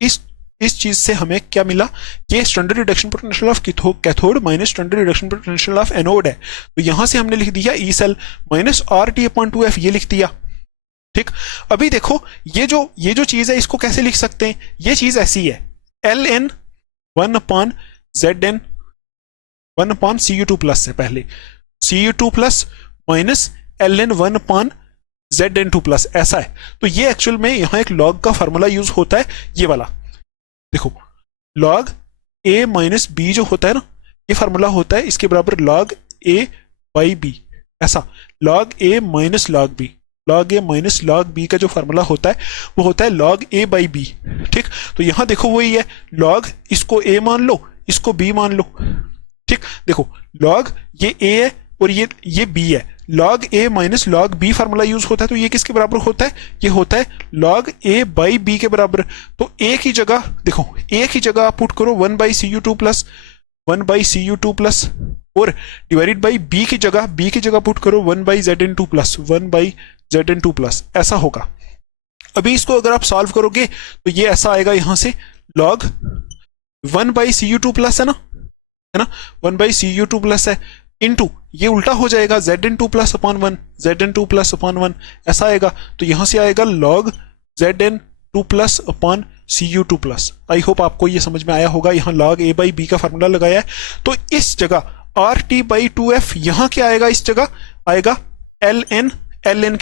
इस चीज से हमें क्या मिला, ये standard reduction potential of cathode minus standard reduction potential of anode है। तो यहां से हमने लिख दिया E cell minus R T upon 2f, ये लिख दिया। ठीक, अभी देखो ये जो चीज है इसको कैसे लिख सकते हैं, ये चीज ऐसी है, l n 1 upon Zn 1 upon Cu2 plus से पहले Cu2 plus minus Ln 1 upon Zn2 plus, ऐसा है। तो ये एक्चुअल में यहां एक लॉग का फार्मूला यूज होता है, ये वाला देखो, लॉग a माइनस बी जो होता है ना, ये फार्मूला होता है इसके बराबर लॉग a बाई बी, ऐसा log a minus log B, log a minus log b का जो फार्मूला होता है वो होता है लॉग a बाई बी। ठीक, तो यहां देखो वही है, लॉग इसको a मान लो, इसको b मान लो। ठीक, देखो लॉग ये a है और ये b है, log a minus log b formula use होता है, तो ये किसके बराबर होता है, ये होता है लॉग a बाई b के बराबर। तो a की जगह देखो, a की जगह आप पुट करो 1 by Cu2 plus 1 by Cu2 plus, और डिवाइडेड बाई b की जगह पुट करो 1 by Zn2 plus 1 by Zn2 plus, ऐसा होगा। अभी इसको अगर आप सॉल्व करोगे तो ये ऐसा आएगा, यहां से लॉग 1 बाई Cu2 प्लस है ना 1 बाई Cu2 प्लस है, इनटू ये उल्टा हो जाएगा Zn2 plus upon 1, Zn2 plus upon 1, ऐसा आएगा। तो यहां से आएगा log Zn2 plus upon Cu2 plus. I hope आपको ये समझ में आया होगा। यहाँ लॉग a बाई बी का फार्मूला लगाया है, तो इस जगह आर टी बाई 2f, यहाँ क्या आएगा, इस जगह आएगा ln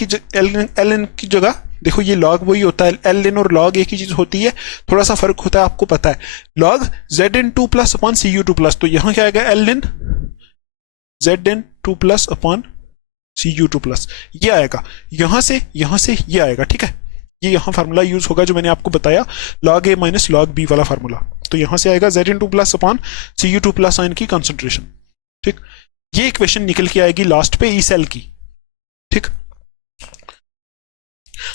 की जगह देखो, ये लॉग वही होता है, ln और लॉग एक ही चीज होती है, थोड़ा सा फर्क होता है आपको पता है, log Zn2 plus upon Cu2 plus, तो यहाँ क्या आएगा ln Zn2 plus upon Cu2 plus, ये आएगा। यहां से ये आएगा। ठीक है, ये यहाँ फार्मूला यूज होगा जो मैंने आपको बताया, log a minus log b वाला फार्मूला। तो यहां से आएगा Zn2 plus upon Cu2 plus ion की कॉन्सेंट्रेशन। ठीक, ये इक्वेशन निकल के आएगी लास्ट पे ई सेल की। ठीक,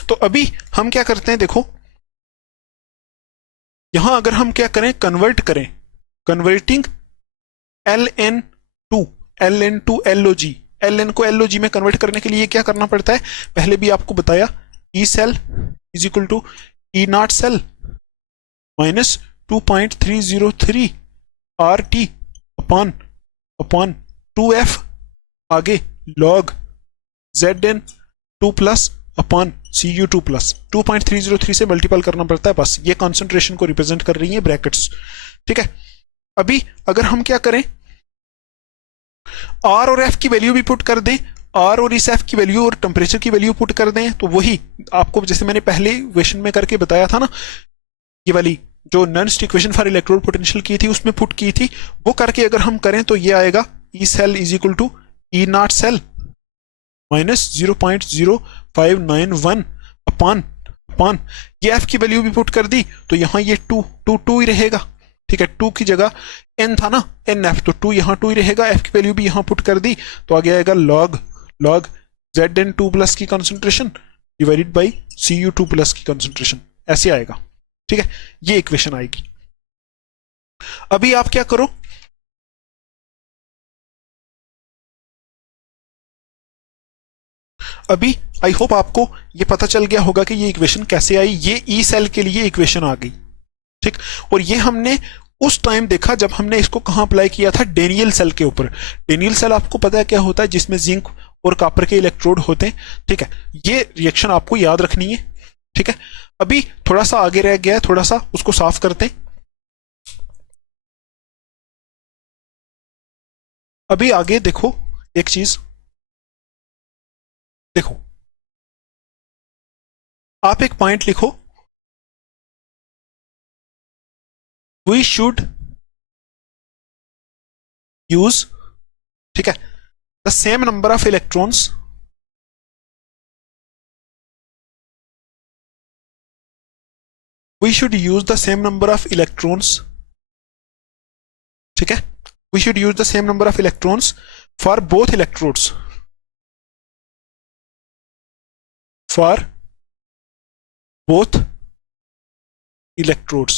तो अभी हम क्या करते हैं, देखो यहां अगर हम क्या करें, कन्वर्ट करें, converting ln to LOG, ln को LOG में कन्वर्ट करने के लिए क्या करना पड़ता है, पहले भी आपको बताया, E cell is equal to E not cell minus 2.303 R T upon 2f, आगे लॉग Zn2+ अपॉन Cu2+, 2.303 से मल्टीपल करना पड़ता है, बस ये कॉन्सेंट्रेशन को रिप्रेजेंट कर रही है ब्रैकेट्स। ठीक है, अभी अगर हम क्या करें, आर और एफ की वैल्यू भी पुट कर दें, आर और इस एफ की वैल्यू और टेम्परेचर की वैल्यू पुट कर दें, तो वही आपको जैसे मैंने पहले इक्वेशन में करके बताया था ना, ये वाली जो Nernst equation for electrode potential की थी उसमें पुट की थी, वो करके अगर हम करें तो ये आएगा E cell is equal to E not cell minus 0.0591 upon upon ये एफ की वैल्यू भी पुट कर दी, तो यहाँ ये टू ही रहेगा। ठीक है, 2 की जगह n था ना, एन एफ, तो 2 यहाँ 2 ही रहेगा, एफ की वैल्यू भी यहाँ पुट कर दी, तो आगे आएगा लॉग Zn2+ की कॉन्सेंट्रेशन डिवाइडेड बाई Cu2+ की कॉन्सेंट्रेशन, ऐसे आएगा। ठीक है, ये इक्वेशन आएगी। अभी आप क्या करो, अभी आई होप आपको ये पता चल गया होगा कि ये इक्वेशन कैसे आई, ये ई सेल के लिए इक्वेशन आ गई। ठीक, और ये हमने उस टाइम देखा जब हमने इसको कहां अप्लाई किया था, डेनियल सेल के ऊपर। डेनियल सेल आपको पता है क्या होता है, जिसमें जिंक और कॉपर के इलेक्ट्रोड होते हैं। ठीक है, ये रिएक्शन आपको याद रखनी है। ठीक है, अभी थोड़ा सा आगे रह गया है, थोड़ा सा उसको साफ करते हैं। अभी आगे देखो एक चीज, देखो आप एक पॉइंट लिखो, वी शुड यूज, ठीक है, the same number of electrons we should use the same number of electrons, ठीक है, we should use the same number of electrons for both electrodes, for both electrodes,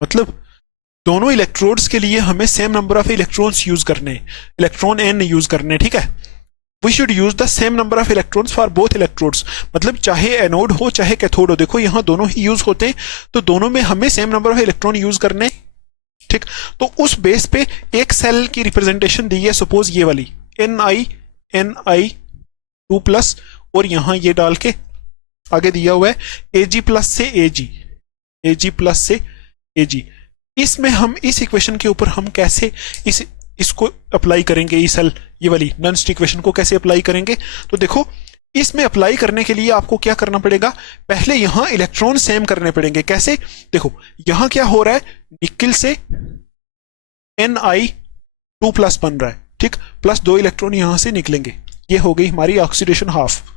मतलब दोनों electrodes के लिए हमें same number of electrons use करने, electron n use करने। ठीक है, we should use the same number of electrons for both electrodes, मतलब चाहे एनोड हो चाहे कैथोड हो, देखो यहाँ दोनों ही यूज होते हैं, तो दोनों में हमें same number of electron use करने। ठीक, तो उस बेस पे एक सेल की रिप्रेजेंटेशन दी है, सपोज ये वाली Ni2+, और यहाँ ये डाल के आगे दिया हुआ है Ag+ से Ag+ से Ag। इसमें हम इस इक्वेशन के ऊपर हम कैसे इसको अप्लाई करेंगे, इस सेल ये वाली नॉन-स्टिक इक्वेशन को कैसे अप्लाई करेंगे, तो देखो इसमें अप्लाई करने के लिए आपको क्या करना पड़ेगा, पहले यहां इलेक्ट्रॉन सेम करने पड़ेंगे। कैसे, देखो यहां क्या हो रहा है, निकिल से Ni2+ बन रहा है, ठीक, प्लस 2 इलेक्ट्रॉन यहां से निकलेंगे, ये हो गई हमारी ऑक्सीडेशन हाफ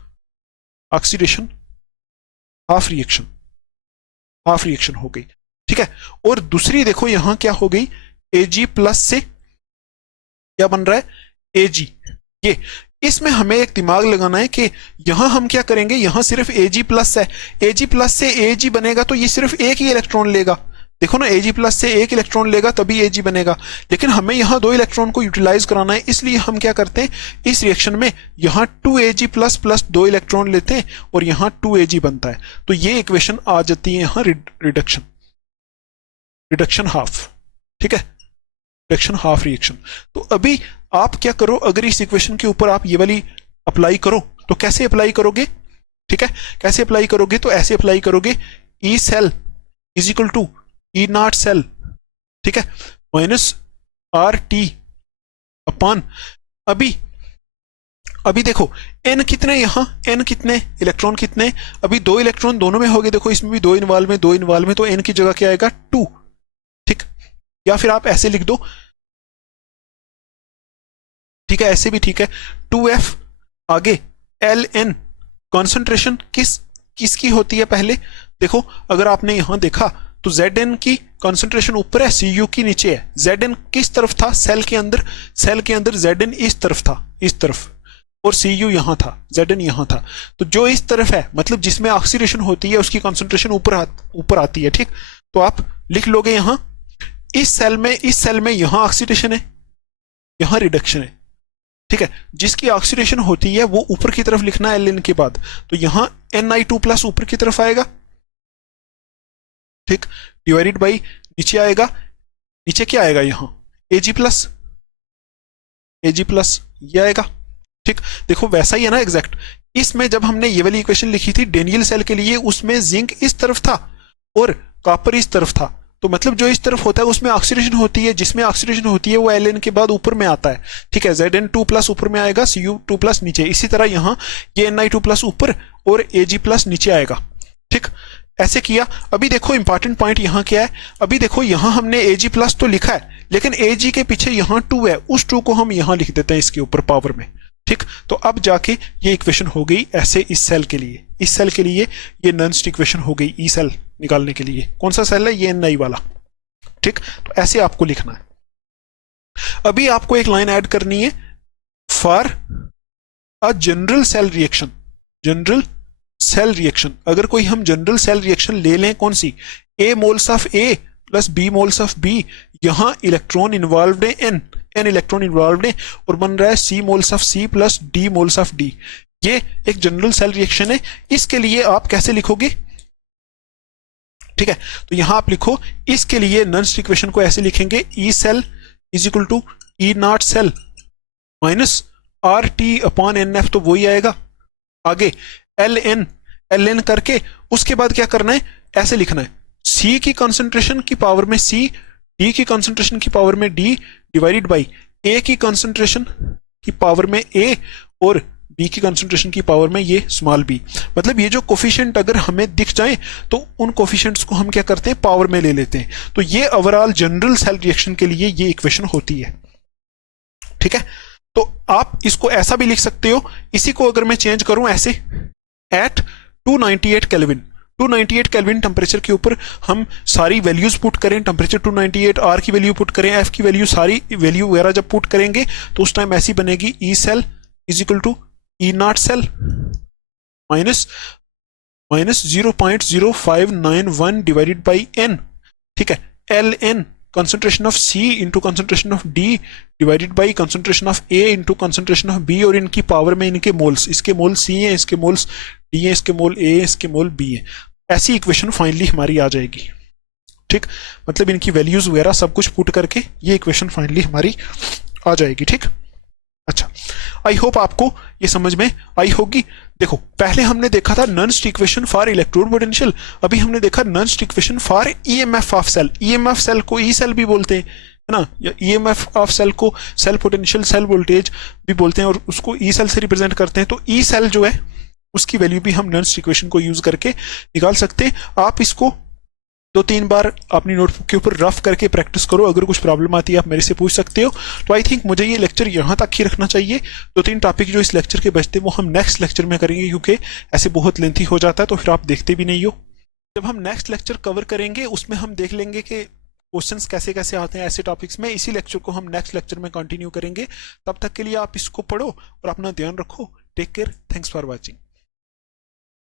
रिएक्शन हो गई। ठीक है, और दूसरी देखो यहां क्या हो गई, Ag+ से क्या बन रहा है, Ag। ये इसमें हमें एक दिमाग लगाना है कि यहां हम क्या करेंगे, यहां सिर्फ Ag+ है, Ag+ से Ag बनेगा तो ये सिर्फ एक ही इलेक्ट्रॉन लेगा, देखो ना, Ag+ से एक इलेक्ट्रॉन लेगा तभी Ag बनेगा, लेकिन हमें यहां 2 इलेक्ट्रॉन को यूटिलाइज कराना है, इसलिए हम क्या करते हैं, इस रिएक्शन में यहां 2Ag+ प्लस 2 इलेक्ट्रॉन लेते हैं और यहां 2Ag बनता है, तो ये इक्वेशन आ जाती है यहां रिडक्शन हाफ। ठीक है, रिडक्शन हाफ रिएक्शन। तो अभी आप क्या करो, अगर इस इक्वेशन के ऊपर आप ये वाली अप्लाई करो तो कैसे अप्लाई करोगे, ठीक है, कैसे अप्लाई करोगे, तो ऐसे अप्लाई करोगे, E cell is equal to E not cell, ठीक है, माइनस RT अपॉन, अभी देखो n कितने, यहां n कितने, इलेक्ट्रॉन कितने, अभी 2 इलेक्ट्रॉन दोनों में हो गए, देखो इसमें भी 2 इन्वॉल्व में, तो n की जगह क्या आएगा 2। ठीक, या फिर आप ऐसे लिख दो, ठीक है, ऐसे भी ठीक है, 2F आगे Ln, कॉन्सेंट्रेशन किसकी होती है, पहले देखो अगर आपने यहां देखा तो Zn की कॉन्सेंट्रेशन ऊपर है, Cu की नीचे है, Zn किस तरफ था, सेल के अंदर Zn इस तरफ था, इस तरफ, और Cu यहां था, Zn यहां था, तो जो इस तरफ है मतलब जिसमें ऑक्सीडेशन होती है उसकी कॉन्सेंट्रेशन ऊपर आती है। ठीक, तो आप लिख लोगे यहां, इस सेल में यहां ऑक्सीडेशन है, यहां रिडक्शन है। ठीक है, जिसकी ऑक्सीडेशन होती है वो ऊपर की तरफ लिखना है Ln के बाद, तो यहां Ni2+ ऊपर की तरफ आएगा, ठीक, डिवाइडेड बाई नीचे आएगा, नीचे क्या आएगा, यहां Ag+ ये आएगा। ठीक, देखो वैसा ही है ना एग्जैक्ट। इसमें जब हमने ये वाली इक्वेशन लिखी थी डेनियल सेल के लिए, उसमें जिंक इस तरफ था और कॉपर इस तरफ था, तो मतलब जो इस तरफ होता है उसमें ऑक्सीडेशन होती है, जिसमें ऑक्सीडेशन होती है वो Ln के बाद ऊपर में आता है। ठीक है, Zn2+ ऊपर में आएगा, Cu2+ नीचे। इसी तरह यहाँ ये Ni2+ ऊपर और Ag+ नीचे आएगा। ठीक, ऐसे किया। अभी देखो इंपॉर्टेंट पॉइंट यहाँ क्या है, अभी देखो यहाँ हमने Ag+ तो लिखा है, लेकिन Ag के पीछे यहाँ 2 है, उस 2 को हम यहाँ लिख देते हैं इसके ऊपर पावर में। ठीक, तो अब जाके ये इक्वेशन हो गई ऐसे इस सेल के लिए, इस सेल के लिए ये नॉनस्ट इक्वेशन हो गई ई सेल निकालने के लिए। कौन सा सेल है, ये Ni वाला। ठीक, तो ऐसे आपको लिखना है। अभी आपको एक लाइन ऐड करनी है, for a general cell reaction. General cell reaction, अगर कोई हम जनरल सेल रिएक्शन ले लें, कौन सी, A moles of A plus B moles of B, यहां इलेक्ट्रॉन इन्वॉल्व है n इलेक्ट्रॉन इन्वॉल्व है, और बन रहा है C moles of C plus D moles of D। ये एक जनरल सेल रिएक्शन है। इसके लिए आप कैसे लिखोगे, ठीक है, तो यहां आप लिखो, इसके लिए नॉनस्ट इक्वेशन को ऐसे लिखेंगे, E cell is equal to E naught cell minus RT upon NF, तो वही आएगा। आगे ln करके उसके बाद क्या करना है, ऐसे लिखना है, C की कंसंट्रेशन की पावर में C, D की कंसंट्रेशन की पावर में D डिवाइडेड बाई A की कंसंट्रेशन की पावर में A और B की कंसंट्रेशन की पावर में ये स्मॉल b। मतलब ये जो कोफिशिएंट अगर हमें दिख जाए तो उन कोफिशिएंट्स को हम क्या करते हैं, पावर में ले लेते हैं। तो ये ओवरऑल जनरल सेल रिएक्शन के लिए ये इक्वेशन होती है। ठीक है, तो आप इसको ऐसा भी लिख सकते हो, इसी को अगर मैं चेंज करूं ऐसे, एट 298 केल्विन, 298 केल्विन टेम्परेचर के ऊपर हम सारी वैल्यूज पुट करें, टेम्परेचर 298, आर की वैल्यू पुट करें, एफ की वैल्यू, सारी वैल्यू वगैरह जब पुट करेंगे तो उस टाइम ऐसी बनेगी, E cell is equal to E not cell minus 0.0591 divided by n. ठीक है, l n concentration of C into concentration of D divided by concentration of A into concentration of B, और इनकी power में इनके moles, इसके मोल C हैं, इसके moles D हैं, इसके मोल A है, इसके मोल B है। ऐसी इक्वेशन फाइनली हमारी आ जाएगी। ठीक, मतलब इनकी वैल्यूज वगैरह सब कुछ पुट करके ये इक्वेशन फाइनली हमारी आ जाएगी। ठीक, अच्छा, आई होप आपको ये समझ में आई होगी। देखो पहले हमने देखा था Nernst equation for electrode potential, अभी हमने देखा Nernst equation for EMF of cell. EMF cell को ई सेल भी बोलते हैं, है ना, या ईएमएफ ऑफ सेल को सेल पोटेंशियल, सेल वोल्टेज भी बोलते हैं, और उसको ई सेल से रिप्रेजेंट करते हैं। तो ई सेल जो है उसकी वैल्यू भी हम नॉनस्ट इक्वेशन को यूज करके निकाल सकते हैं। आप इसको 2-3 बार अपनी नोटबुक के ऊपर रफ करके प्रैक्टिस करो, अगर कुछ प्रॉब्लम आती है आप मेरे से पूछ सकते हो। तो आई थिंक मुझे ये लेक्चर यहाँ तक ही रखना चाहिए। 2-3 टॉपिक जो इस लेक्चर के बचते हैं वो हम नेक्स्ट लेक्चर में करेंगे, क्योंकि ऐसे बहुत लेंथी हो जाता है तो फिर आप देखते भी नहीं हो। जब हम नेक्स्ट लेक्चर कवर करेंगे उसमें हम देख लेंगे कि क्वेश्चंस कैसे कैसे आते हैं ऐसे टॉपिक्स में। इसी लेक्चर को हम नेक्स्ट लेक्चर में कंटिन्यू करेंगे। तब तक के लिए आप इसको पढ़ो और अपना ध्यान रखो। Take care, thanks for watching.